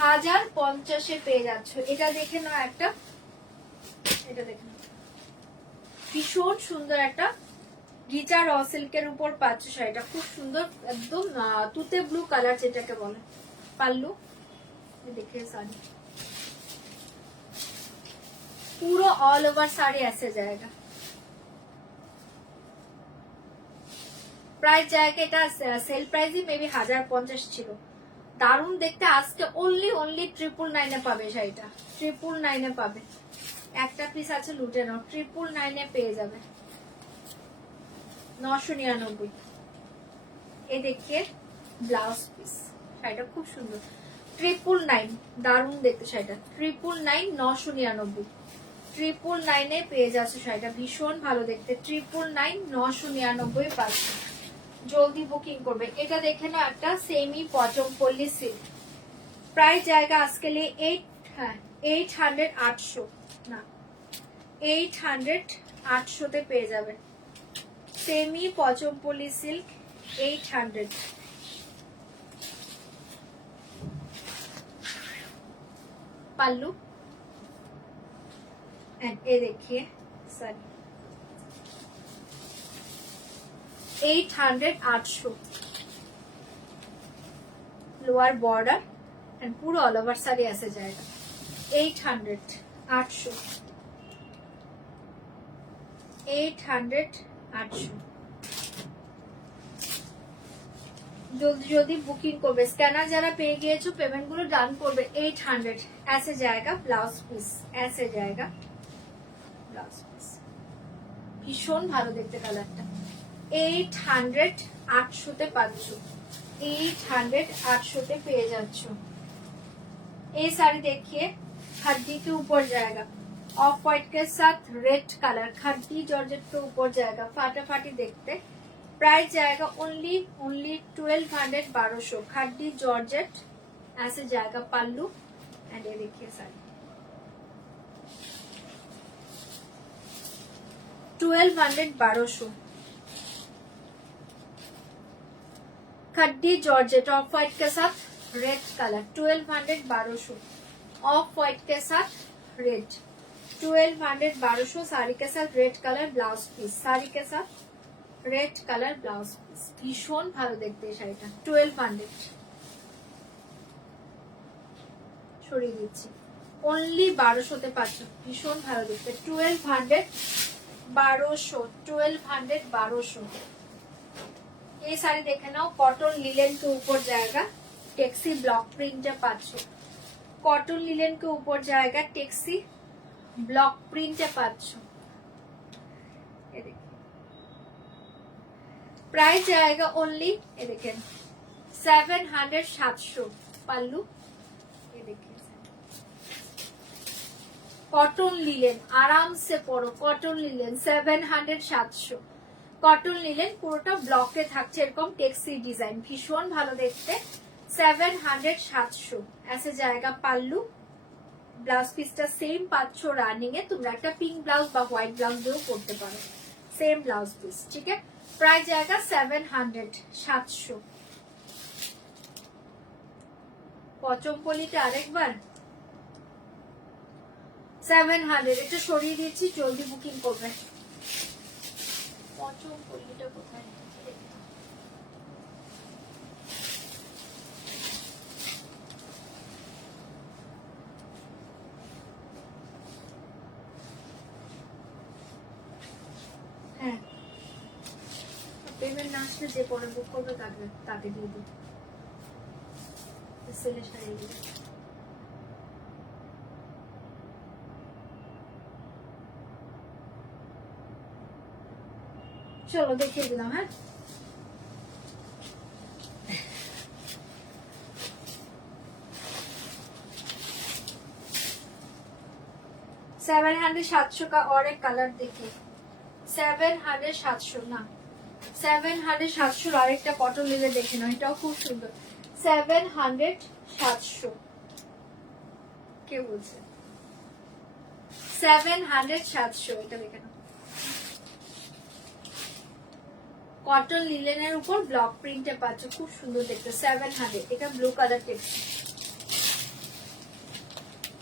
1050 এ পেয়ে যাচ্ছ এটা দেখে নাও একটা এটা দেখে নাও ভীষণ সুন্দর একটা গিচা র সিল্কের উপর পাচ্ছ শাড়িটা খুব সুন্দর একদম তুতে ব্লু কালার যেটাকে বলে পাল্লু देखिए साड़ी पूरा ऑल ओवर साड़ी ऐसे जाएगा प्राइस जाएगा এটা সেল প্রাইসই মেবি 1050 ছিল দারুণ দেখতে আজকে অনলি 999 এ পাবে শাড়িটা 999 এ পাবে একটা পিস আছে লুটে নাও 999 এ পেয়ে যাবে 999 ये देखिए ब्लाउज पीस শাড়িটা খুব সুন্দর 999 দারুণ দেখতে শাড়িটা 999 999 999 এ পেয়ে যাচ্ছে শাড়িটা ভীষণ ভালো দেখতে 999 999 পাচ্ছে জলদি বুকিং করবে এটা দেখে না একটা সেমি পচমপল্লী সিল্ক প্রাইস জায়গা আজকে लिए 800 800 না 800 800 তে পেয়ে যাবে সেমি পচমপল্লী সিল্ক 800 पल्लू एंड ये देखिए सॉरी 800 800 लोअर बॉर्डर एंड पूरा ऑल ओवर साड़ी ऐसे जाएगा 800 800 800 800 जल्दी जल्दी बुकिंग করবে স্ক্যানার যারা পেয়ে গিয়েছো পেমেন্ট গুলো ডান করবে 800 ऐसे जाएगा ब्लाउज पीस ऐसे जाएगा ब्लाउज पीस ভীষণ ভালো দেখতে কালারটা 800 800 তে পাচ্ছো 800 800 তে পেয়ে যাচ্ছো ये साड़ी देखिए खड्डी के ऊपर जाएगा ऑफ व्हाइट के साथ रेड कलर खड्डी जॉर्जेट के ऊपर जाएगा फाटाफाटी देखते प्राइस जाएगा ओनली 1200 1200 खड्डी जॉर्जेट ऐसे जाएगा पल्लू एंड ये देखिए साड़ी 1200 1200 खड्डी जॉर्जेट ऑफ व्हाइट के साथ रेड कलर 1200 1200 ऑफ व्हाइट के साथ रेड 1200 1200 साड़ी के साथ red colour blouse piece, sari के साथ रेड कलर ब्लाउज पीस, भीषण ভালো দেখতে এই শাড়িটা। 1200 সরিয়ে দিচ্ছি, অনলি 1200 তে পাচ্ছ, ভীষণ ভালো দেখতে। 1200 1200 1200 1200 ये साड़ी देखे नाओ, कॉटन लिलेन के ऊपर जाएगा, टेक्सी ब्लॉक प्रिंट पाচ্ছো, कॉटन लिलेन के ऊपर जाएगा, टेक्सी ब्लॉक प्रिंट पाচ্ছো। ये देखिए प्राइस जाएगा ओनली, ये देखें 700 700 पल्लू। ये देखिए कॉटन लिलेन, आराम से परो, कॉटन लिलेन 700 700 कॉटन लिलेन, পুরোটা ব্লকে থাকছে এরকম টেক্সি ডিজাইন, ভীষণ ভালো দেখতে। 700 700 ऐसे जाएगा पल्लू। ব্লাউজ পিসটা সেম পাচ্ছ রানিং এ, তোমরা একটা পিঙ্ক ব্লাউজ বা হোয়াইট ব্লাউজ দিয়েও করতে পারো, সেম ব্লাউজ পিস, ঠিক আছে। প্রাইস जाएगा 700 700। পচমপল্লিতে আরেকবার 700, এটা সরিয়ে দিচ্ছি, জলদি বুকিং করবে। পচমপল্লিটা কোথায়? হ্যাঁ, পেমেন্ট না আসলে যে পরে বুক করবে তাকে দিয়ে দিই, সেলে সারিয়ে দিই। চলো দেখিয়ে দিলাম। হ্যাঁ, 700 700 का और एक कलर देखिए, 700 700 না, 700 700 আরেকটা কটন লিলে দেখে নাও, এটাও খুব সুন্দর। 700 700 কে বলছে? 700 700 এটা দেখে নাও, কটন লিলেনের উপর ব্লক প্রিন্টে পাচ্ছ, খুব সুন্দর দেখতে। 700, এটা ব্লু কালার টেক্সি,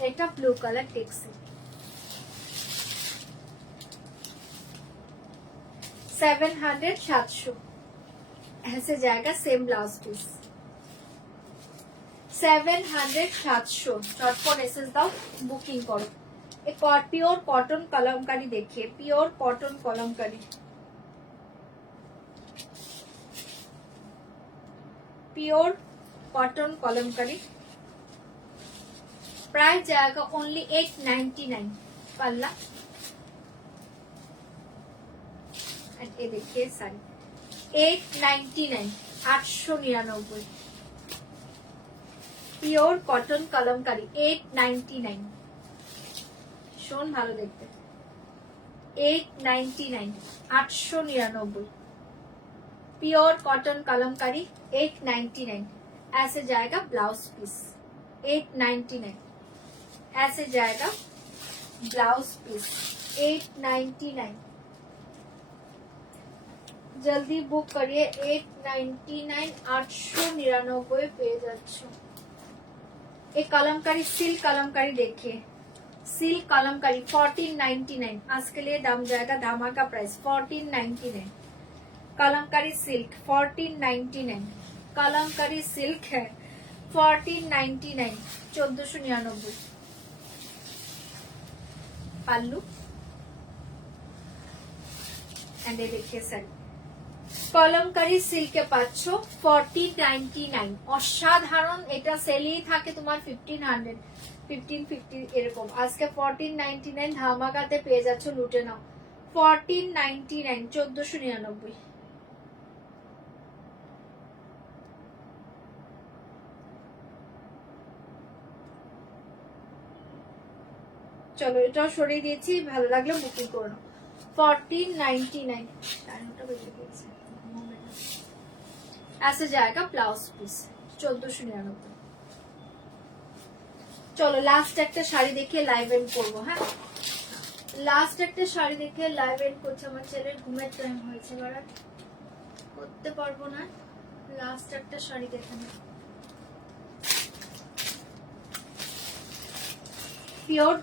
এটা ব্লু কালার টেক্সি। 700 700 ऐसे जाएगा, सेम ब्लाउज पीस। 700 700 चटपट एसएस दाओ, बुकिंग करो। एक प्योर कॉटन कलमकारी देखिए, pure cotton Kalamkari, pure cotton Kalamkari. Price जाएगा ओनली 899 पल्ला। ये देखिए साड़ी 899 899 प्योर कॉटन कलमकारी 899, ভীষণ ভালো দেখতে। 899 899 प्योर कॉटन कलमकारी 899, ऐसे जाएगा ब्लाउज पीस। 899 ऐसे जाएगा ब्लाउज पीस, 899। जल्दी बुक करिए, 899 899 পেয়ে যাচ্ছ। एक कलमकारी सिल्क कलमकारी देखिए, सिल्क कलमकारी 1499, आज के लिए दाम जाएगा धमाका price 1499। Kalamkari silk 1499, Kalamkari silk है 1499, 1499 पल्लू। एंड ये देखिए सर, কলমকারি সিল্কে পাচ্ছ 1499, অসাধারণ। এটা সেলই থাকে তোমার 1500 1550 এরকম, আজকে 1499 ধামাকাতে পেয়ে যাচ্ছ, লুটে নাও। 1499 1499। চলো এটাও সরিয়ে দিয়েছি, ভালো লাগলে বুকিং করো। 1499 ऐसे जाएगा ब्लाउज पिस 1499। চলো লাস্ট একটা শাড়ি দেখে লাইভ এন্ড করবো। হ্যাঁ, লাস্ট একটা শাড়ি দেখে লাইভ এন্ড করছে, আমার ছেলের ঘুমের টাইম হয়েছে, এবার করতে পারবো না। লাস্ট একটা শাড়ি দেখে না, pure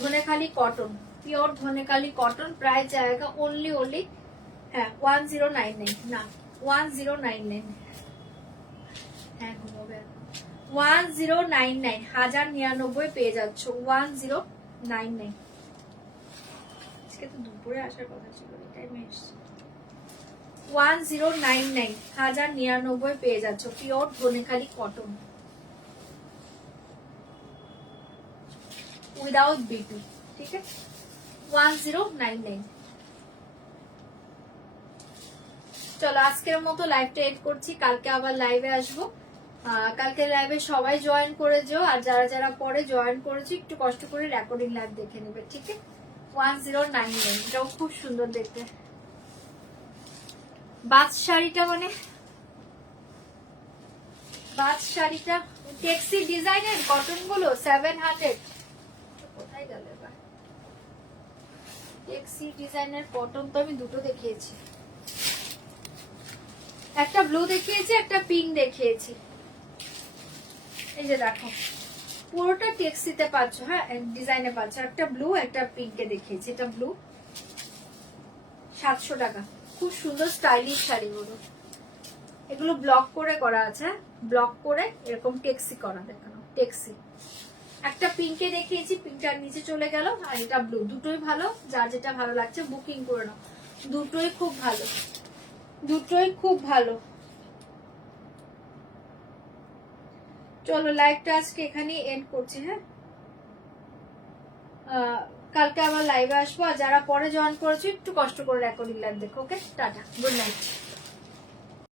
Dhaniakhali cotton, pure Dhaniakhali cotton. Price জায়গা অনলি হ্যাঁ 1099, না 1099, হ্যাঁ ঘুমাবে 1099, 1099 পেয়ে যাচ্ছ 1099। আজকে তো দুপুরে আসার কথা ছিল, এই টাইমে এসেছি। 1099, 1099 পেয়ে যাচ্ছ pure Dhaniakhali cotton without BP, ঠিক আছে 1099। চলো আজকের মতো লাইভটা এড করছি, কালকে আবার লাইভে আসবো। কালকে লাইভে সবাই জয়েন করে যেও, আর যারা যারা পরে জয়েন করেছি একটু কষ্ট করে রেকর্ডিং লাইভ দেখে নেবে, ঠিক আছে 1099। এটাও খুব সুন্দর দেখতে। বাজ শাড়িটা মানে বাজ শাড়িটা টেক্সি ডিজাইনের কটন গুলো 700। কোথায় গেল এবার? টেক্সি ডিজাইনের কটন তো আমি দুটো দেখিয়েছি, একটা ব্লু দেখিয়েছি, একটা পিঙ্ক দেখিয়েছি। এই যে দেখো পুরোটা টেক্সিতে পাচ্ছ, হ্যাঁ ডিজাইনে পাচ্ছ, একটা ব্লু একটা পিঙ্কে দেখিয়েছি। এটা ব্লু 700 টাকা, খুব সুন্দর স্টাইলিশ শাড়িগুলো। এগুলো ব্লক করে করা আছে, ব্লক করে এরকম টেক্সি করা, দেখানো টেক্সি। একটা পিঙ্কে দেখিয়েছি, পিঙ্কটার নিচে চলে গেল, আর এটা ব্লু। দুটোই ভালো, যার যেটা ভালো লাগছে বুকিং করে নাও, দুটোই খুব ভালো, দুটোই খুব ভালো। চলো লাইভটা আজকে এখানেই এন্ড করছি, হ্যাঁ কালকে আবার লাইভে আসবো। আর যারা পরে জয়েন করেছো একটু কষ্ট করে রেকর্ডিং লাইভ দেখো, ওকে টাটা, গুড নাইট।